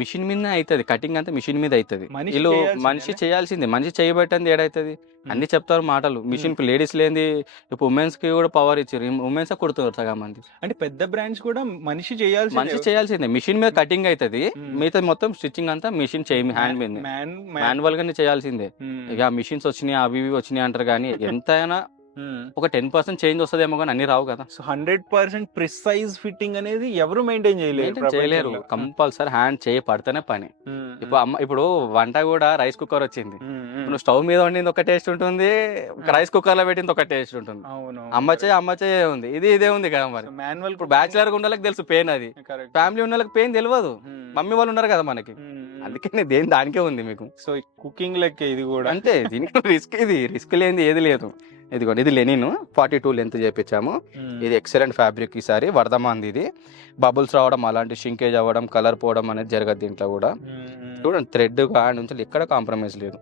మిషన్ మీద అవుతుంది. కటింగ్ అంతా మిషన్ మీద అవుతుంది. వీళ్ళు మనిషి చేయాల్సిందే, మనిషి చేయబట్టండి ఏడైతుంది. అన్ని చెప్తారు మాటలు. మిషన్ లేడీస్ లేని ఇప్పుడు ఉమెన్స్ కి కూడా పవర్ ఇచ్చారు, ఉమెన్స్ కుడుతున్నారు సగం మంది. అంటే పెద్ద బ్రాండ్స్ కూడా మనిషి చేయాల్సిందే. మిషన్ మీద కటింగ్ అవుతుంది, మిగతా మొత్తం స్టిచ్చింగ్ అంతా మిషన్ హ్యాండ్ మీద మాన్యువల్ గానే చేయాల్సిందే. ఇక మిషన్స్ వచ్చినాయి అవి వచ్చినాయి అంటారు, కానీ ఎంతైనా ఒక 10% చేంజ్ వస్తుందేమో, కానీ అన్ని రావు కదా. సో 100% ప్రిసైజ్ ఫిట్టింగ్ అనేది ఎవరు మెయింటైన్ చేయలేరు. కంపల్సరీ హ్యాండ్ చేయబడితేనే పని. ఇప్పుడు వంట కూడా రైస్ కుక్కర్ వచ్చింది. నువ్వు స్టవ్ మీద వండింది ఒక టేస్ట్ ఉంటుంది, రైస్ కుక్కర్ లో పెట్టింది ఒక టేస్ట్ ఉంటుంది. అమ్మ చేయ ఉంది, ఇదే ఉంది కదా. మరి మాన్యువల్ ఇప్పుడు బ్యాచిలర్ ఉన్నోళ్ళకి తెలుసు పెయిన్, అది ఫ్యామిలీ ఉన్న వాళ్ళకి పెయిన్ తెలియదు. మమ్మీ వాళ్ళు ఉన్నారు కదా మనకి, అందుకని దానికే ఉంది మీకు. సో కుకింగ్ లెక్క ఇది కూడా అంతే, దీనికి రిస్క్ లేనిది ఏది లేదు. ఇదిగోండి, ఇది లెనిన్ 42 లెంత్ చేపించాము. ఇది ఎక్సలెంట్ ఫ్యాబ్రిక్. ఈసారి వర్ధమాన్. ఇది బబుల్స్ రావడం, అలాంటి షింకేజ్ అవ్వడం, కలర్ పోవడం అనేది జరగదు దీంట్లో కూడా. చూడండి థ్రెడ్ నుంచి ఎక్కడ కాంప్రమైజ్ లేదు.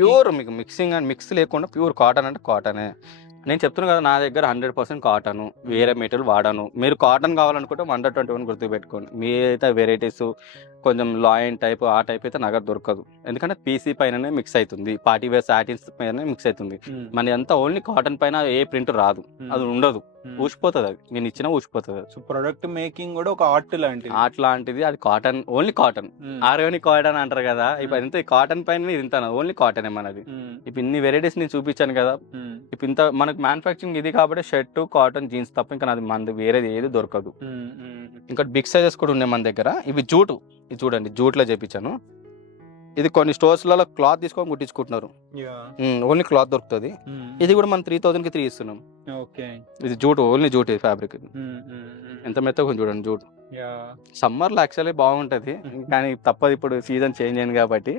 ప్యూర్ మీకు మిక్సింగ్ అండ్ మిక్స్ లేకుండా ప్యూర్ కాటన్ అంటే కాటనే. నేను చెప్తున్నాను కదా, నా దగ్గర 100% కాటన్, వేరే మెటీరియల్ వాడాను. మీరు కాటన్ కావాలనుకుంటే 121 గుర్తు పెట్టుకోండి. మీరైతే వెరైటీస్ కొంచెం లాయన్ టైప్ ఆ టైప్ అయితే నాకు దొరకదు, ఎందుకంటే పీసీ పైననే మిక్స్ అవుతుంది, పార్టీ వేర్ సాటిన్స్ పైన మిక్స్ అవుతుంది. మన అంతా ఓన్లీ కాటన్ పైన ఏ ప్రింట్ రాదు, అది ఉండదు, ఊసిపోతుంది. అది నేను ఇచ్చినా ఊసిపోతుంది. సో ప్రొడక్ట్ మేకింగ్ కూడా ఒక ఆర్ట్ లాంటిది. అది cotton, only cotton, organic cotton అంటారు కదా. ఇప్పుడు ఎంత కాటన్ పైన ఇది ఇంత ఓన్లీ కాటన్ మనది. ఇప్పుడు ఇన్ని వెరైటీస్ నేను చూపించాను కదా. ఇప్పుడు ఇంత మనకు మ్యానుఫాక్చరింగ్ ఇది కాబట్టి షర్ట్, కాటన్, జీన్స్ తప్ప ఇంకా నాది మనది వేరేది ఏది దొరకదు. ఇంకా బిగ్ సైజెస్ కూడా ఉన్నాయి మన దగ్గర. ఇవి జూటు, ఇది చూడండి జూట్లో చేపించాను. ఇది కొన్ని స్టోర్స్లలో క్లాత్ తీసుకొని కుట్టించుకుంటున్నారు, ఓన్లీ క్లాత్ దొరుకుతుంది. ఇది కూడా మనం 3000కి 3 ఇస్తున్నాం. ఓకే. ఇది జూట్, ఓన్లీ జూట్, ఇది ఫ్యాబ్రిక్. ఎంత మెత్తగా ఉంది చూడండి జూట్. సమ్మర్లో యాక్చువల్లీ బాగుంటుంది, కానీ తప్పదు, ఇప్పుడు సీజన్ చేంజ్ అయింది కాబట్టి.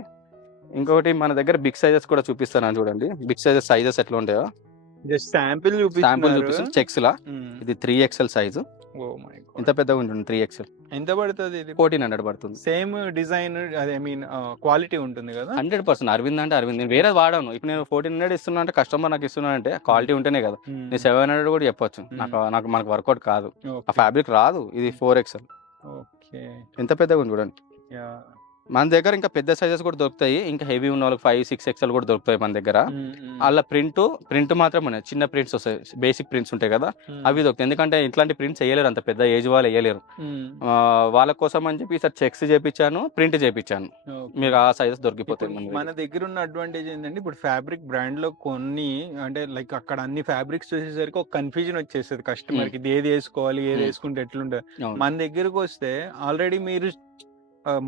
ఇంకొకటి మన దగ్గర బిగ్ సైజెస్ కూడా చూపిస్తాను చూడండి. బిగ్ సైజెస్ ఎట్లా ఉంటాయో జస్ట్ శాంపిల్ చూపిస్తాను. చెక్స్ లా ఇది 3XL size. Oh my God, ఇంత పెద్దగా ఉంటుంది 3XL. ఎంత పడుతుంది ఇది? 1400 పడుతుంది. సేమ్ డిజైన్, అదే మీన్ క్వాలిటీ ఉంటుంది కదా? 100%. అరవింద్ అంటే అరవింద్, నేను వేరే వాడాను. ఇప్పుడు నేను 1400 ఇస్తున్నా అంటే కస్టమర్ నాకు ఇస్తున్నా అంటే క్వాలిటీ ఉంటేనే కదా. నేను 700 కూడా చెప్పొచ్చు, మనకు వర్కౌట్ కాదు, ఆ ఫ్యాబ్రిక్ రాదు. ఇది 4XL. ఓకే. ఎంత పెద్దగా ఉంది చూడండి. మన దగ్గర ఇంకా పెద్ద సైజెస్ కూడా దొరుకుతాయి, ఇంకా హెవీ ఉన్న వాళ్ళకి 5-6XL కూడా దొరుకుతాయి మన దగ్గర. అలా ప్రింట్ మాత్రం ఉన్నాయి, చిన్న ప్రింట్స్ వస్తాయి, బేసిక్ ప్రింట్స్ ఉంటాయి కదా, అవి దొరుకుతాయి. ఎందుకంటే ఇట్లాంటి ప్రింట్స్ వేయలేరు, అంత పెద్ద ఏజ్ వాళ్ళు వేయలేరు. వాళ్ళ కోసం అని చెప్పి ఈసారి చెక్స్ చేపించాను, ప్రింట్ చేపించాను, మీకు ఆ సైజెస్ దొరికిపోతాయి. మన దగ్గర ఉన్న అడ్వాంటేజ్ ఏంటంటే ఇప్పుడు ఫ్యాబ్రిక్ బ్రాండ్ లో కొన్ని అంటే లైక్ అక్కడ అన్ని ఫ్యాబ్రిక్స్ చూసేసరికి ఒక కన్ఫ్యూజన్ వచ్చేస్తుంది కస్టమర్ కి, ఇది ఏది వేసుకోవాలి, ఏది వేసుకుంటే ఎట్లుంటుంది. మన దగ్గరకు వస్తే ఆల్రెడీ మీరు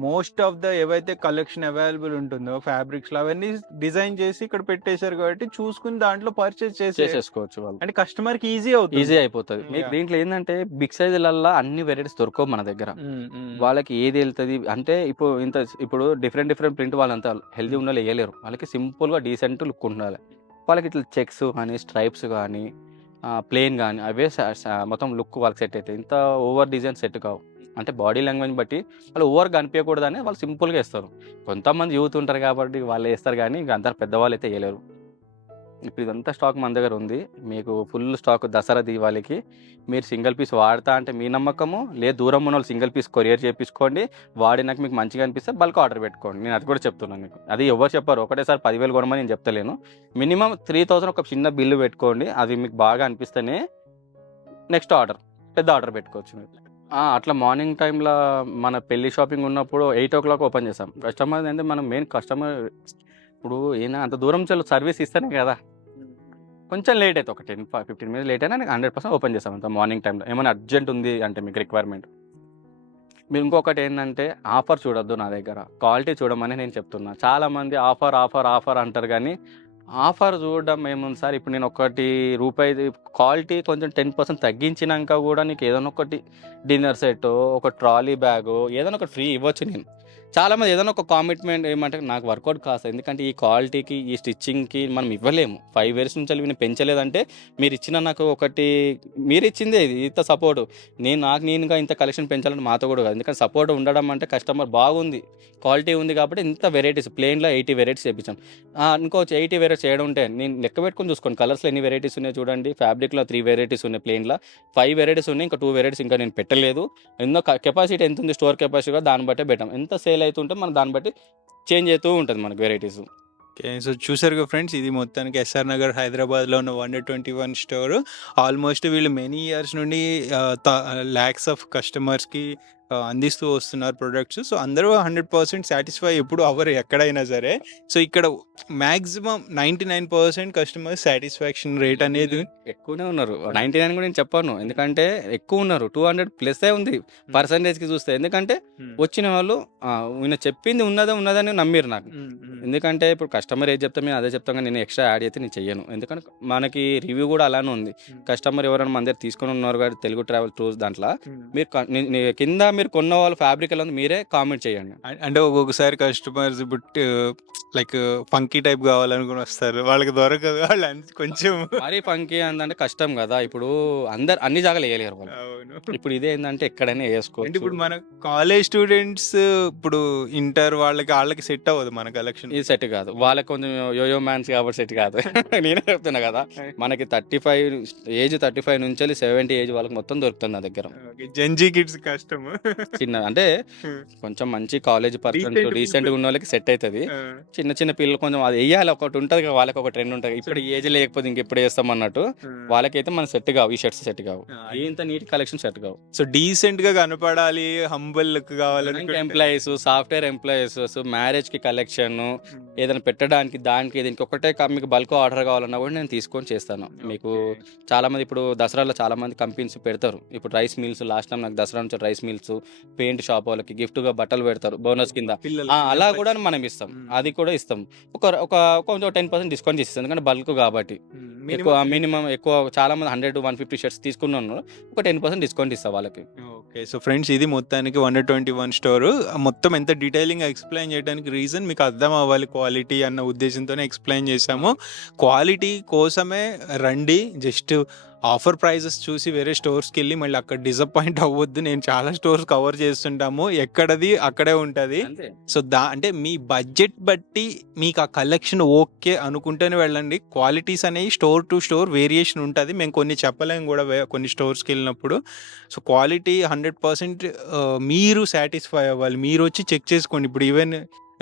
మోస్ట్ ఆఫ్ ద ఏవైతే కలెక్షన్ అవైలబుల్ ఉంటుందో ఫ్యాబ్రిక్స్ లో అవన్నీ డిజైన్ చేసి ఇక్కడ పెట్టేశారు కాబట్టి చూసుకుని దాంట్లో పర్చేస్ చేసేసుకోవచ్చు వాళ్ళు. అంటే కస్టమర్ కి ఈజీ అయిపోతుంది. మీకు దీంట్లో ఏంటంటే బిగ్ సైజులలో అన్ని వెరైటీస్ దొరకవు మన దగ్గర. వాళ్ళకి ఏది వెళ్తుంది అంటే ఇప్పుడు డిఫరెంట్ ప్రింట్ వాళ్ళంతా హెల్దీ ఉన్న వేయలేరు, వాళ్ళకి సింపుల్ గా డీసెంట్ లుక్ ఉండాలి. వాళ్ళకి ఇట్లా చెక్స్ కానీ స్ట్రైప్స్ కానీ ప్లేన్ కానీ అవే మొత్తం లుక్ వాళ్ళకి సెట్ అవుతాయి. ఇంత ఓవర్ డిజైన్ సెట్ కావు. అంటే బాడీ లాంగ్వేజ్ బట్టి వాళ్ళు ఓవర్ కనిపించకూడదని వాళ్ళు సింపుల్గా వేస్తారు. కొంతమంది యూత్ ఉంటారు కాబట్టి వాళ్ళు వేస్తారు, కానీ ఇంకా అందరు పెద్దవాళ్ళు అయితే వేయలేరు. ఇప్పుడు ఇదంతా స్టాక్ మన దగ్గర ఉంది, మీకు ఫుల్ స్టాక్. దసరా దీవాళికి మీరు సింగిల్ పీస్ వాడతా అంటే మీ నమ్మకము, లేదు దూరం ఉన్న వాళ్ళు సింగిల్ పీస్ కొరియర్ చేయించుకోండి, వాడినాక మీకు మంచిగా అనిపిస్తే బల్క్ ఆర్డర్ పెట్టుకోండి. నేను అది కూడా చెప్తున్నాను మీకు. అది ఎవరు చెప్పారు, ఒకటేసారి 10,000 కొనమని నేను చెప్తలేను. మినిమం 3,000 ఒక చిన్న బిల్లు పెట్టుకోండి, అది మీకు బాగా అనిపిస్తేనే నెక్స్ట్ పెద్ద ఆర్డర్ పెట్టుకోవచ్చు మీరు. అట్లా మార్నింగ్ టైంలో మన పెళ్లి షాపింగ్ ఉన్నప్పుడు 8 o'clock ఓపెన్ చేస్తాం. కస్టమర్ అంటే మనం మెయిన్ కస్టమర్ ఇప్పుడు ఏనా అంత దూరం సర్వీస్ ఇస్తేనే కదా, కొంచెం లేట్ అయితే ఒక 10-15 minutes లేట్ అయినా 100% ఓపెన్ చేస్తాం అంత మార్నింగ్ టైంలో. ఏమైనా అర్జెంట్ ఉంది అంటే మీకు రిక్వైర్మెంట్. మీరు ఇంకొకటి ఏంటంటే ఆఫర్ చూడొద్దు నా దగ్గర, క్వాలిటీ చూడమని నేను చెప్తున్నా. చాలామంది ఆఫర్ అంటారు, కానీ ఆఫర్ చూడడం ఏముంది సార్. ఇప్పుడు నేను ₹1 క్వాలిటీ కొంచెం 10% తగ్గించినాక కూడా నీకు ఏదైనా ఒకటి డిన్నర్ సెట్, ఒక ట్రాలీ బ్యాగు, ఏదైనా ఒకటి ఫ్రీ ఇవ్వచ్చు. నేను చాలామంది ఏదైనా ఒక కామిట్మెంట్ ఏమంటే నాకు వర్కౌట్ కాదు, ఎందుకంటే ఈ క్వాలిటీకి ఈ స్టిచ్చింగ్కి మనం ఇవ్వలేము. 5 years నుంచి నేను పెంచలేదంటే మీరు ఇచ్చిన నాకు మీరు ఇచ్చిందే ఇది ఇంత సపోర్టు. నేనుగా ఇంత కలెక్షన్ పెంచాలని మాతో కూడా కాదు, ఎందుకంటే సపోర్ట్ ఉండడం అంటే కస్టమర్ బాగుంది, క్వాలిటీ ఉంది కాబట్టి ఇంత వెరైటీస్ ప్లెయిన్లో 80 వెరైటీస్ చేయించాం. ఇంకొచ్చి 80 వెరైటీస్ చేయడం ఉంటే నేను లెక్క పెట్టుకొని చూసుకోండి. కలర్స్లో ఎన్ని వెరైటీస్ ఉన్నాయి చూడండి. ఫ్యాబ్రిక్లో 3 వెరైటీస్ ఉన్నాయి, ప్లెయిన్లో 5 వెరైటీస్ ఉన్నాయి, ఇంకా 2 వెరైటీస్ ఇంకా నేను పెట్టలేదు. ఎన్నో కెపాసిటీ ఎంత ఉంది, స్టోర్ కెపాసిటీ దాన్ని బట్టే పెట్టాం. ఎంత సేల్ అవుతుంటే మనం దాన్ని బట్టి చేంజ్ అవుతూ ఉంటుంది మనకు వెరైటీస్. ఓకే. సో చూసారుగా ఫ్రెండ్స్, ఇది మొత్తానికి ఎస్ఆర్ నగర్ హైదరాబాద్లో ఉన్న 121 స్టోర్. ఆల్మోస్ట్ వీళ్ళు మెనీ ఇయర్స్ నుండి ల్యాక్స్ ఆఫ్ కస్టమర్స్కి అందిస్తూ వస్తున్నారు ప్రొడక్ట్స్. సో అందరూ 100% సాటిస్ఫై ఎప్పుడు అవ్వరు ఎక్కడైనా సరే. సో ఇక్కడ మ్యాక్సిమం 99% కస్టమర్ సాటిస్ఫాక్షన్ రేట్ అనేది ఎక్కువనే ఉన్నారు. 99 కూడా నేను చెప్పాను, ఎందుకంటే ఎక్కువ ఉన్నారు. 200+ ఉంది పర్సంటేజ్కి చూస్తే. ఎందుకంటే వచ్చిన వాళ్ళు ఈయన చెప్పింది ఉన్నదని నమ్మిరు నాకు. ఎందుకంటే ఇప్పుడు కస్టమర్ ఏది చెప్తా మేము అదే చెప్తాం, కానీ నేను ఎక్స్ట్రా యాడ్ అయితే నేను చెయ్యను. ఎందుకంటే మనకి రివ్యూ కూడా అలానే ఉంది. కస్టమర్ ఎవరైనా మన దగ్గర తీసుకొని ఉన్నారు కాబట్టి తెలుగు ట్రావెల్ టూర్స్ దాంట్లో మీరు కింద మీరు కొన్న వాళ్ళు ఫ్యాబ్రిక్ ఎలా ఉంది మీరే కామెంట్ చేయండి. అంటే ఒక్కొక్కసారి కస్టమర్స్ ఇప్పుడు లైక్ ఫంకీ టైప్ కావాలనుకుని వస్తారు, వాళ్ళకి దొరకదు. వాళ్ళు కొంచెం మరీ ఫంకీ అంటే కష్టం కదా. ఇప్పుడు అందరు అన్ని జాగాలు వేయలేరు వాళ్ళు. ఇప్పుడు ఇదే ఏంటంటే ఎక్కడైనా వేసుకోవచ్చు. ఇప్పుడు మన కాలేజ్ స్టూడెంట్స్ ఇప్పుడు ఇంటర్ వాళ్ళకి సెట్ అవ్వదు మన కలెక్షన్. ఇది సెట్ కాదు వాళ్ళకి, కొంచెం యోయో మ్యాన్స్ కాబట్టి సెట్ కాదు. నేనే చెప్తున్నా కదా, మనకి 35 నుంచి 70 ఏజ్ వాళ్ళకి మొత్తం దొరుకుతుంది నా దగ్గర. జెన్జీ కిడ్స్ కష్టం, చిన్న అంటే కొంచెం మంచి కాలేజ్ పర్సన్స్ రీసెంట్ గా ఉన్న వాళ్ళకి సెట్ అవుతుంది. చిన్న పిల్లలు కొంచెం అది వేయాలి, ఒకటి ఉంటుంది కదా వాళ్ళకి, ఒక ట్రెండ్ ఉంటుంది. ఇప్పుడు ఏజ్ లేకపోతే ఇంకెప్పుడు వేస్తాం అన్నట్టు వాళ్ళకైతే మన సెట్ కావు, ఈ షర్ట్స్ సెట్ కావు, ఇంత నీట్ కలెక్షన్ సెట్ కావు. సో డీసెంట్ గా కనపడాలి, హంబుల్ లుక్ కావాలని ఎంప్లాయీస్, సాఫ్ట్వేర్ ఎంప్లాయీస్, మ్యారేజ్ కి కలెక్షన్ ఏదైనా పెట్టడానికి దానికి దీనికి ఒకటే మీకు బల్క్ ఆర్డర్ కావాలన్నా కూడా నేను తీసుకొని చేస్తాను. మీకు చాలా మంది ఇప్పుడు దసరాలో చాలా మంది కంపెనీస్ పెడతారు. ఇప్పుడు రైస్ మిల్స్, లాస్ట్ టైం నాకు దసరా నుంచి రైస్ మిల్స్, పెయింట్ షాప్ వాళ్ళకి గిఫ్ట్గా బట్టలు పెడతారు బోనస్ కింద. అలా కూడా మనం ఇస్తాం, అది కూడా ఇస్తాం. ఒక కొంచెం 10% డిస్కౌంట్ చేసి ఇస్తాం, ఎందుకంటే బల్క్ కాబట్టి. ఎక్కువ మినిమం ఎక్కువ చాలా మంది 100-150 షర్ట్స్ తీసుకున్నాను, ఒక 10% డిస్కౌంట్ ఇస్తాం వాళ్ళకి. ఓకే. సో ఫ్రెండ్స్, ఇది మొత్తానికి 121 స్టోర్. మొత్తం ఎంత డీటెయిలింగ్గా ఎక్స్ప్లెయిన్ చేయడానికి రీజన్ మీకు అర్థం అవ్వాలి క్వాలిటీ అన్న ఉద్దేశంతోనే ఎక్స్ప్లెయిన్ చేశాము. క్వాలిటీ కోసమే రండి, జస్ట్ ఆఫర్ ప్రైజెస్ చూసి వేరే స్టోర్స్కి వెళ్ళి మళ్ళీ అక్కడ డిసప్పాయింట్ అవ్వద్దు. నేను చాలా స్టోర్స్ కవర్ చేస్తుంటాము, ఎక్కడది అక్కడే ఉంటుంది. అంతే. సో అంటే మీ బడ్జెట్ బట్టి మీకు ఆ కలెక్షన్ ఓకే అనుకుంటేనే వెళ్ళండి. క్వాలిటీస్ అనేవి స్టోర్ టు స్టోర్ వేరియేషన్ ఉంటుంది, మేము కొన్ని చెప్పలేము కూడా కొన్ని స్టోర్స్కి వెళ్ళినప్పుడు. సో క్వాలిటీ 100% మీరు సాటిస్ఫై అవ్వాలి, మీరు వచ్చి చెక్ చేసుకోండి. ఇప్పుడు ఈవెన్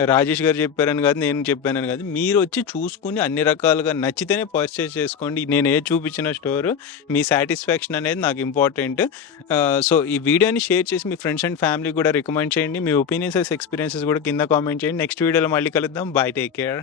రాజేష్ గారు చెప్పారని కాదు, నేను చెప్పానని కాదు, మీరు వచ్చి చూసుకుని అన్ని రకాలుగా నచ్చితేనే పర్చేస్ చేసుకోండి. నేను చూపించిన స్టోర్ మీ సాటిస్ఫాక్షన్ అనేది నాకు ఇంపార్టెంట్. సో ఈ వీడియోని షేర్ చేసి మీ ఫ్రెండ్స్ అండ్ ఫ్యామిలీ కూడా రికమెండ్ చేయండి. మీ ఒపీనియన్స్ ఎక్స్పీరియన్సెస్ కూడా కింద కామెంట్ చేయండి. నెక్స్ట్ వీడియోలో మళ్ళీ కలుద్దాం. Bye, take care.